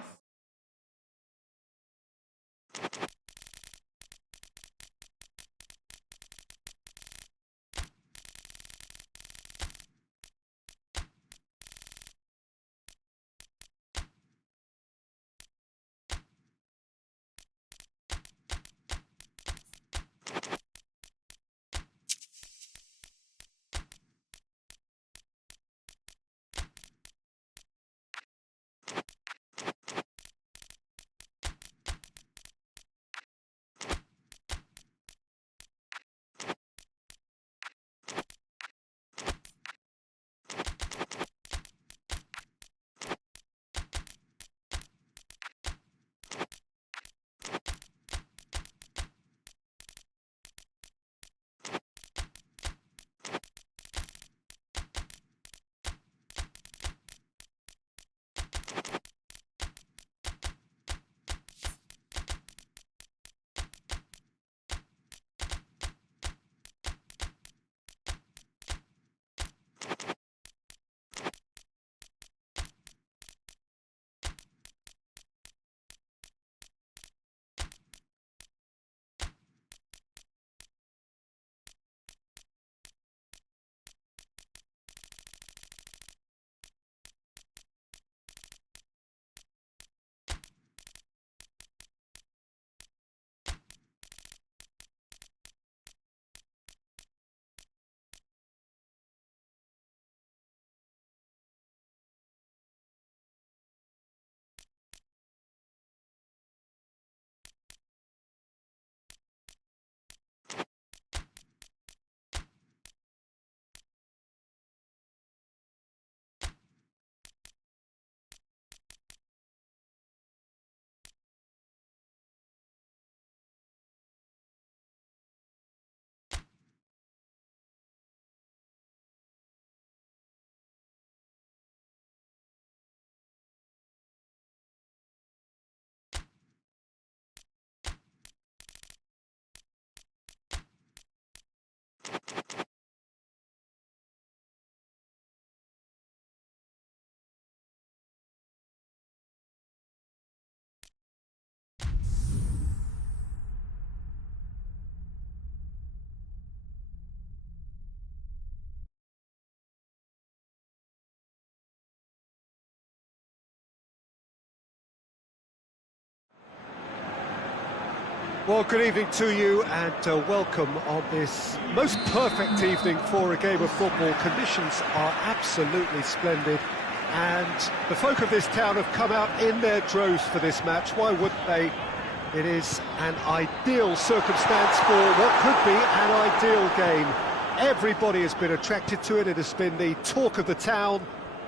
Well, good evening to you and welcome on this most perfect evening for a game of football. Conditions are absolutely splendid and the folk of this town have come out in their droves for this match. Why wouldn't they? It is an ideal circumstance for what could be an ideal game. Everybody has been attracted to it. It has been the talk of the town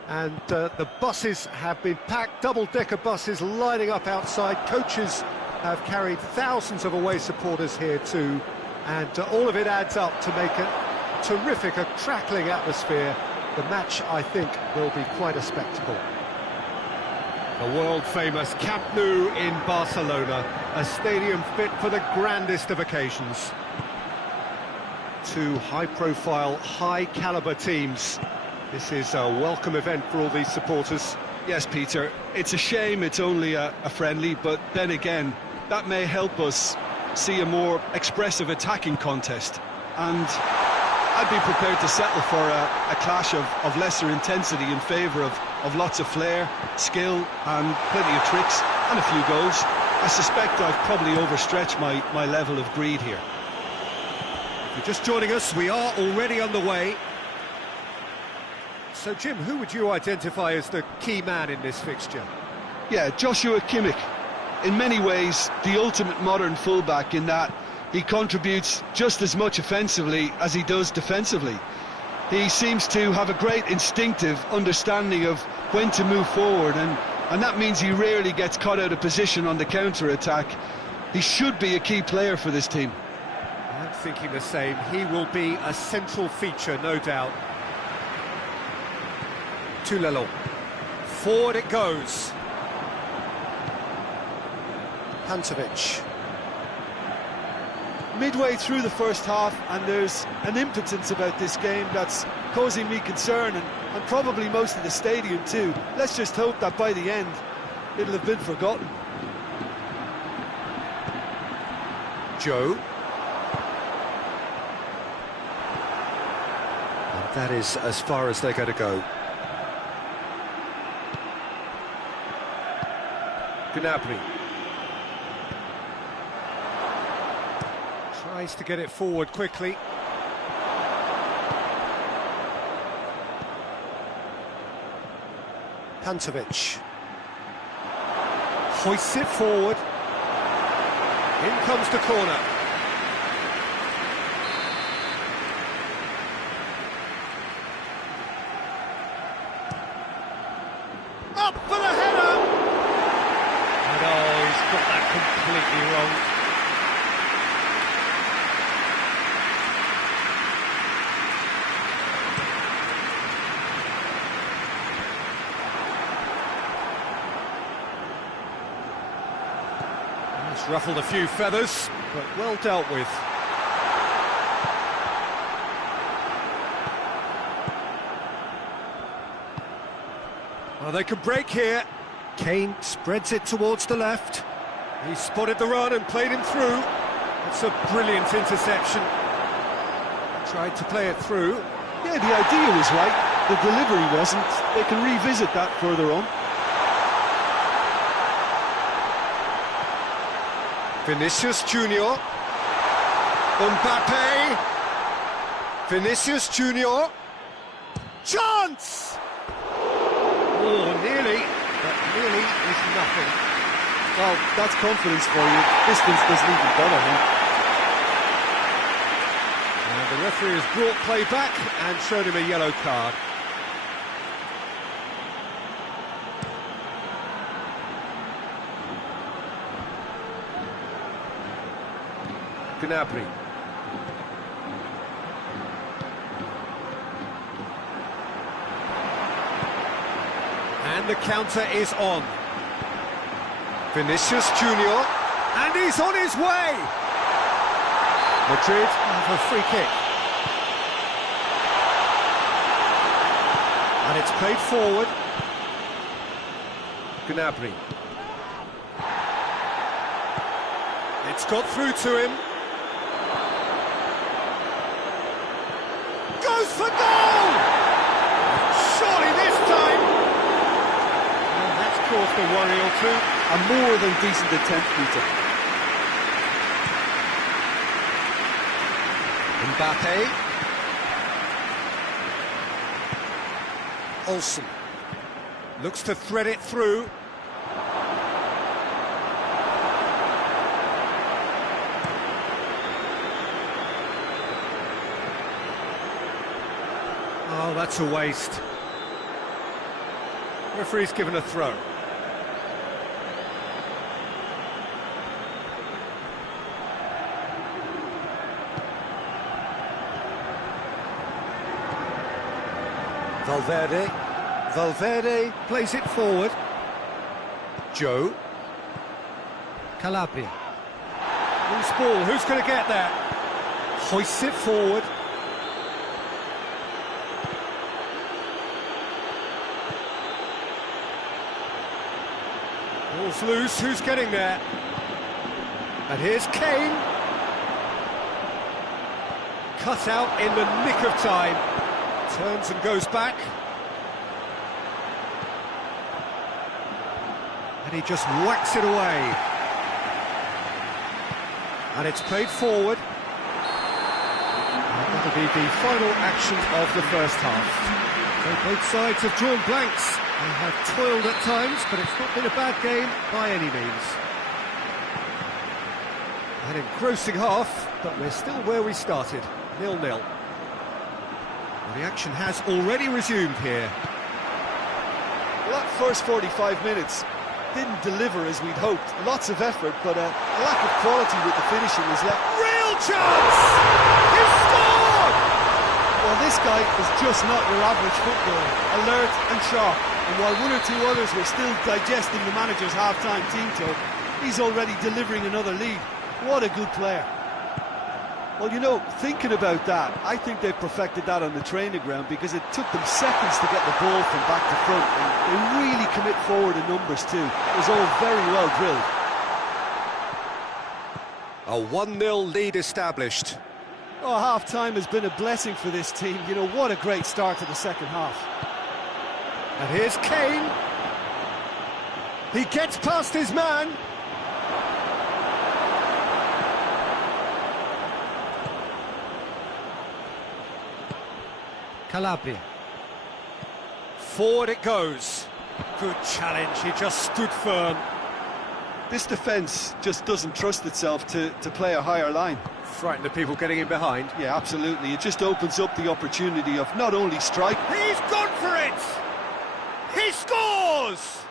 and the buses have been packed, double-decker buses lining up outside. Coaches have carried thousands of away supporters here too, and all of it adds up to make a terrific, a crackling atmosphere. The match, I think, will be quite a spectacle. The world-famous Camp Nou in Barcelona, a stadium fit for the grandest of occasions. Two high-profile, high-caliber teams. This is a welcome event for all these supporters. Yes, Peter, it's a shame it's only a friendly, but then again, that may help us see a more expressive attacking contest. And I'd be prepared to settle for a clash of lesser intensity in favour of lots of flair, skill and plenty of tricks and a few goals. I suspect I've probably overstretched my level of greed here. If you're just joining us, we are already underway. So, Jim, who would you identify as the key man in this fixture? Yeah, Joshua Kimmich. In many ways, the ultimate modern fullback in that he contributes just as much offensively as he does defensively. He seems to have a great instinctive understanding of when to move forward, and that means he rarely gets caught out of position on the counter-attack. He should be a key player for this team. I'm thinking the same. He will be a central feature, no doubt. Tulelo. Forward it goes. Pantovic. Midway through the first half, and there's an impotence about this game that's causing me concern, and probably most of the stadium too. Let's just hope that by the end it'll have been forgotten. Joe. And that is as far as they're going to go. Gnabry. Tries to get it forward quickly. Pantovic. Hoists it forward. In comes the corner. Up for the header! And oh, he's got that completely wrong. It's ruffled a few feathers, but well dealt with. Well, they can break here. Kane spreads it towards the left. He spotted the run and played him through. It's a brilliant interception. Tried to play it through. Yeah, the idea was right, the delivery wasn't. They can revisit that further on. Vinicius Junior. Mbappe. Vinicius Junior. Chance! Oh, nearly, but nearly is nothing. Well, that's confidence for you. Distance doesn't even bother him. And the referee has brought play back and showed him a yellow card. Gnabry. And the counter is on. Vinicius Junior, and he's on his way! Madrid have a free kick. And it's played forward. Gnabry. It's got through to him. Goes for goal! Surely this time! Well, that's caused a worry or two. A more than decent attempt, Peter. Mbappe. Olsen. Looks to thread it through. Oh, that's a waste. Referee's given a throw. Valverde plays it forward. Joe. Calabria. Loose ball, who's going to get that? Hoists it forward. Ball's loose, who's getting there? And here's Kane. Cut out in the nick of time. Turns and goes back. And he just whacks it away. And it's played forward. And that'll be the final action of the first half. So both sides have drawn blanks. They have toiled at times, but it's not been a bad game by any means. An engrossing half, but we're still where we started, 0-0. Well, the action has already resumed here. Well, that first 45 minutes didn't deliver as we'd hoped. Lots of effort, but a lack of quality with the finishing was left. Real chance! He scored! Well, this guy is just not your average footballer. Alert and sharp. And while one or two others were still digesting the manager's half-time team talk, he's already delivering another lead. What a good player. Well, you know, thinking about that, I think they've perfected that on the training ground because it took them seconds to get the ball from back to front, and they really commit forward in numbers too. It was all very well drilled. A 1-0 lead established. Oh, half-time has been a blessing for this team. You know, what a great start to the second half. And here's Kane. He gets past his man. Calabria. Forward it goes. Good challenge, he just stood firm. This defence just doesn't trust itself to play a higher line. Frighten the people getting in behind. Yeah, absolutely. It just opens up the opportunity of not only strike. He's gone for it! He scores!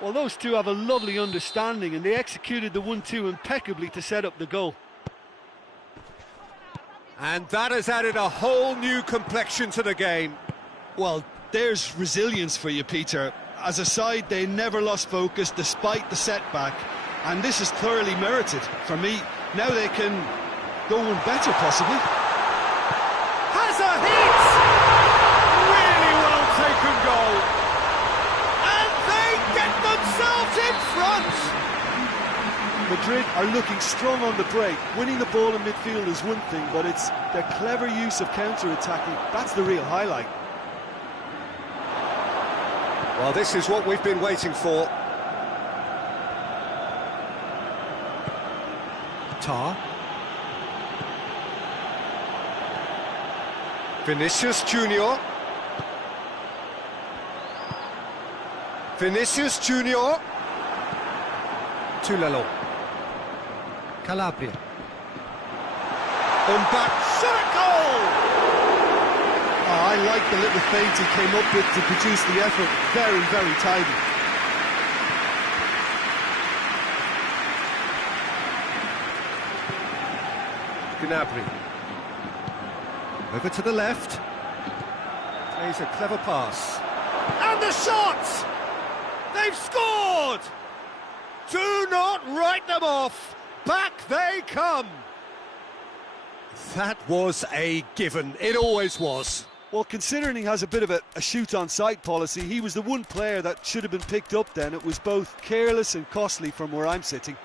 Well, those two have a lovely understanding, and they executed the 1-2 impeccably to set up the goal. And that has added a whole new complexion to the game. Well, there's resilience for you, Peter. As a side, they never lost focus despite the setback, and this is thoroughly merited for me. Now they can go one better, possibly. Has a hit! Really well taken goal. And they get themselves in front! Madrid are looking strong on the break. Winning the ball in midfield is one thing, but it's their clever use of counter-attacking. That's the real highlight. Well, this is what we've been waiting for. Tar. Vinicius Junior. Vinicius Junior. Tulalo. Calabria. Back shot at goal! Oh, I like the little feint he came up with to produce the effort. Very, very tidy. Gnabry. Over to the left. Plays a clever pass. And the shot! They've scored! Do not write them off. Back they come. That was a given. It always was. Well, considering he has a bit of a shoot-on-sight policy, he was the one player that should have been picked up then. It was both careless and costly from where I'm sitting.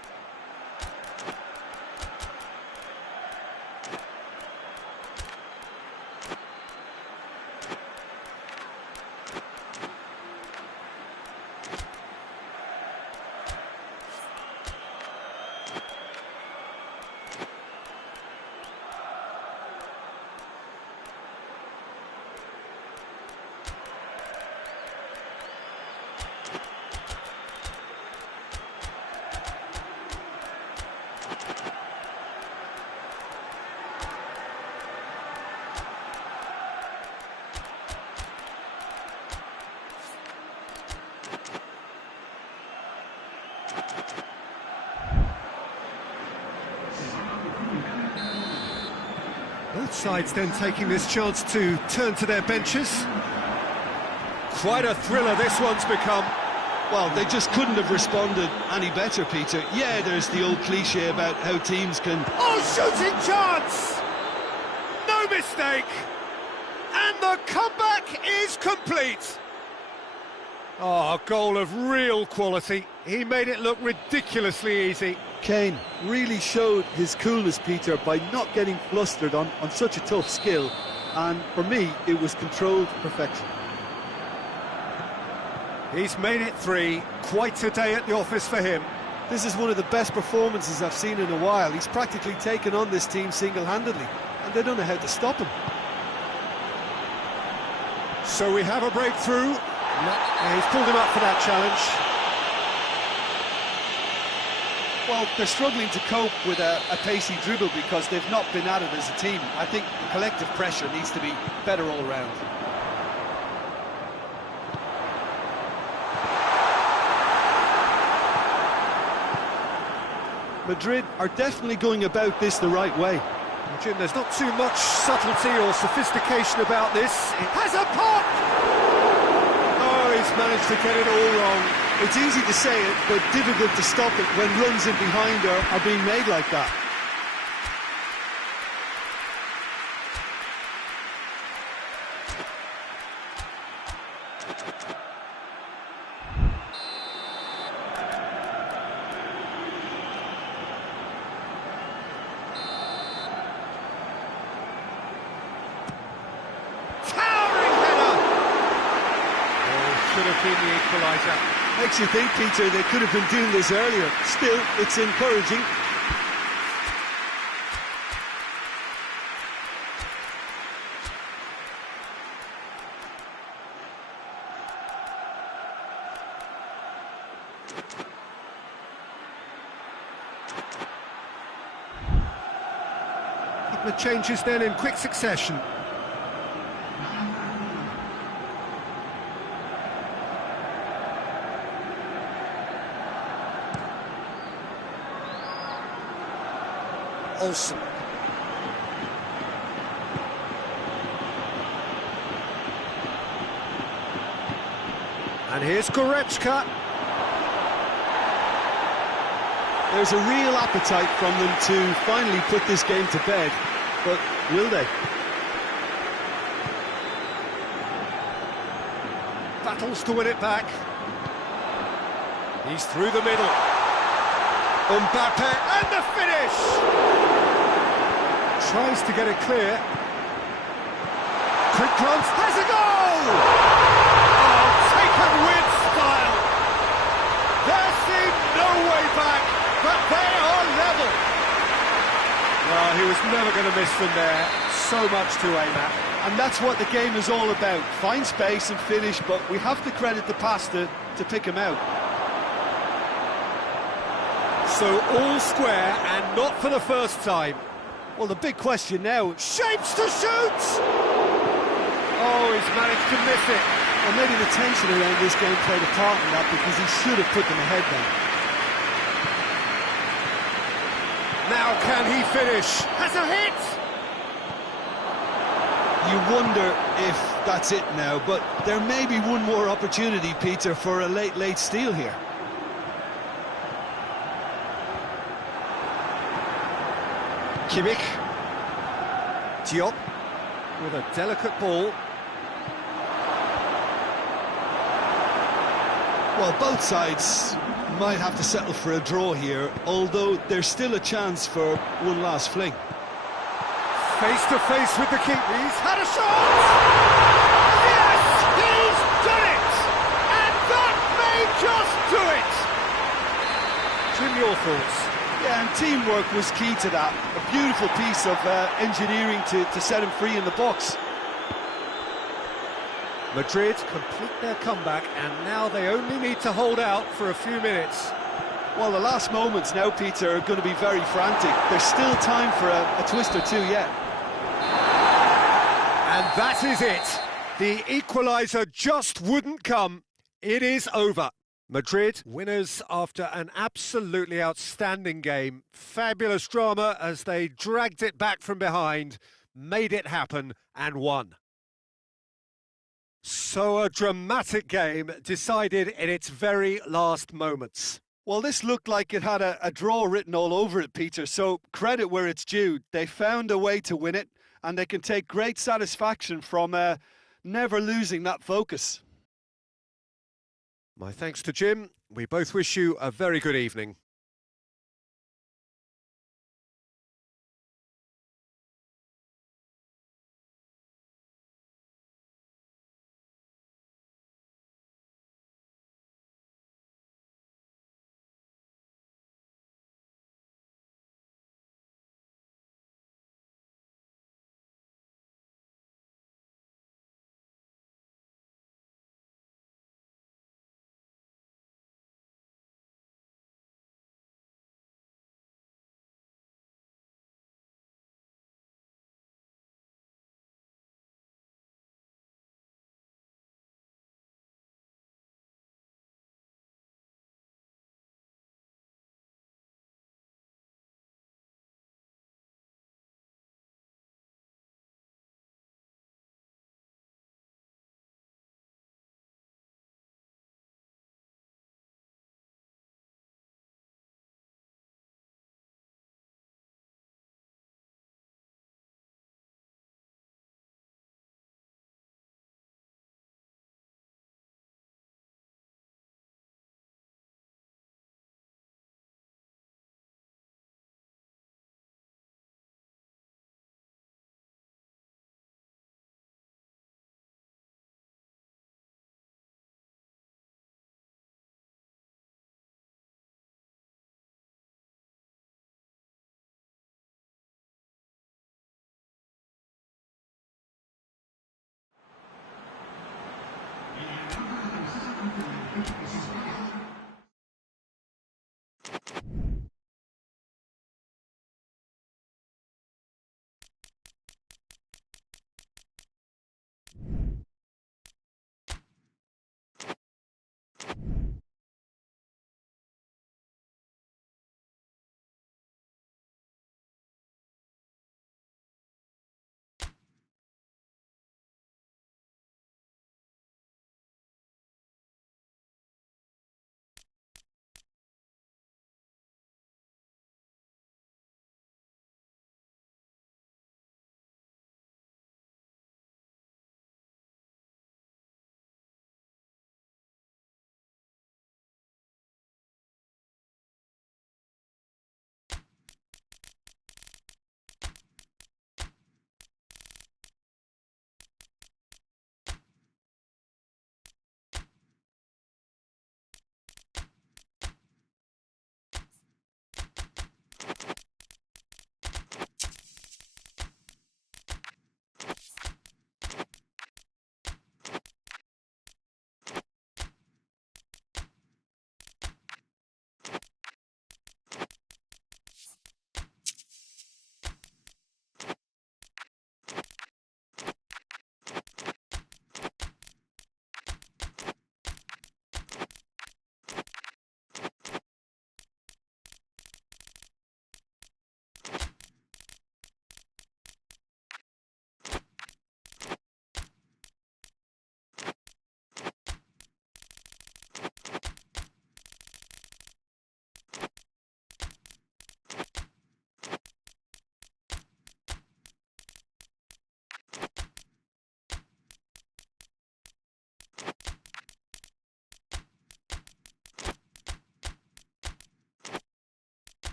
Both sides then taking this chance to turn to their benches. Quite a thriller this one's become. Well, they just couldn't have responded any better, Peter. Yeah, there's the old cliche about how teams can... Oh, shooting chance! No mistake! And the comeback is complete! Oh, a goal of real quality. He made it look ridiculously easy. Kane really showed his coolness, Peter, by not getting flustered on such a tough skill. And for me, it was controlled perfection. He's made it 3. Quite a day at the office for him. This is one of the best performances I've seen in a while. He's practically taken on this team single-handedly, and they don't know how to stop him. So we have a breakthrough. He's pulled him up for that challenge. Well, they're struggling to cope with a pacey dribble because they've not been at it as a team. I think the collective pressure needs to be better all around. Madrid are definitely going about this the right way. Jim, there's not too much subtlety or sophistication about this. It has a pop! Oh, he's managed to get it all wrong. It's easy to say it, but difficult to stop it when runs in behind are being made like that. Should have been the equaliser. Makes you think, Peter, they could have been doing this earlier. Still, it's encouraging. The changes then in quick succession. Olsen. And here's Goretzka. There's a real appetite from them to finally put this game to bed, but will they? Battles to win it back. He's through the middle. Mbappe, and the finish! Tries to get it clear. Quick glance, has a goal! Oh, taken with style. There seemed no way back, but they are level. Well, he was never going to miss from there. So much to aim at. And that's what the game is all about. Find space and finish, but we have to credit the pass to pick him out. So all square, and not for the first time. Well, the big question now... Shapes to shoot! Oh, he's managed to miss it. Well, maybe the tension around this game played a part in that, because he should have put them ahead then. Now can he finish? Has a hit! You wonder if that's it now, but there may be one more opportunity, Peter, for a late steal here. Kimmich. Diop with a delicate ball. Well, both sides might have to settle for a draw here, although there's still a chance for one last fling. Face to face with the keeper. He's had a shot! Yes! He's done it! And that may just do it! Jim, your thoughts? Yeah, and teamwork was key to that. A beautiful piece of engineering to set him free in the box. Madrid complete their comeback, and now they only need to hold out for a few minutes. Well, the last moments now, Peter, are going to be very frantic. There's still time for a twist or two yet. And that is it. The equaliser just wouldn't come. It is over. Madrid, winners after an absolutely outstanding game. Fabulous drama as they dragged it back from behind, made it happen and won. So a dramatic game decided in its very last moments. Well, this looked like it had a draw written all over it, Peter, so credit where it's due. They found a way to win it, and they can take great satisfaction from never losing that focus. My thanks to Jim. We both wish you a very good evening.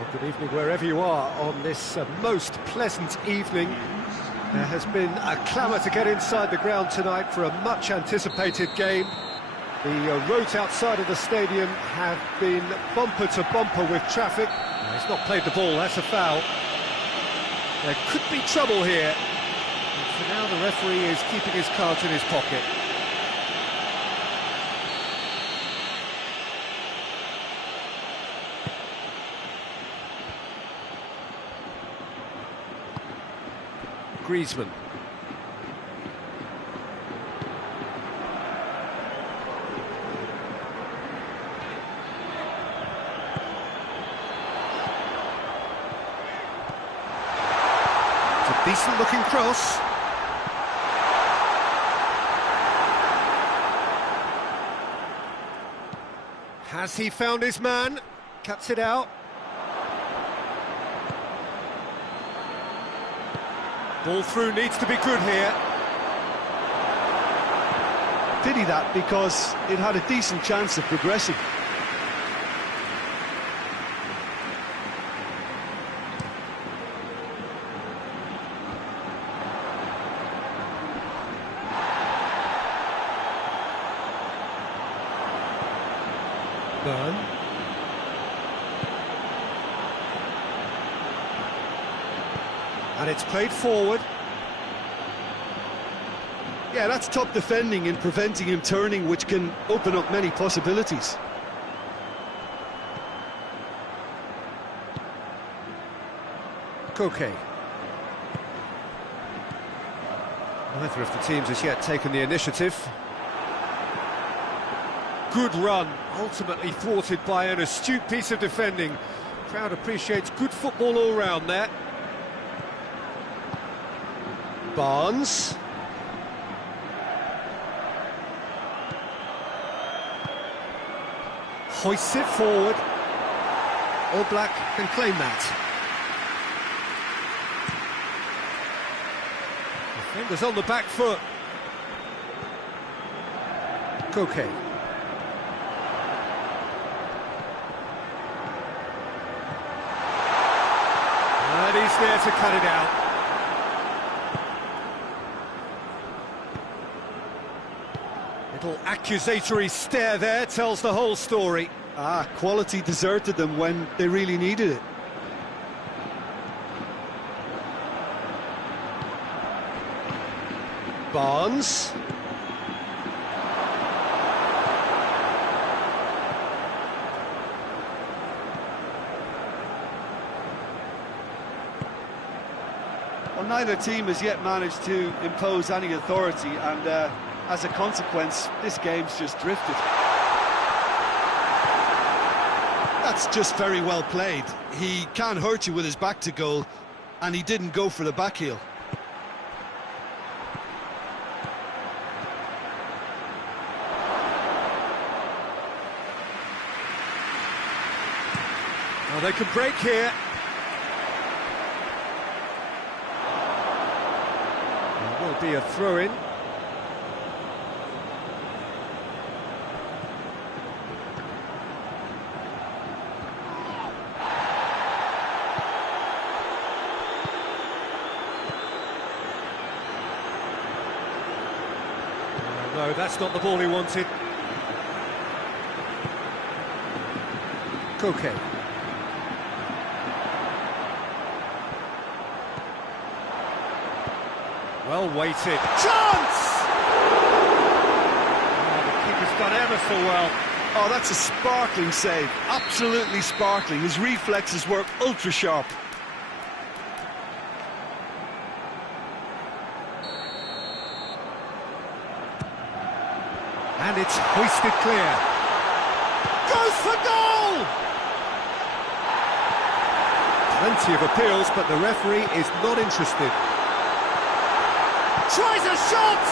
Well, good evening wherever you are on this most pleasant evening. There has been a clamour to get inside the ground tonight for a much-anticipated game. The roads outside of the stadium have been bumper to bumper with traffic. He's not played the ball, that's a foul. There could be trouble here. And for now, the referee is keeping his cards in his pocket. Griezmann. It's a decent looking cross. Has he found his man? Cuts it out. Ball through needs to be good here. Pity that, because it had a decent chance of progressing. Burn. And it's played forward. Yeah, that's top defending and preventing him turning, which can open up many possibilities. Pesjoker. Neither of the teams has yet taken the initiative. Good run, ultimately thwarted by an astute piece of defending Crowd appreciates good football all round there. Barnes. Hoists it forward. All Black can claim that. Defenders on the back foot. Koke. And he's there to cut it out. Little accusatory stare there tells the whole story. Quality deserted them when they really needed it. Barnes. Well, neither team has yet managed to impose any authority, and as a consequence, this game's just drifted. That's just very well played. He can't hurt you with his back to goal, and he didn't go for the back heel. Well, they can break here. There will be a throw-in. No, that's not the ball he wanted. Koke. Well weighted. Chance! Oh, the keeper's done ever so well. Oh, that's a sparkling save. Absolutely sparkling. His reflexes work ultra sharp. And it's hoisted clear. Goes for goal! Plenty of appeals, but the referee is not interested. Tries a shot!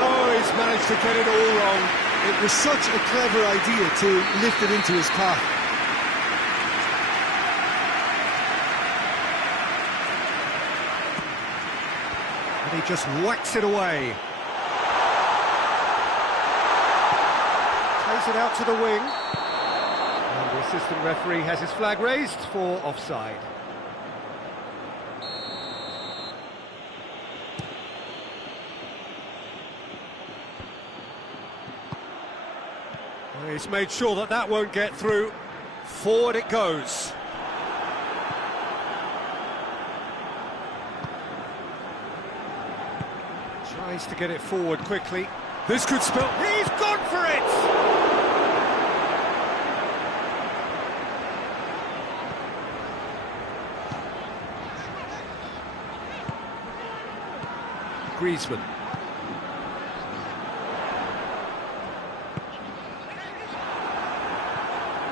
Oh, he's managed to get it all wrong. It was such a clever idea to lift it into his path. And he just whacks it away. Plays it out to the wing. And the assistant referee has his flag raised for offside. He's made sure that that won't get through. Forward it goes. Tries to get it forward quickly. This could spell... He's gone for it! Griezmann.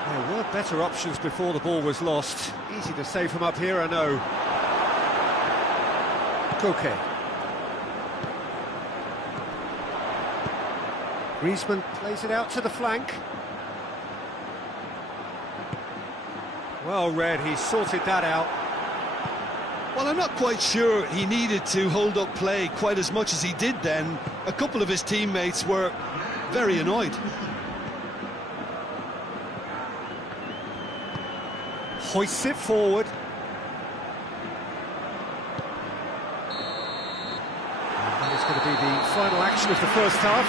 There were better options before the ball was lost. Easy to say from up here, I know. Koke. Griezmann plays it out to the flank. Well read, he sorted that out. Well, I'm not quite sure he needed to hold up play quite as much as he did then. A couple of his teammates were very annoyed. Hoists it forward. And that is going to be the final action of the first half.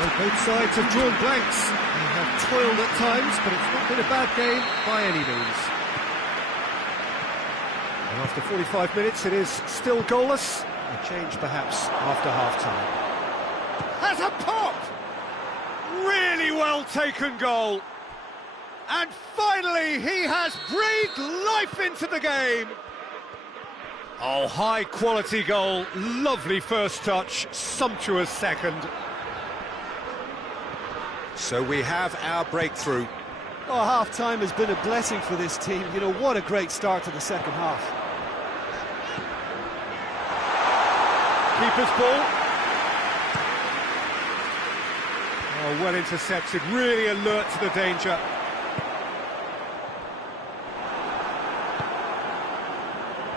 Well, both sides have drawn blanks. They have toiled at times, but it's not been a bad game by any means. And after 45 minutes, it is still goalless. A change perhaps after half-time. Has a pop! Really well taken goal. And finally, he has breathed life into the game. Oh, high-quality goal. Lovely first touch, sumptuous second. So we have our breakthrough. Oh, half-time has been a blessing for this team. You know, what a great start to the second half. Keeper's ball. Oh, well intercepted, really alert to the danger.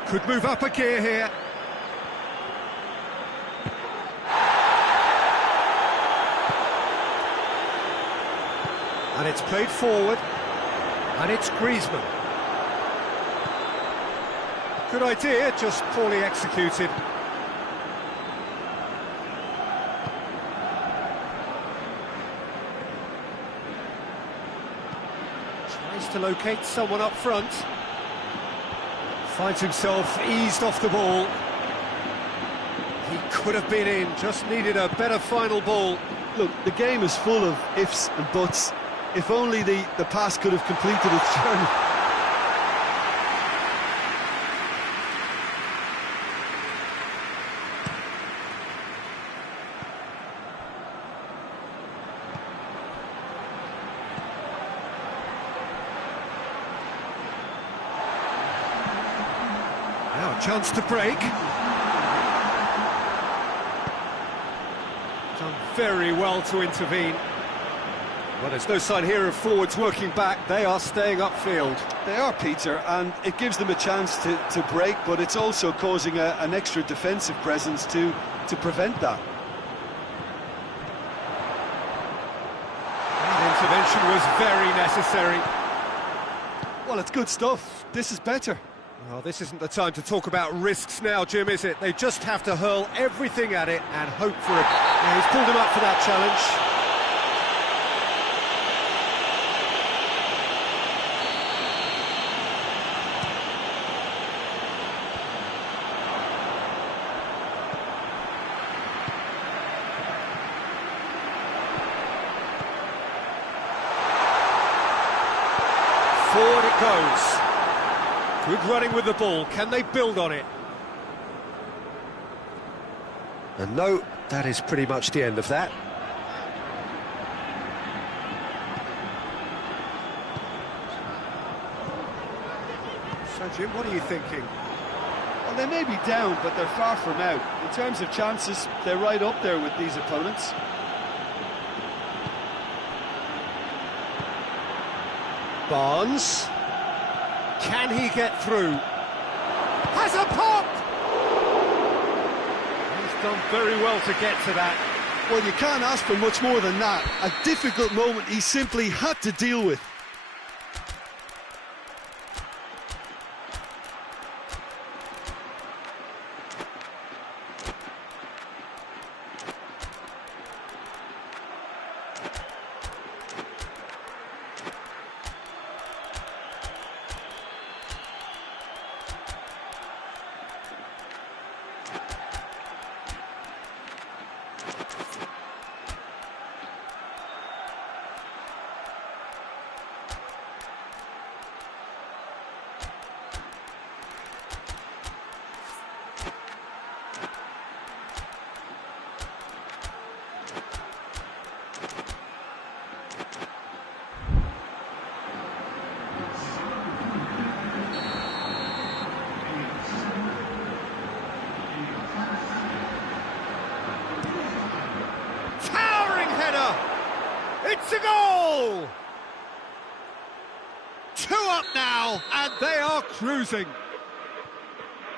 Could move up a gear here. And it's played forward, and it's Griezmann. Good idea, just poorly executed. Tries to locate someone up front. Finds himself eased off the ball. He could have been in, just needed a better final ball. Look, the game is full of ifs and buts. If only the pass could have completed its journey. Now a chance to break. Done very well to intervene. Well, there's no sign here of forwards working back. They are staying upfield. They are, Peter, and it gives them a chance to break, but it's also causing an extra defensive presence to prevent that. That intervention was very necessary. Well, it's good stuff. This is better. Well, this isn't the time to talk about risks now, Jim, is it? They just have to hurl everything at it and hope for it. Yeah, he's pulled him up for that challenge. Forward it goes. Good running with the ball. Can they build on it? And no, that is pretty much the end of that. So, Jim, what are you thinking? Well, they may be down, but they're far from out. In terms of chances, they're right up there with these opponents. Barnes. Can he get through? Has a pop! He's done very well to get to that. Well, you can't ask for much more than that. A difficult moment he simply had to deal with. It's a goal! 2 up now, and they are cruising.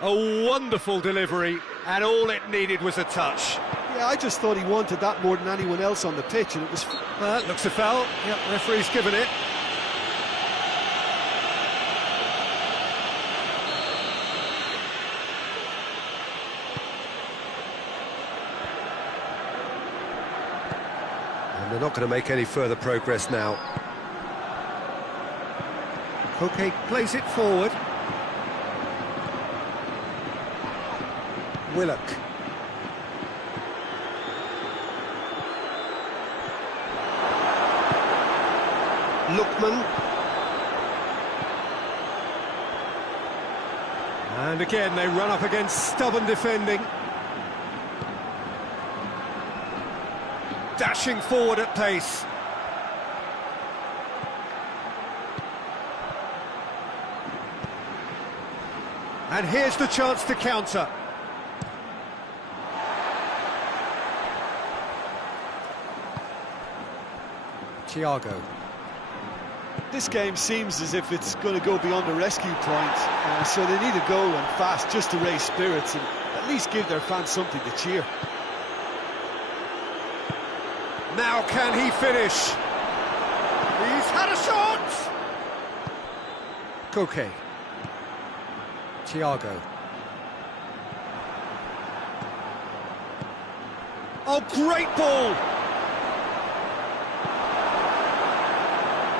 A wonderful delivery, and all it needed was a touch. Yeah, I just thought he wanted that more than anyone else on the pitch, and it was... That looks a foul. Yep, referee's given it. And they're not going to make any further progress now. Koke plays it forward. Willock. Lookman. And again, they run up against stubborn defending. Dashing forward at pace. And here's the chance to counter. Thiago. This game seems as if it's going to go beyond a rescue point, so they need a goal and fast just to raise spirits and at least give their fans something to cheer. Now can he finish? He's had a shot! Koke. Thiago. Oh, great ball!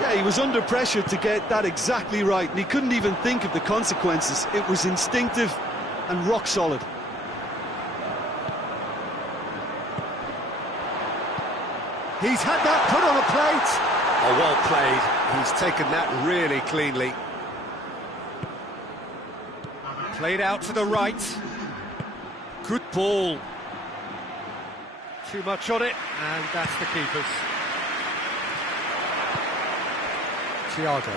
Yeah, he was under pressure to get that exactly right, and he couldn't even think of the consequences. It was instinctive and rock solid. He's had that put on a plate. Oh, well played. He's taken that really cleanly. Played out to the right. Good ball. Too much on it, and that's the keeper's. Thiago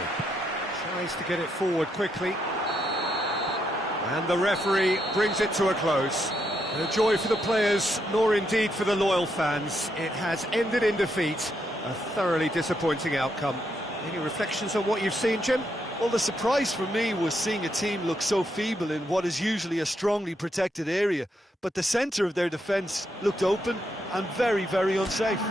tries to get it forward quickly. And the referee brings it to a close. No joy for the players, nor indeed for the loyal fans. It has ended in defeat. A thoroughly disappointing outcome. Any reflections on what you've seen, Jim? Well, the surprise for me was seeing a team look so feeble in what is usually a strongly protected area. But the centre of their defence looked open and very, very unsafe.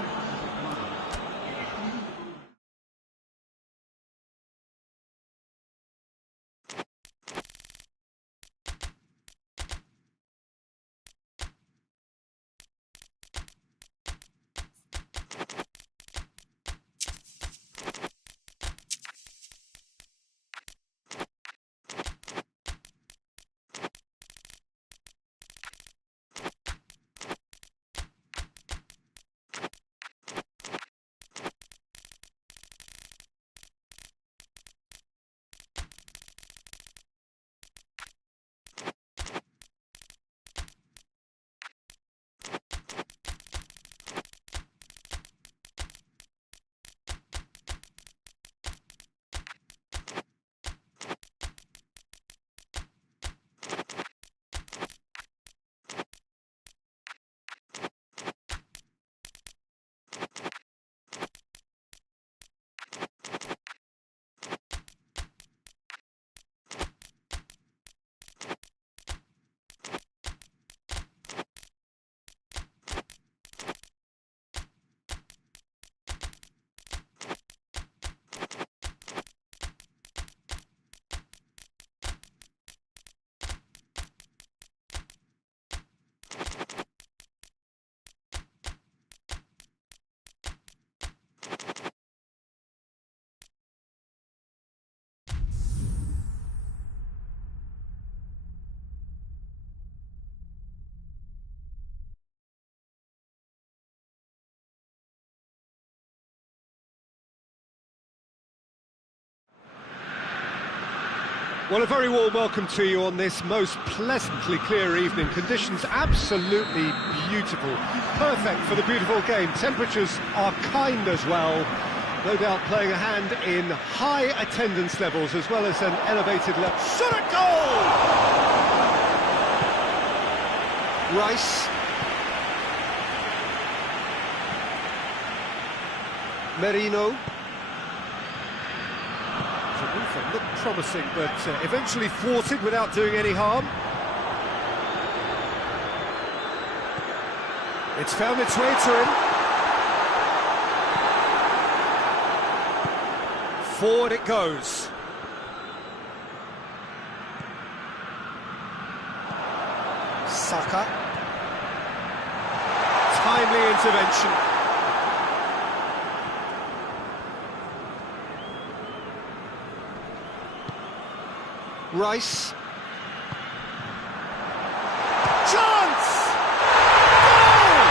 Well, a very warm welcome to you on this most pleasantly clear evening. Conditions absolutely beautiful. Perfect for the beautiful game. Temperatures are kind as well. No doubt playing a hand in high attendance levels as well as an elevated level. Shot at goal! Rice. Merino. Looked promising, but eventually thwarted without doing any harm. It's found its way to him. Forward it goes. Saka. Timely intervention. Rice. Chance! Goal!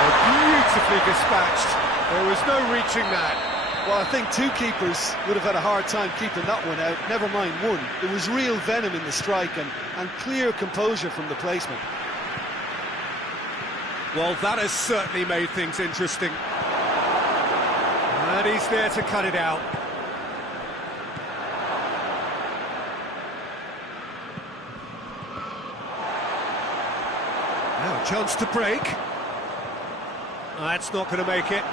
Oh, beautifully dispatched. There was no reaching that. Well, I think two keepers would have had a hard time keeping that one out, never mind one. There was real venom in the strike and clear composure from the placement. Well, that has certainly made things interesting. And he's there to cut it out. Chance to break. That's not going to make it.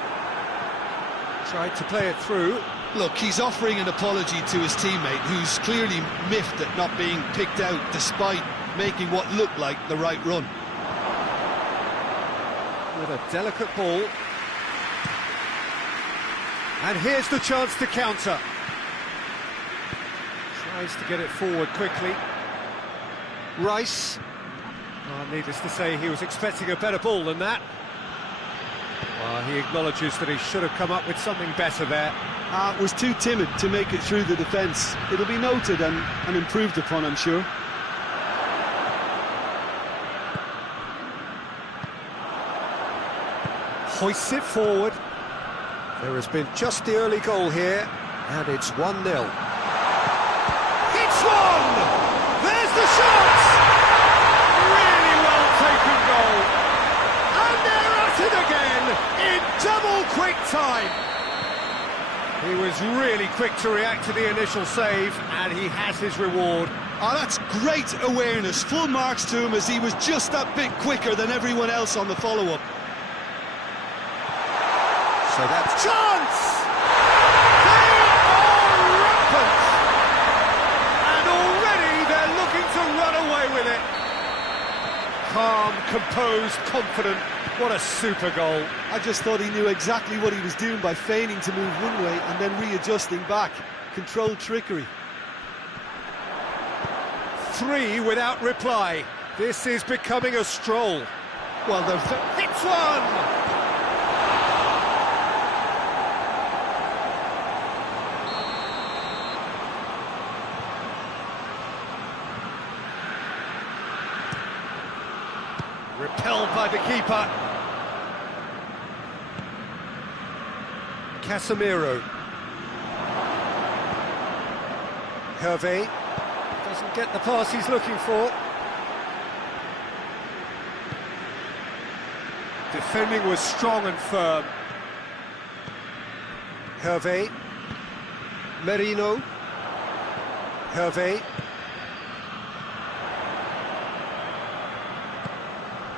Tried to play it through. Look, he's offering an apology to his teammate, who's clearly miffed at not being picked out despite making what looked like the right run. With a delicate ball. And here's the chance to counter. Tries to get it forward quickly. Rice. Needless to say, he was expecting a better ball than that. He acknowledges that he should have come up with something better there. Was too timid to make it through the defence. It'll be noted and improved upon, I'm sure. Hoists it forward. There has been just the early goal here, and it's 1-0. It's one! There's the shot! Really well taken goal. And they're at it again in double quick time. He was really quick to react to the initial save, and he has his reward. Oh, that's great awareness. Full marks to him, as he was just that bit quicker than everyone else on the follow-up. So that's chance! They are rampant! And already they're looking to run away with it. Calm, composed, confident. What a super goal. I just thought he knew exactly what he was doing by feigning to move one way and then readjusting back. Controlled trickery. 3 without reply. This is becoming a stroll. Well, Hits one! Repelled by the keeper. Casemiro. Hervé doesn't get the pass he's looking for. Defending was strong and firm. Hervé. Merino. Hervé.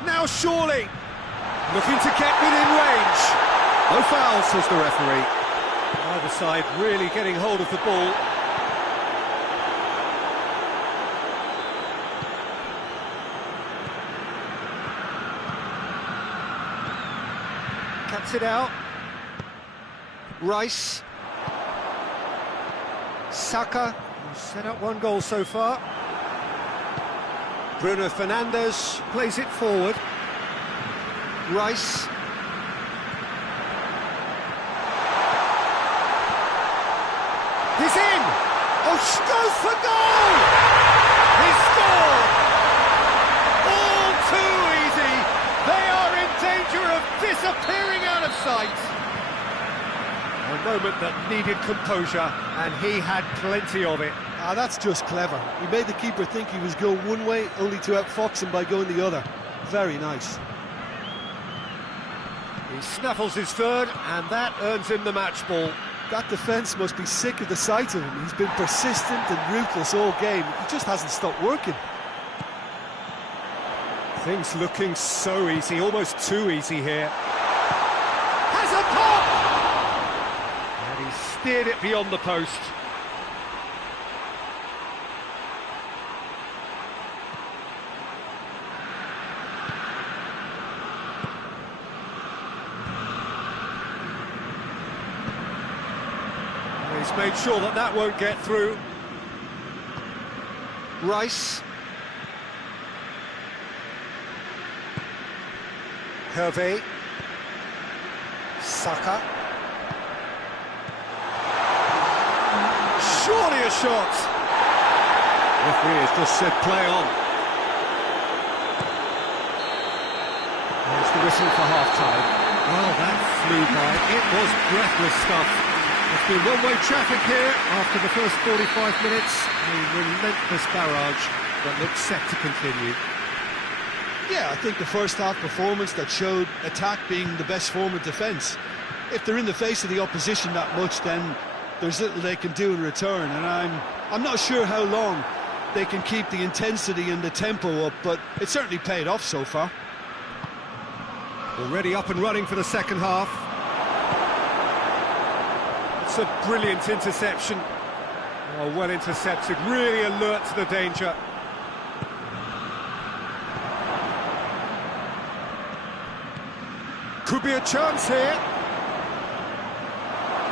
Now surely, looking to get within range. No foul, says the referee. Either side really getting hold of the ball. Cuts it out. Rice. Saka, who's set up 1 goal so far. Bruno Fernandes plays it forward. Rice. He's in! Oh, goes for goal! He scored! All too easy! They are in danger of disappearing out of sight! A moment that needed composure, and he had plenty of it. That's just clever. He made the keeper think he was going one way, only to outfox him by going the other. Very nice. He snaffles his third, and that earns him the match ball. That defence must be sick of the sight of him. He's been persistent and ruthless all game. He just hasn't stopped working. Things looking so easy, almost too easy here. Has a pop! And he steered it beyond the post. He's made sure that that won't get through. Rice. Hervé. Saka. Surely a shot. Referee has just said play on. There's the whistle for half-time. Well, that flew by. It was breathless stuff. It's been one-way traffic here after the first 45 minutes. A relentless barrage that looks set to continue. Yeah, I think the first half performance that showed attack being the best form of defence. If they're in the face of the opposition that much, then there's little they can do in return, and I'm not sure how long they can keep the intensity and the tempo up, but it certainly paid off so far. Already up and running for the second half. It's a brilliant interception. Oh, well intercepted, really alert to the danger. Could be a chance here.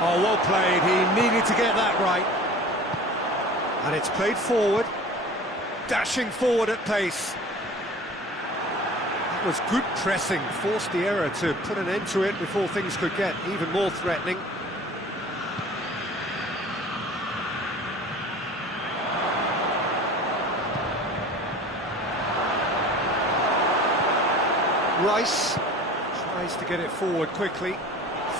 Oh, well played, he needed to get that right. And it's played forward, dashing forward at pace. That was good pressing, forced the error to put an end to it before things could get even more threatening. Rice tries to get it forward quickly,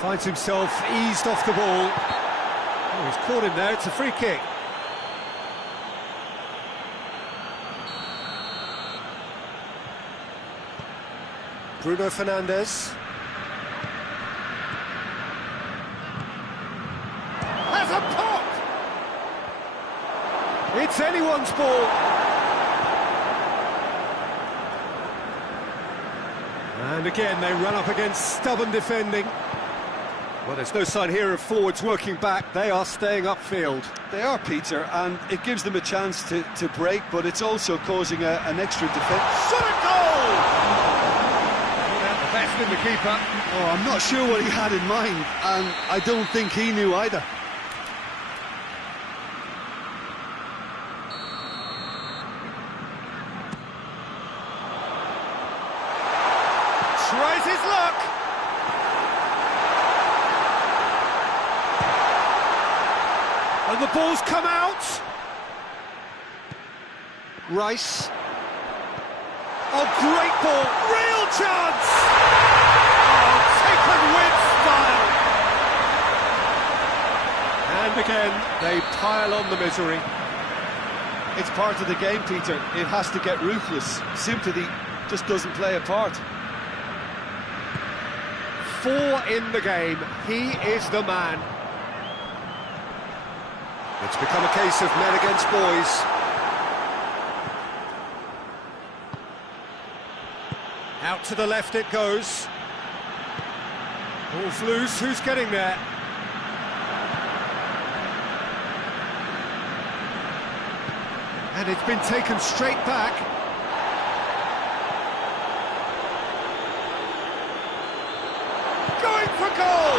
finds himself eased off the ball. Oh, he's caught him there, it's a free kick. Bruno Fernandes. Has a pop! It's anyone's ball. And again, they run up against stubborn defending. Well, there's no sign here of forwards working back. They are staying upfield. They are, Peter, and it gives them a chance to break, but it's also causing an extra defence. Shot a goal! The best in the keeper. Oh, I'm not sure what he had in mind, and I don't think he knew either. Tries his luck. And the ball's come out. Rice. Oh, great ball. Real chance. Oh, taken with style. And again, they pile on the misery. It's part of the game, Peter. It has to get ruthless. Sympathy just doesn't play a part. 4 in the game. He is the man. It's become a case of men against boys. Out to the left it goes. Ball's loose, who's getting there? And it's been taken straight back. Going for goal!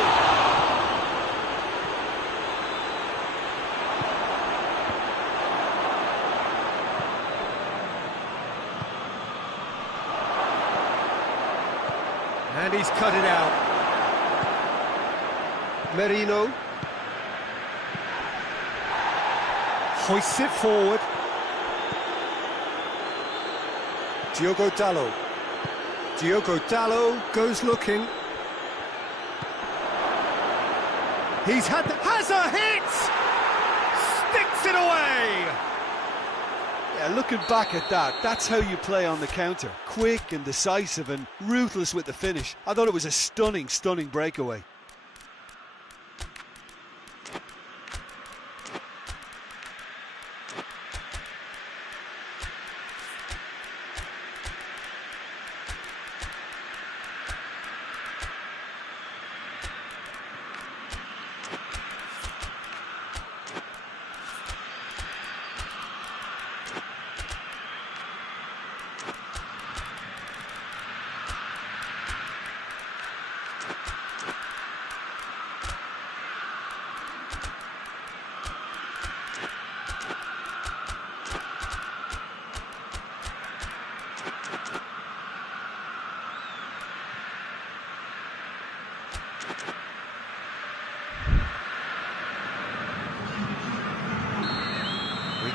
And he's cut it out. Merino. Hoists it forward. Diogo Dalot. Diogo Dalot goes looking. Has a hit! Sticks it away! Yeah, looking back at that, that's how you play on the counter. Quick and decisive and ruthless with the finish. I thought it was a stunning, stunning breakaway.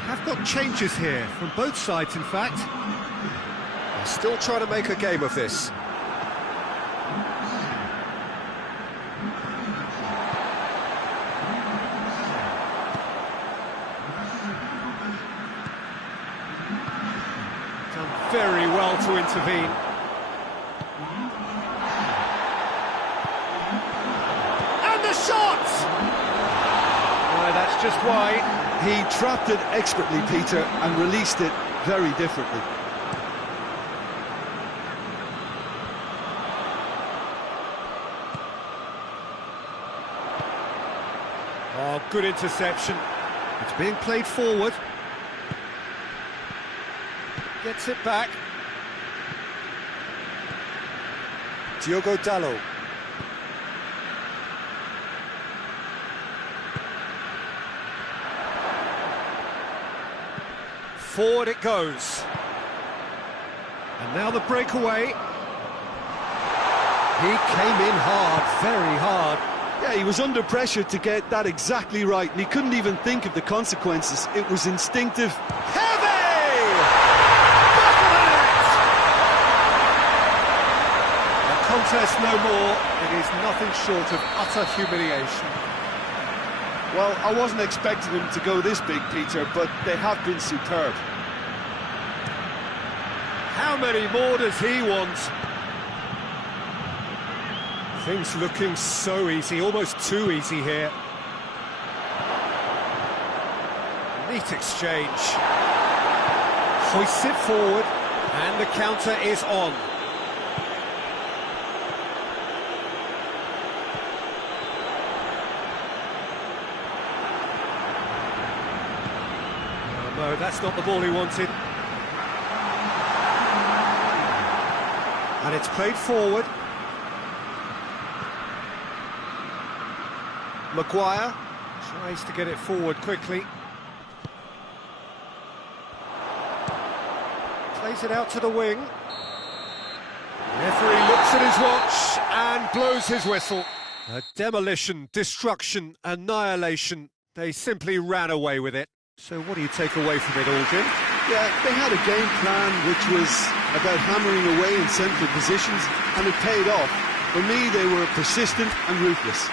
Have got changes here from both sides, in fact. They're still trying to make a game of this. Done very well to intervene. And the shot! Why, that's just wide. He trapped it expertly, Peter, and released it very differently. Good interception. It's being played forward. Gets it back. Diogo Dalot. Forward it goes. And now the breakaway. He came in hard, very hard. Yeah, he was under pressure to get that exactly right, and he couldn't even think of the consequences. It was instinctive. Heavy! Back of the net! A contest no more. It is nothing short of utter humiliation. Well, I wasn't expecting them to go this big, Peter, but they have been superb. How many more does he want? Things looking so easy, almost too easy here. Neat exchange. Hoists it forward, and the counter is on. Oh, no, that's not the ball he wanted. And it's played forward. Maguire tries to get it forward quickly. Plays it out to the wing. Referee looks at his watch and blows his whistle. A demolition, destruction, annihilation. They simply ran away with it. So what do you take away from it all, Jim? Yeah, they had a game plan which was about hammering away in central positions, and it paid off. For me, they were persistent and ruthless.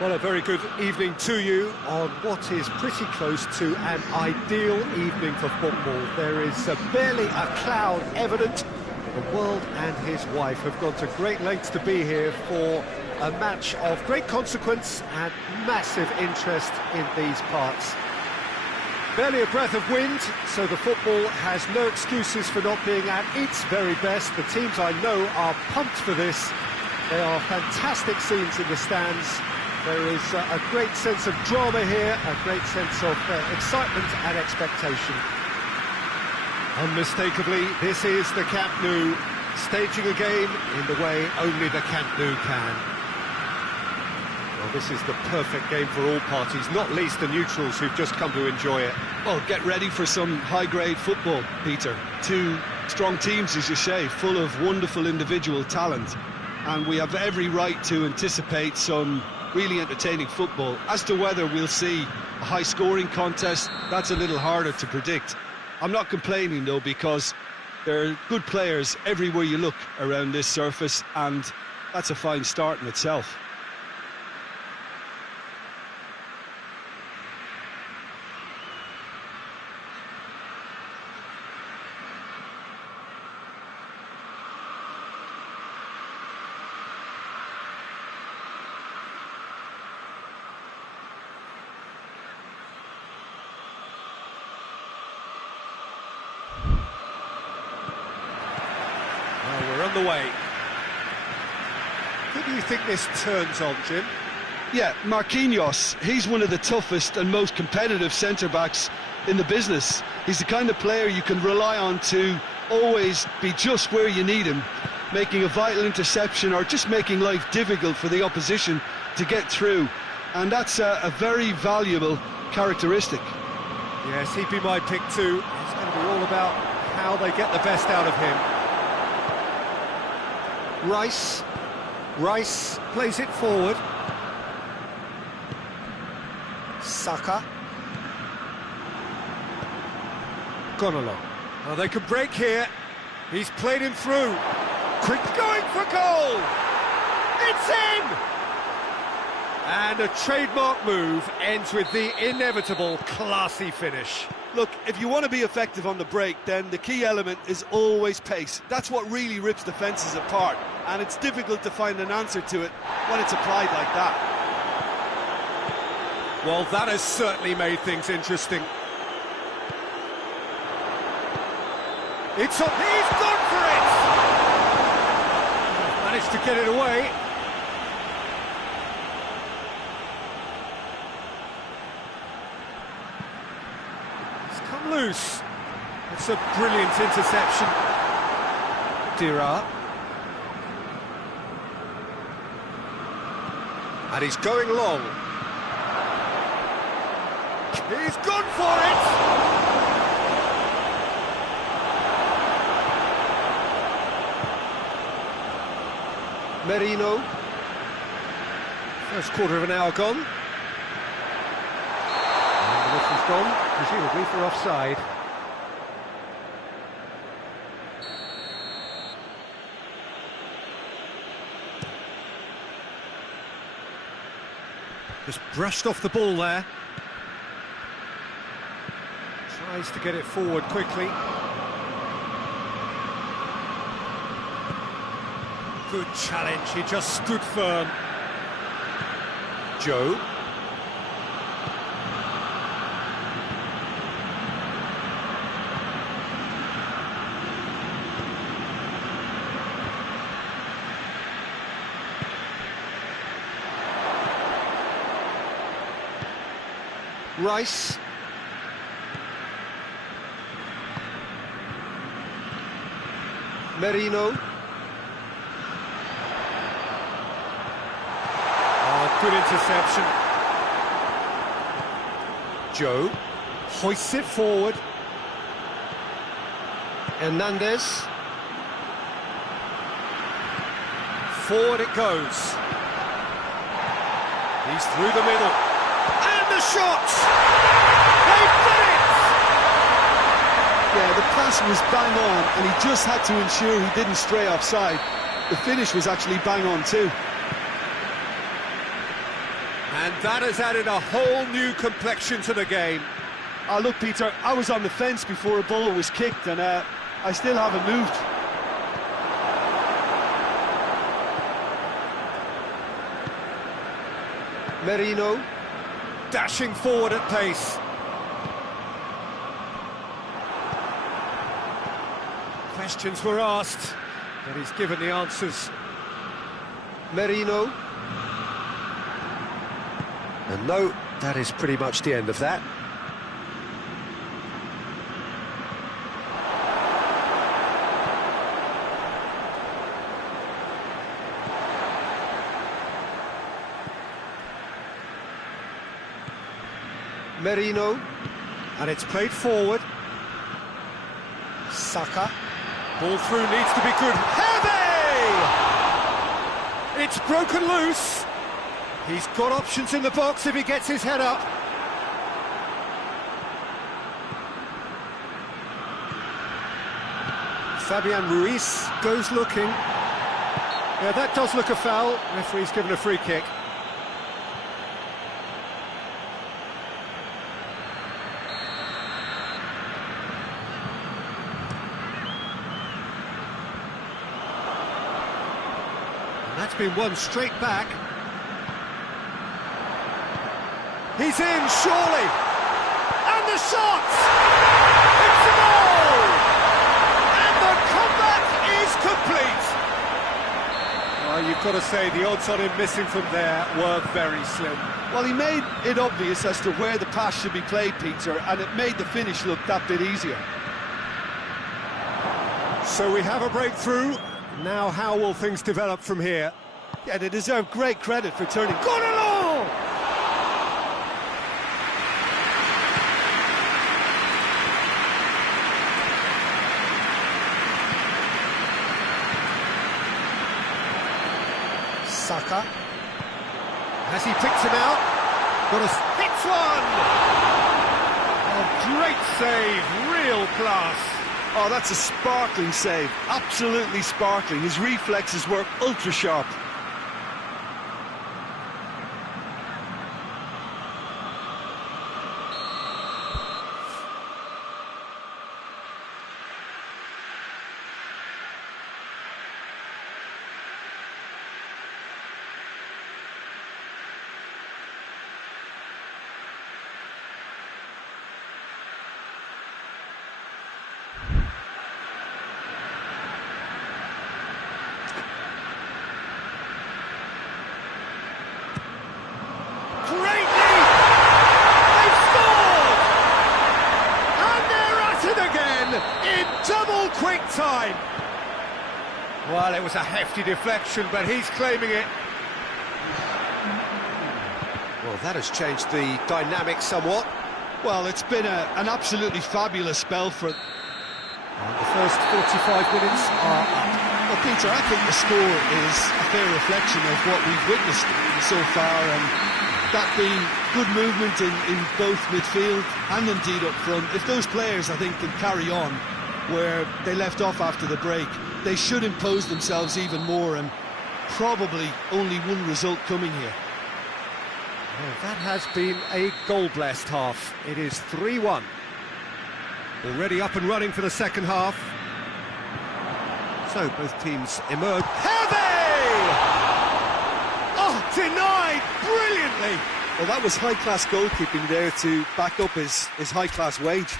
Well, a very good evening to you on what is pretty close to an ideal evening for football. There is barely a cloud evident. The world and his wife have gone to great lengths to be here for a match of great consequence and massive interest in these parts. Barely a breath of wind, so the football has no excuses for not being at its very best. The teams I know are pumped for this. They are fantastic scenes in the stands. There is a great sense of drama here, a great sense of excitement and expectation. Unmistakably, this is the Camp Nou, staging a game in the way only the Camp Nou can. Well, this is the perfect game for all parties, not least the neutrals who've just come to enjoy it. Well, get ready for some high-grade football, Peter. Two strong teams, as you say, full of wonderful individual talent. And we have every right to anticipate some really entertaining football. As to whether we'll see a high-scoring contest, that's a little harder to predict. I'm not complaining, though, because there are good players everywhere you look around this surface, and that's a fine start in itself. We're on the way. Who do you think this turns on, Jim? Yeah, Marquinhos, he's one of the toughest and most competitive centre-backs in the business. He's the kind of player you can rely on to always be just where you need him, making a vital interception or just making life difficult for the opposition to get through. And that's a very valuable characteristic. Yes, he'd be my pick too. It's going to be all about how they get the best out of him. Rice plays it forward. Saka. Gone along. Oh, they can break here. He's played him through. Quick going for goal! It's in! And a trademark move ends with the inevitable classy finish. Look, if you want to be effective on the break, then the key element is always pace. That's what really rips defences apart, and it's difficult to find an answer to it when it's applied like that. Well, that has certainly made things interesting. It's up, he's gone for it! Managed to get it away. Loose. It's a brilliant interception. Dira. And he's going long. He's gone for it! Merino. First quarter of an hour gone. This is gone, presumably for offside. Just brushed off the ball there. Tries to get it forward quickly. Good challenge, he just stood firm. Joe. Rice. Merino. Oh, good interception. Joe hoists it forward. Hernandez. Forward it goes. He's through the middle. And the shot! They've done it! Yeah, the pass was bang on, and he just had to ensure he didn't stray offside. The finish was actually bang on too. And that has added a whole new complexion to the game. Look, Peter, I was on the fence before a ball was kicked, and I still haven't moved. Merino, dashing forward at pace. Questions were asked, but he's given the answers. Merino. And no, that is pretty much the end of that. Merino, and it's played forward. Saka, ball through, needs to be good. Heavy! It's broken loose, He's got options in the box if he gets his head up. Fabian Ruiz goes looking. Yeah, that does look a foul. Referee's given a free kick. And that's been won straight back. He's in, surely! And the shot! It's a goal! And the comeback is complete! Well, you've got to say the odds on him missing from there were very slim. Well, he made it obvious as to where the pass should be played, Peter, and it made the finish look that bit easier. So we have a breakthrough. Now how will things develop from here? Yeah, they deserve great credit for turning... Gone along! Saka. Has he picked him out? Got a... Hits one! Oh, great save, real class. Oh, that's a sparkling save, absolutely sparkling. His reflexes work ultra sharp. Double quick time. Well, it was a hefty deflection, but he's claiming it. Well, that has changed the dynamic somewhat. Well, it's been an absolutely fabulous spell for... And the first 45 minutes are up. Well, Peter, I think the score is a fair reflection of what we've witnessed so far, and that being good movement in both midfield and indeed up front. If those players, I think, can carry on where they left off after the break, they should impose themselves even more, and probably only one result coming here. Well, that has been a goal-blessed half. It is 3-1. Already up and running for the second half. So both teams emerge. Heavy! Oh, denied brilliantly. Well, that was high-class goalkeeping there to back up his high-class wage.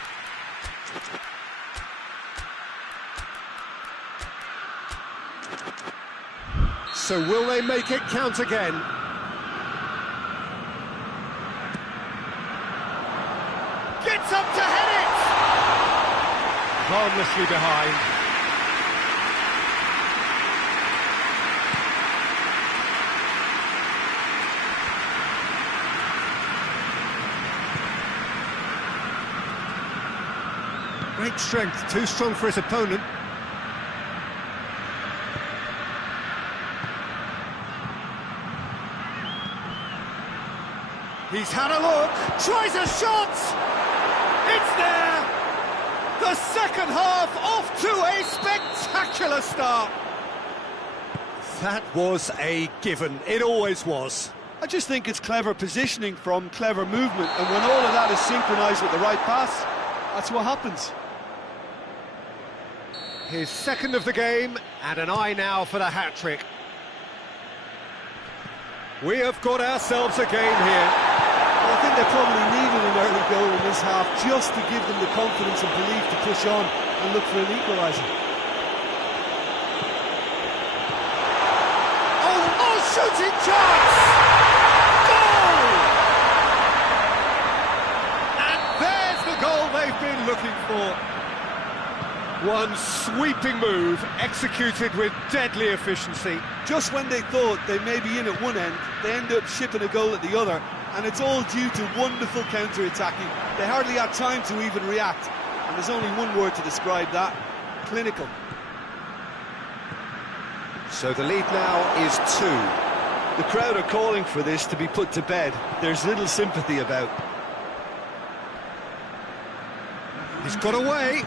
So will they make it count again? Gets up to head it! Harmlessly behind. Great strength, too strong for his opponent. He's had a look, tries a shot! It's there! The second half off to a spectacular start! That was a given, it always was. I just think it's clever positioning from clever movement, and when all of that is synchronised with the right pass, that's what happens. His second of the game, and an eye now for the hat-trick. We have got ourselves a game here. Well, I think they probably needed an early goal in this half just to give them the confidence and belief to push on and look for an equaliser. Oh, shooting chance! Goal! And there's the goal they've been looking for. One sweeping move, executed with deadly efficiency. Just when they thought they may be in at one end, they end up shipping a goal at the other, and it's all due to wonderful counter-attacking. They hardly had time to even react, and there's only one word to describe that: clinical. So the lead now is 2. The crowd are calling for this to be put to bed. There's little sympathy about. He's got away.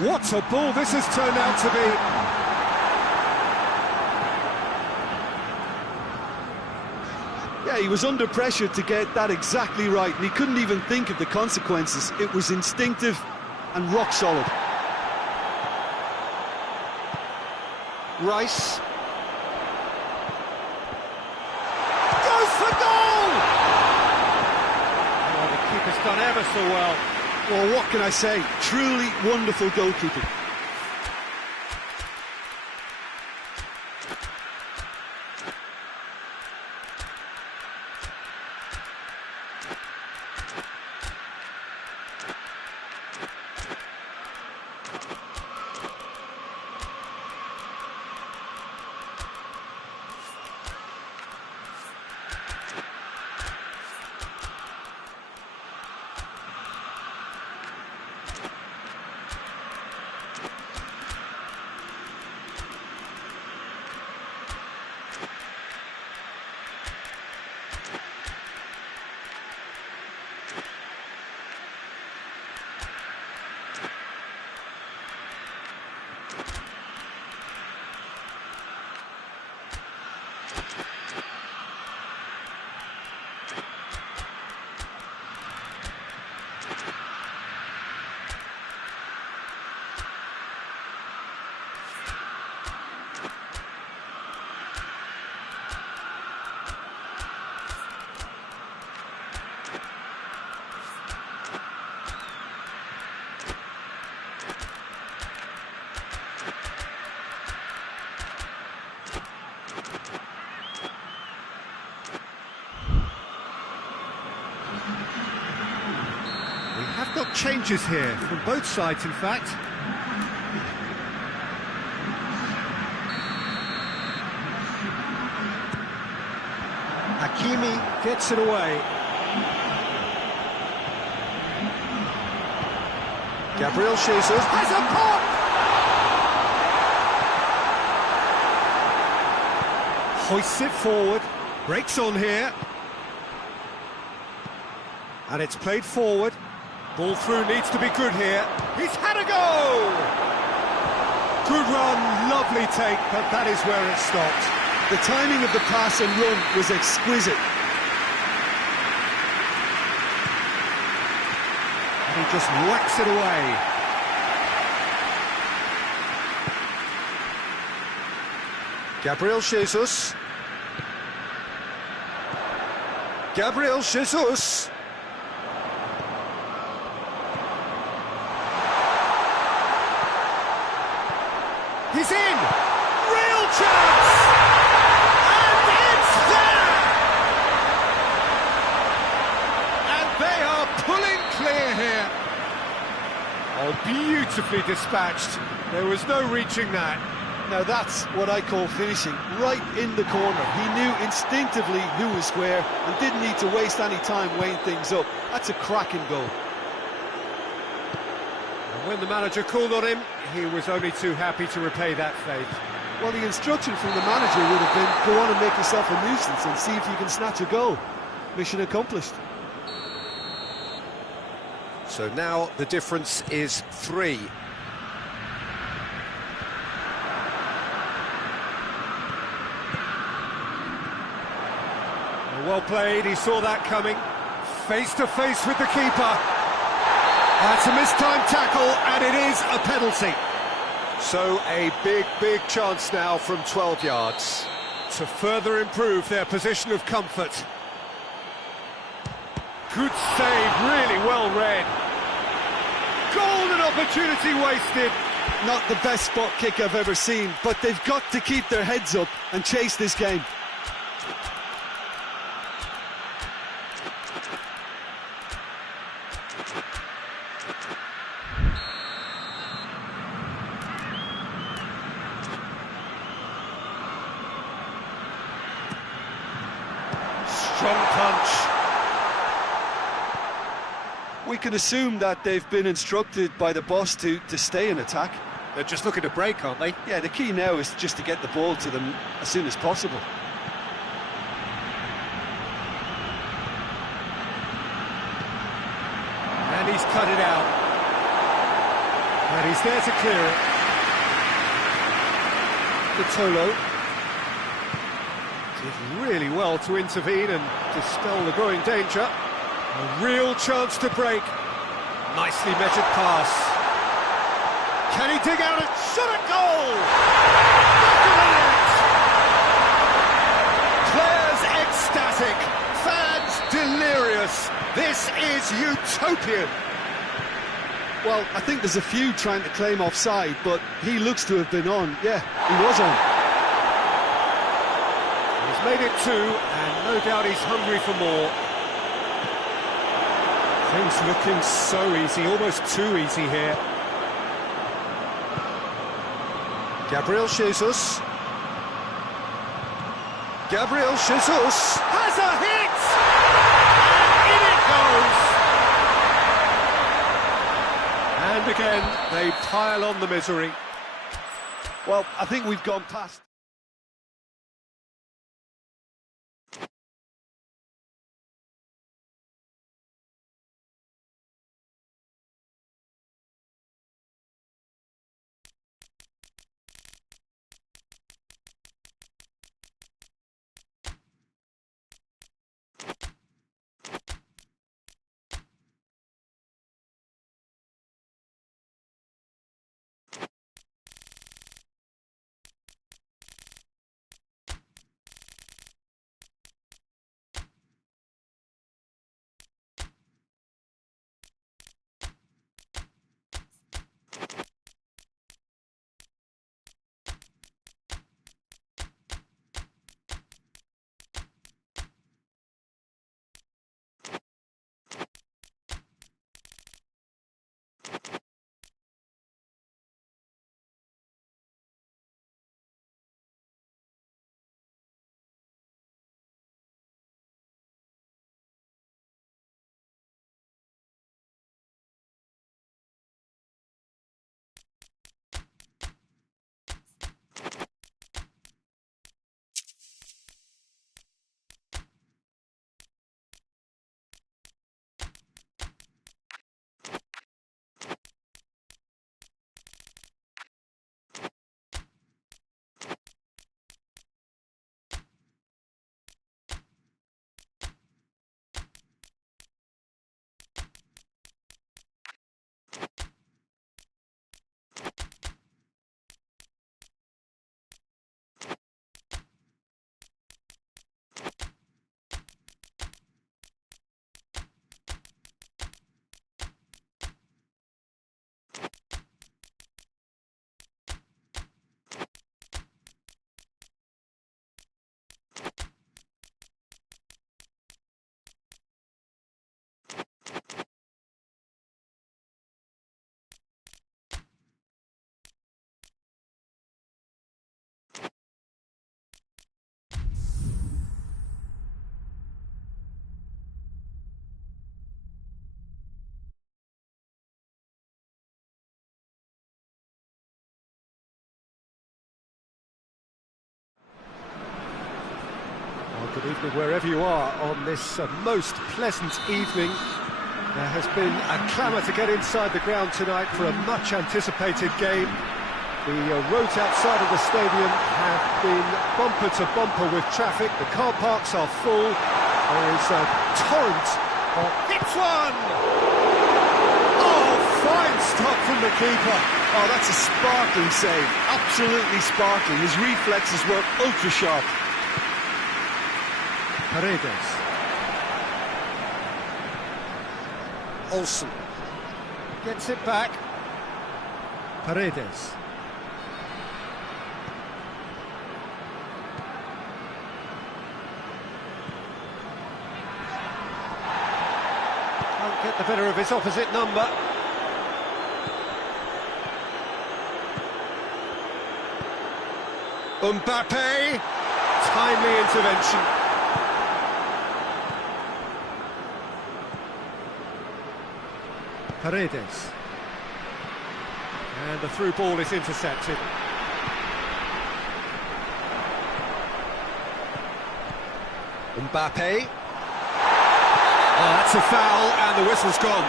What a ball this has turned out to be. Yeah, he was under pressure to get that exactly right, and he couldn't even think of the consequences. It was instinctive and rock solid. Rice. Goes for goal! Oh, the keeper's done ever so well. Well, what can I say? Truly wonderful goalkeeping. Have got changes here from both sides, in fact. Hakimi gets it away. Gabriel Jesus has a pop! Hoists it forward, breaks on here. And it's played forward. Ball through needs to be good here. He's had a go! Good run, lovely take, but that is where it stopped. The timing of the pass and run was exquisite. And he just whacks it away. Gabriel Jesus. Gabriel Jesus. He's in! Real chance! And it's there! And they are pulling clear here. Oh, beautifully dispatched. There was no reaching that. Now that's what I call finishing, right in the corner. He knew instinctively who was where and didn't need to waste any time weighing things up. That's a cracking goal. When the manager called on him, he was only too happy to repay that faith. Well, the instruction from the manager would have been, go on and make yourself a nuisance and see if you can snatch a goal. Mission accomplished. So now the difference is 3. Well played, he saw that coming. Face to face with the keeper. That's a mistimed tackle, and it is a penalty. So a big chance now from 12 yards to further improve their position of comfort. Good save, really well read. Golden opportunity wasted. Not the best spot kick I've ever seen, but they've got to keep their heads up and chase this game. Strong punch. We can assume that they've been instructed by the boss to stay in attack. They're just looking to break, aren't they? Yeah, the key now is just to get the ball to them as soon as possible. he's cut it out. And he's there to clear it. Vitolo did really well to intervene and dispel the growing danger. A real chance to break. Nicely measured pass. Can he dig out a shot at goal? Players ecstatic, fans delirious. This is utopian. Well, I think there's a few trying to claim offside, but he looks to have been on. Yeah, he was on. He's made it 2, and no doubt he's hungry for more. Things looking so easy, almost too easy here. Gabriel Jesus. Gabriel Jesus has a hit! And in it goes! And again, they pile on the misery. Well, I think we've gone past... Good evening wherever you are on this most pleasant evening. There has been a clamour to get inside the ground tonight for a much anticipated game. The roads outside of the stadium have been bumper to bumper with traffic. The car parks are full. There is a torrent of... Hits one! Oh, fine stop from the keeper. Oh, that's a sparkling save. Absolutely sparkling. His reflexes were ultra sharp. Paredes. Olsen gets it back. Paredes. Can't get the better of his opposite number. Mbappe. Timely intervention. Paredes. And the through ball is intercepted. Mbappe. Oh, that's a foul, and the whistle's gone.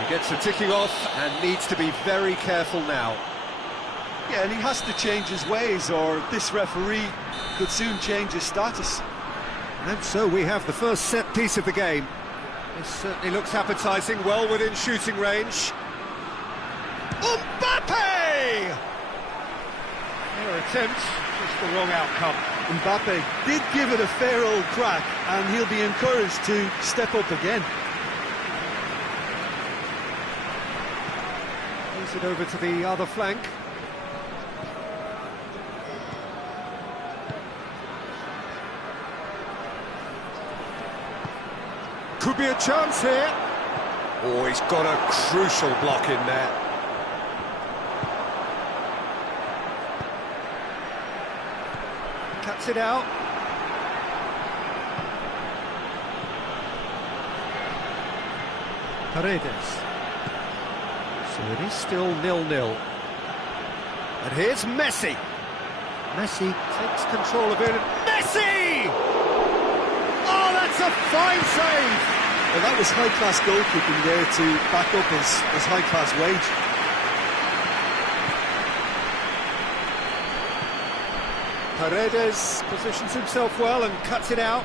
He gets a ticking off and needs to be very careful now. Yeah, and he has to change his ways, or this referee could soon change his status. And so we have the first set piece of the game. This certainly looks appetising, well within shooting range. Mbappe! Their attempt, just the wrong outcome. Mbappe did give it a fair old crack, and he'll be encouraged to step up again. Moves it over to the other flank. Could be a chance here. Oh, he's got a crucial block in there. Cuts it out. Paredes. So it is still 0-0. And here's Messi. Messi takes control of it. Messi! Oh, that's a fine save! Well, that was high-class goalkeeping there to back up his high-class wage. Paredes positions himself well and cuts it out.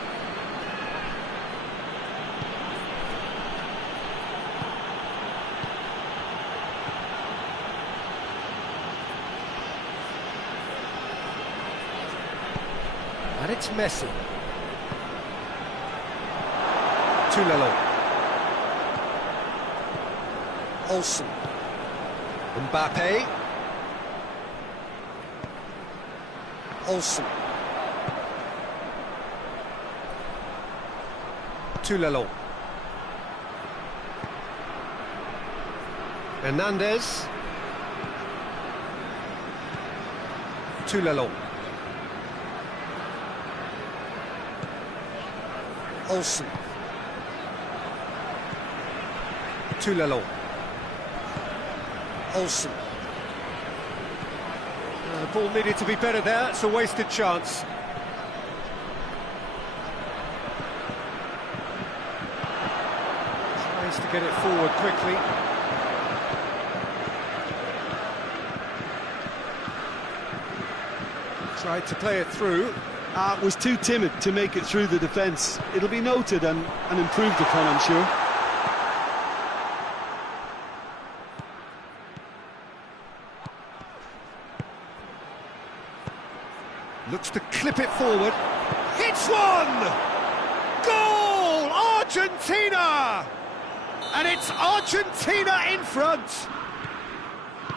And it's Messi. To Lello. Olsen. Mbappe. Olsen. To Lello. Hernandez. To Lello. Olsen. To Lello. Olsen. The ball needed to be better there, it's a wasted chance. Tries to get it forward quickly. Tried to play it through. Was too timid to make it through the defence. It'll be noted and improved upon, I'm sure. Looks to clip it forward. Hits one! Goal! Argentina! And it's Argentina in front!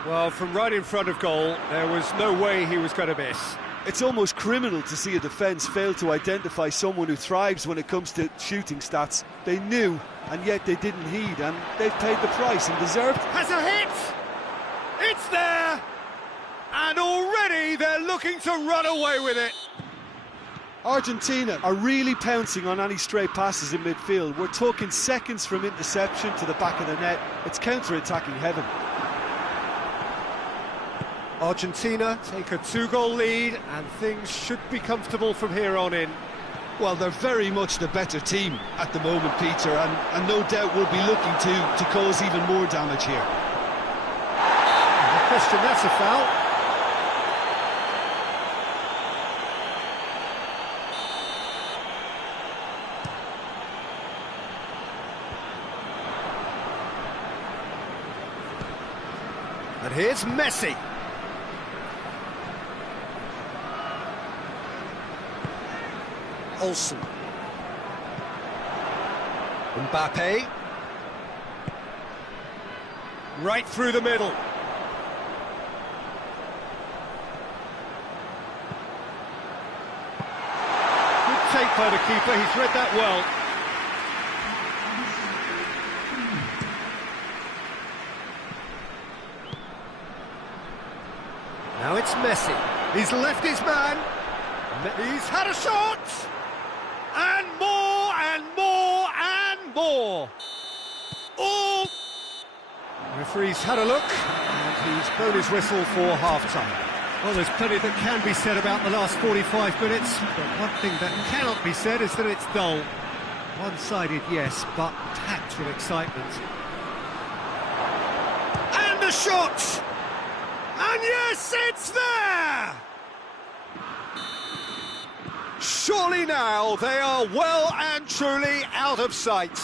Well, from right in front of goal, there was no way he was going to miss. It's almost criminal to see a defence fail to identify someone who thrives when it comes to shooting stats. They knew, and yet they didn't heed, and they've paid the price and deserved. Has a hit! It's there! And already they're looking to run away with it. Argentina are really pouncing on any stray passes in midfield. We're talking seconds from interception to the back of the net. It's counter-attacking heaven. Argentina take a 2-goal lead and things should be comfortable from here on in. Well, they're very much the better team at the moment, Peter, and no doubt will be looking to cause even more damage here. No question, that's a foul. And here's Messi. Olsen. Mbappe. Right through the middle. Good take by the keeper, he's read that well. Now it's Messi. He's left his man. He's had a shot. And more, and more, and more. Oh! Referee's had a look, and he's blown his whistle for half-time. Well, there's plenty that can be said about the last 45 minutes, but one thing that cannot be said is that it's dull. One-sided, yes, but packed with excitement. the shot! And yes, it's there! Surely now they are well and truly out of sight.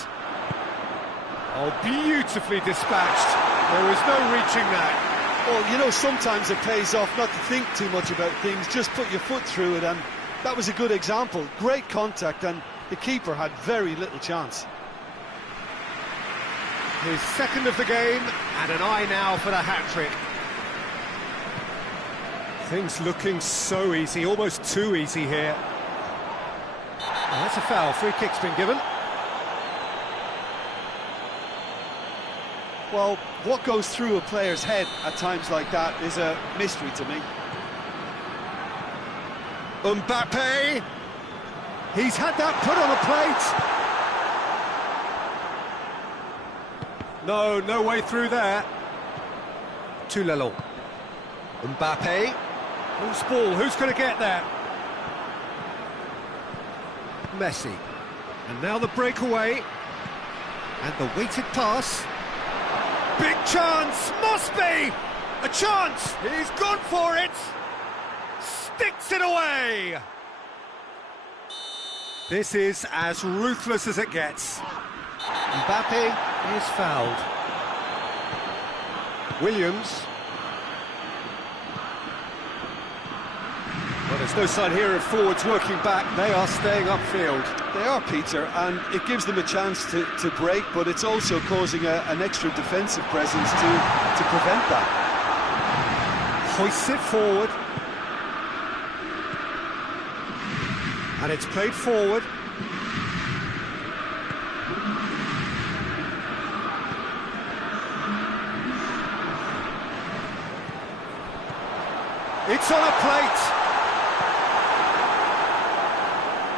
Oh, beautifully dispatched. There was no reaching that. Well, you know, sometimes it pays off not to think too much about things, just put your foot through it, and that was a good example. Great contact, and the keeper had very little chance. His second of the game, and an eye now for the hat-trick. Things looking so easy, almost too easy here. Oh, that's a foul, free kick's been given. Well, what goes through a player's head at times like that is a mystery to me. Mbappe! He's had that put on a plate! No way through there. Toulelon. Mbappe. Loose ball, who's going to get there? Messi. And now the breakaway. And the weighted pass. Big chance, must be! A chance! He's gone for it! Sticks it away! This is as ruthless as it gets. Mbappe is fouled. Williams. Well, there's no sign here of forwards working back. They are staying upfield. They are, Peter, and it gives them a chance to break, but it's also causing an extra defensive presence to prevent that. Hoists it forward. And it's played forward. It's on a plate.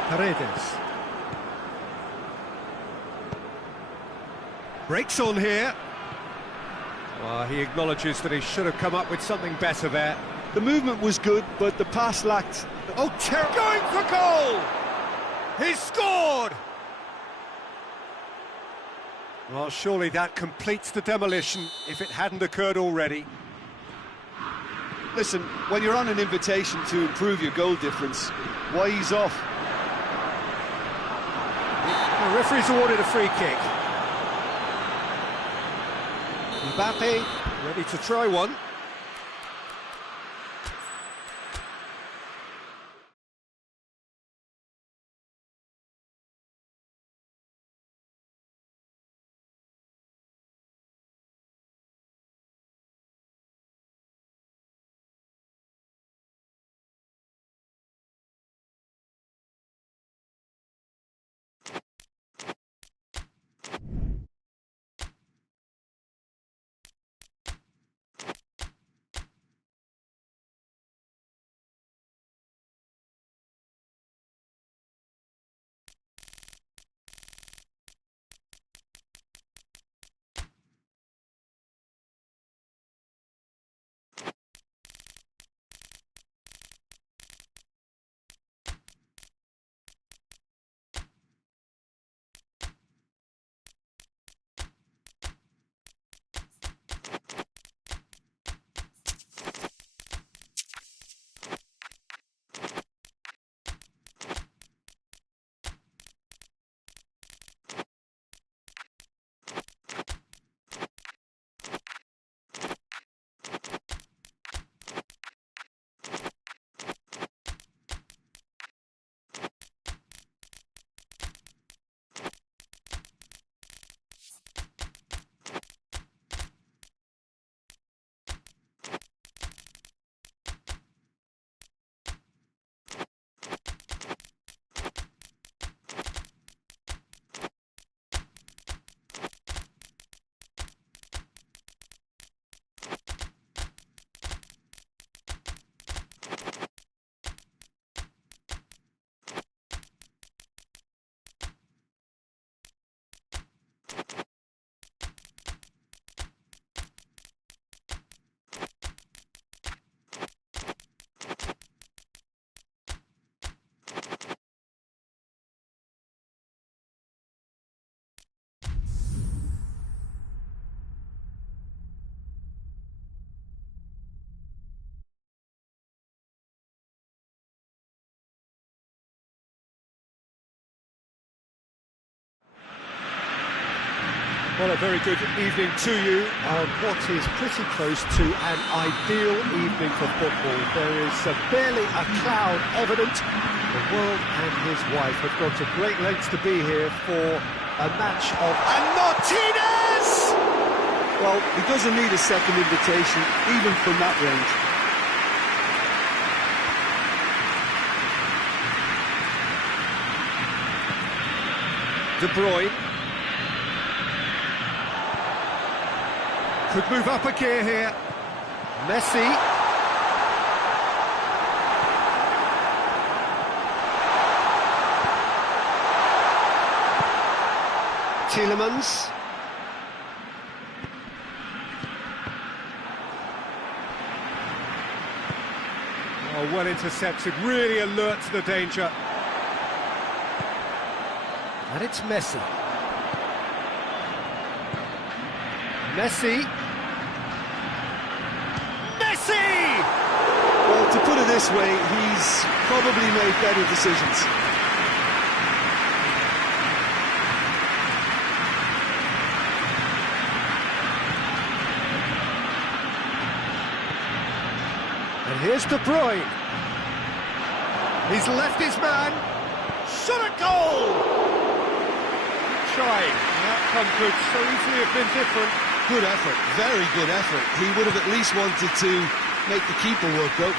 Paredes. Breaks on here. Well, he acknowledges that he should have come up with something better there. The movement was good, but the pass lacked... Oh, terrible! Going for goal! He's scored! Well, surely that completes the demolition, if it hadn't occurred already. Listen, when you're on an invitation to improve your goal difference, why ease off? The referee's awarded a free kick. Mbappe ready to try one. Well, a very good evening to you on what is pretty close to an ideal evening for football. There is barely a cloud evident. The world and his wife have gone to great lengths to be here for a match of... And Martinez! Well, he doesn't need a second invitation, even from that range. De Bruyne. Could move up a gear here. Messi. Tielemans. Oh, well intercepted, really alert to the danger. And it's Messi. Messi! Well, to put it this way, he's probably made better decisions. And here's De Bruyne. He's left his man. Shot a goal! Trying. The outcome could so easily have been different. Good effort, very good effort. He would have at least wanted to make the keeper work though.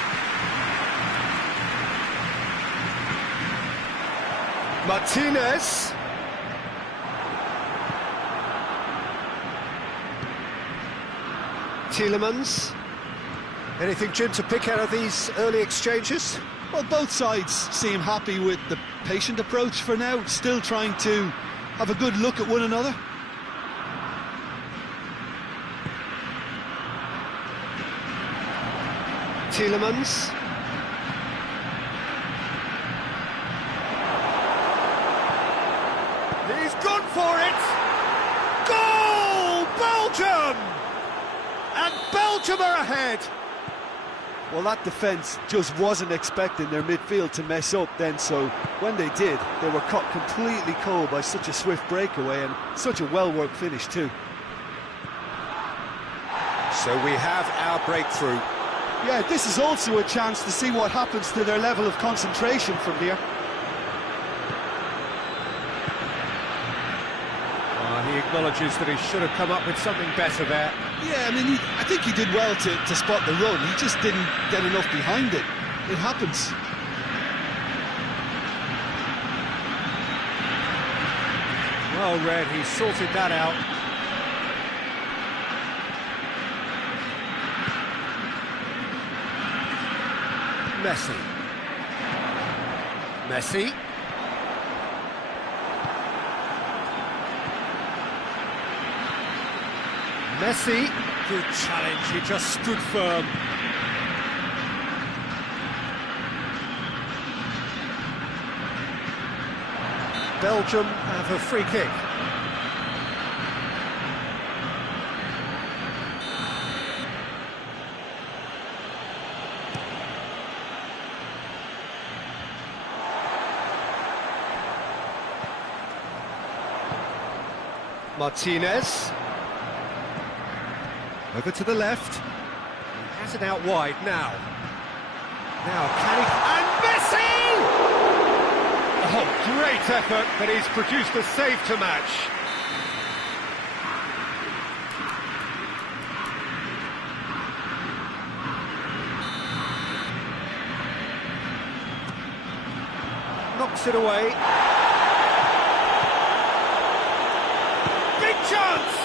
Martinez. Tielemans. Anything, Jim, to pick out of these early exchanges? Well, both sides seem happy with the patient approach for now, still trying to have a good look at one another. Tielemans. He's gone for it! Goal! Belgium! And Belgium are ahead! Well, that defence just wasn't expecting their midfield to mess up then, so when they did, they were caught completely cold by such a swift breakaway and such a well-worked finish too. So we have our breakthrough. Yeah, this is also a chance to see what happens to their level of concentration from here. He acknowledges that he should have come up with something better there. Yeah, I mean, I think he did well to spot the run. He just didn't get enough behind it. It happens. Well read, he sorted that out. Messi. Messi. Messi. Good challenge, he just stood firm. Belgium have a free kick. Martinez. Over to the left. He has it out wide now. Now can he... And Messi! Oh, great effort, but he's produced a save to match. Knocks it away. Big chance!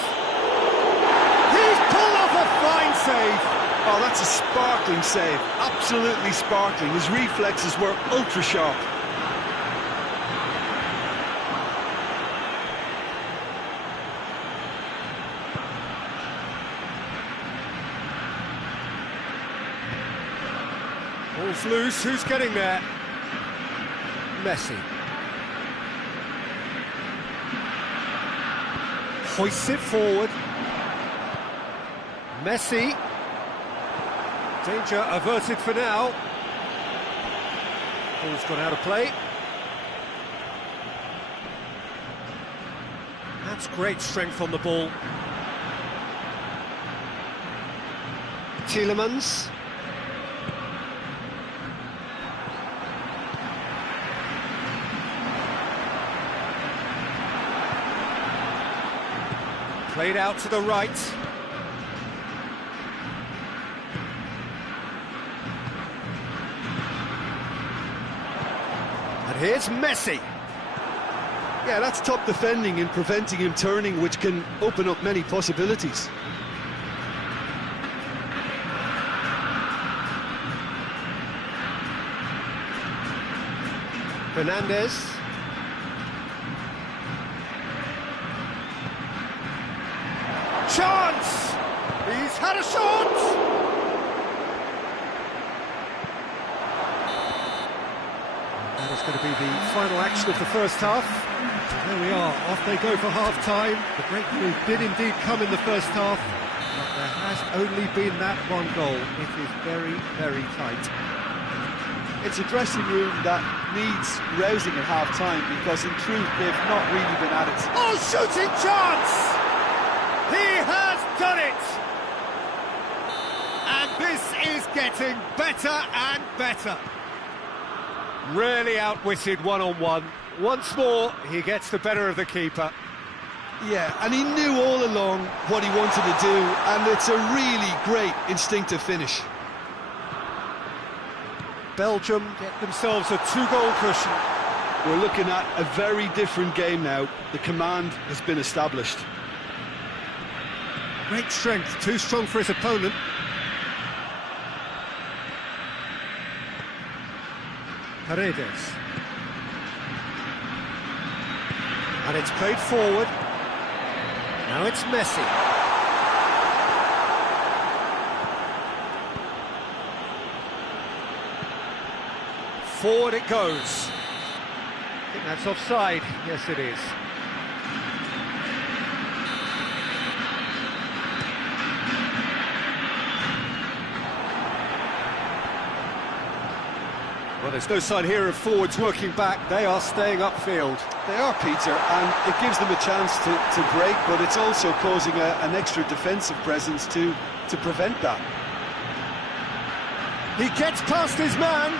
He's pulled off a fine save. Oh, that's a sparkling save. Absolutely sparkling. His reflexes were ultra sharp. Ball's loose, who's getting there? Messi. Hoists it forward. Messi. Danger averted for now. Ball's gone out of play. That's great strength on the ball. Tielemans. Played out to the right. And here's Messi. Yeah, that's top defending and preventing him turning, which can open up many possibilities. Fernandez. Chance! He's had a shot! That is going to be the final action of the first half. There we are, off they go for half-time. The breakthrough did indeed come in the first half, but there has only been that one goal. It is very, very tight. It's a dressing room that needs rousing at half-time, because in truth they've not really been at it. Oh, shooting chance! He has done it! And this is getting better and better. Really outwitted one-on-one. Once more, he gets the better of the keeper. Yeah, and he knew all along what he wanted to do, and it's a really great instinctive finish. Belgium get themselves a two-goal cushion. We're looking at a very different game now. The command has been established. Great strength, too strong for his opponent. Paredes. And it's played forward. Now it's Messi. Forward it goes. I think that's offside. Yes, it is. Well, there's no sign here of forwards working back. They are staying upfield. They are, Peter, and it gives them a chance to break, but it's also causing an extra defensive presence to prevent that. He gets past his man.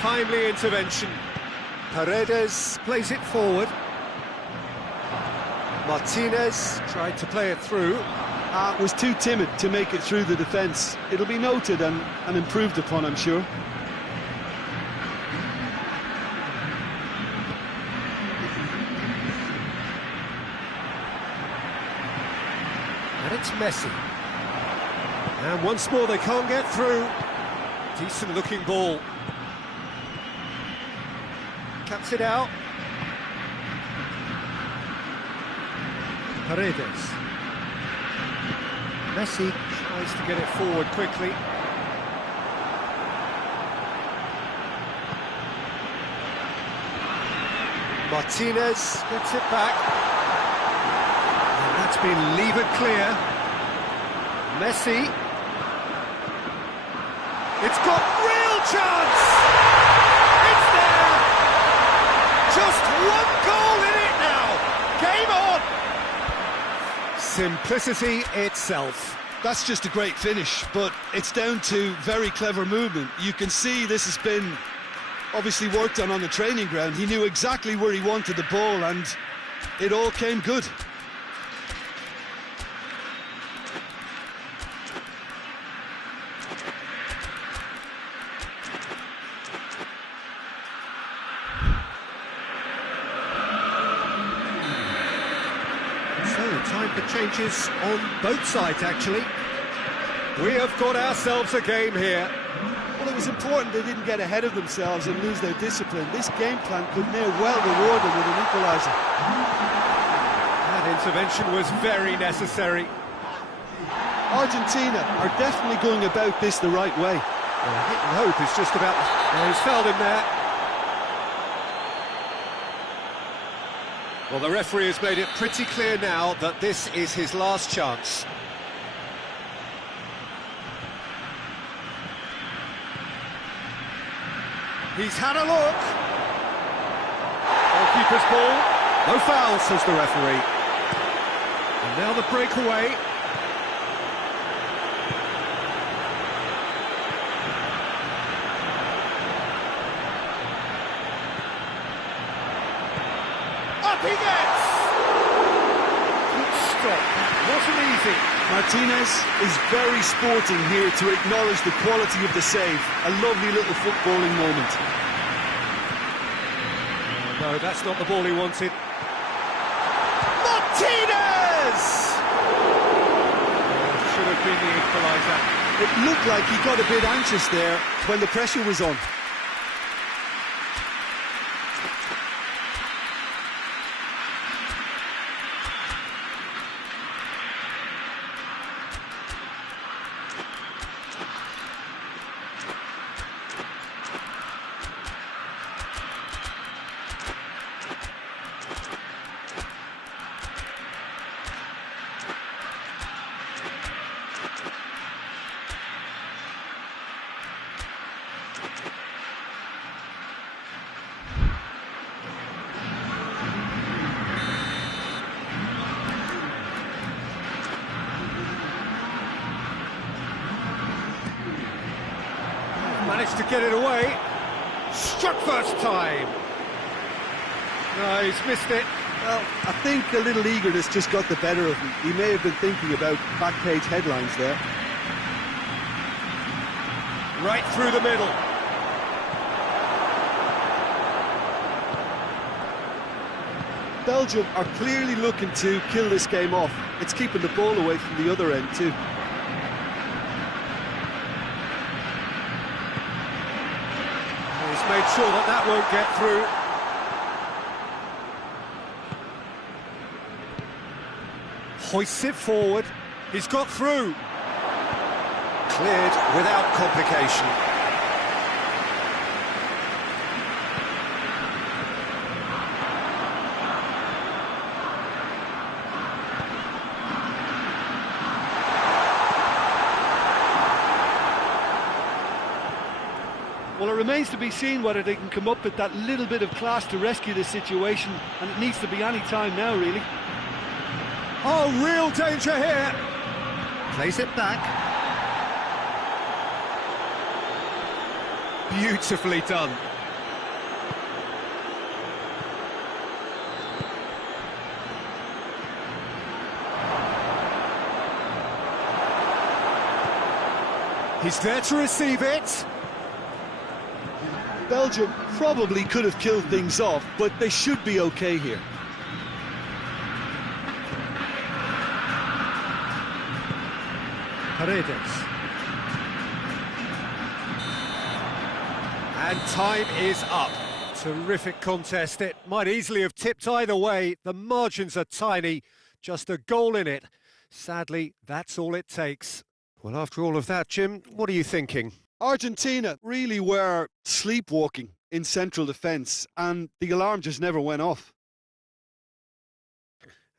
Timely intervention. Paredes plays it forward. Martinez tried to play it through. Was too timid to make it through the defence. It'll be noted and improved upon, I'm sure. And it's Messi. And once more they can't get through. Decent looking ball. Cuts it out. Paredes. Messi tries to get it forward quickly. Martinez gets it back. And that's been levered clear. Messi. It's got real chance! It's there! Just one goal in it now! Game on! Simplicity itself. That's just a great finish, but it's down to very clever movement. You can see this has been obviously worked on the training ground. He knew exactly where he wanted the ball, and it all came good. Time for changes on both sides, actually. We have got ourselves a game here. Well, it was important they didn't get ahead of themselves and lose their discipline. This game plan could near well reward them with an equaliser. That intervention was very necessary. Argentina are definitely going about this the right way. Well, hit and hope is just about... Well, he's fouled him there. Well, the referee has made it pretty clear now that this is his last chance. He's had a look. Oh, keeper's ball. No foul, says the referee. And now the breakaway. Up he gets! Good stop. That wasn't easy. Martinez is very sporting here to acknowledge the quality of the save. A lovely little footballing moment. No, that's not the ball he wanted. Martinez! Should have been the equaliser. It looked like he got a bit anxious there when the pressure was on. Managed to get it away. Struck first time. No, he's missed it. Well, I think a little eagerness just got the better of him. He may have been thinking about back page headlines there. Right through the middle. Belgium are clearly looking to kill this game off. It's keeping the ball away from the other end too. He's made sure that that won't get through. Hoists it forward. He's got through. Cleared without complication. Well, it remains to be seen whether they can come up with that little bit of class to rescue this situation, and it needs to be any time now, really. Oh, real danger here. Plays it back. Beautifully done. He's there to receive it. Belgium probably could have killed things off, but they should be okay here. Paredes. And time is up. Terrific contest. It might easily have tipped either way. The margins are tiny. Just a goal in it. Sadly, that's all it takes. Well, after all of that, Jim, what are you thinking? Argentina really were sleepwalking in central defence, and the alarm just never went off.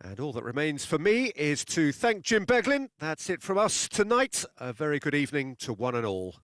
And all that remains for me is to thank Jim Beglin. That's it from us tonight. A very good evening to one and all.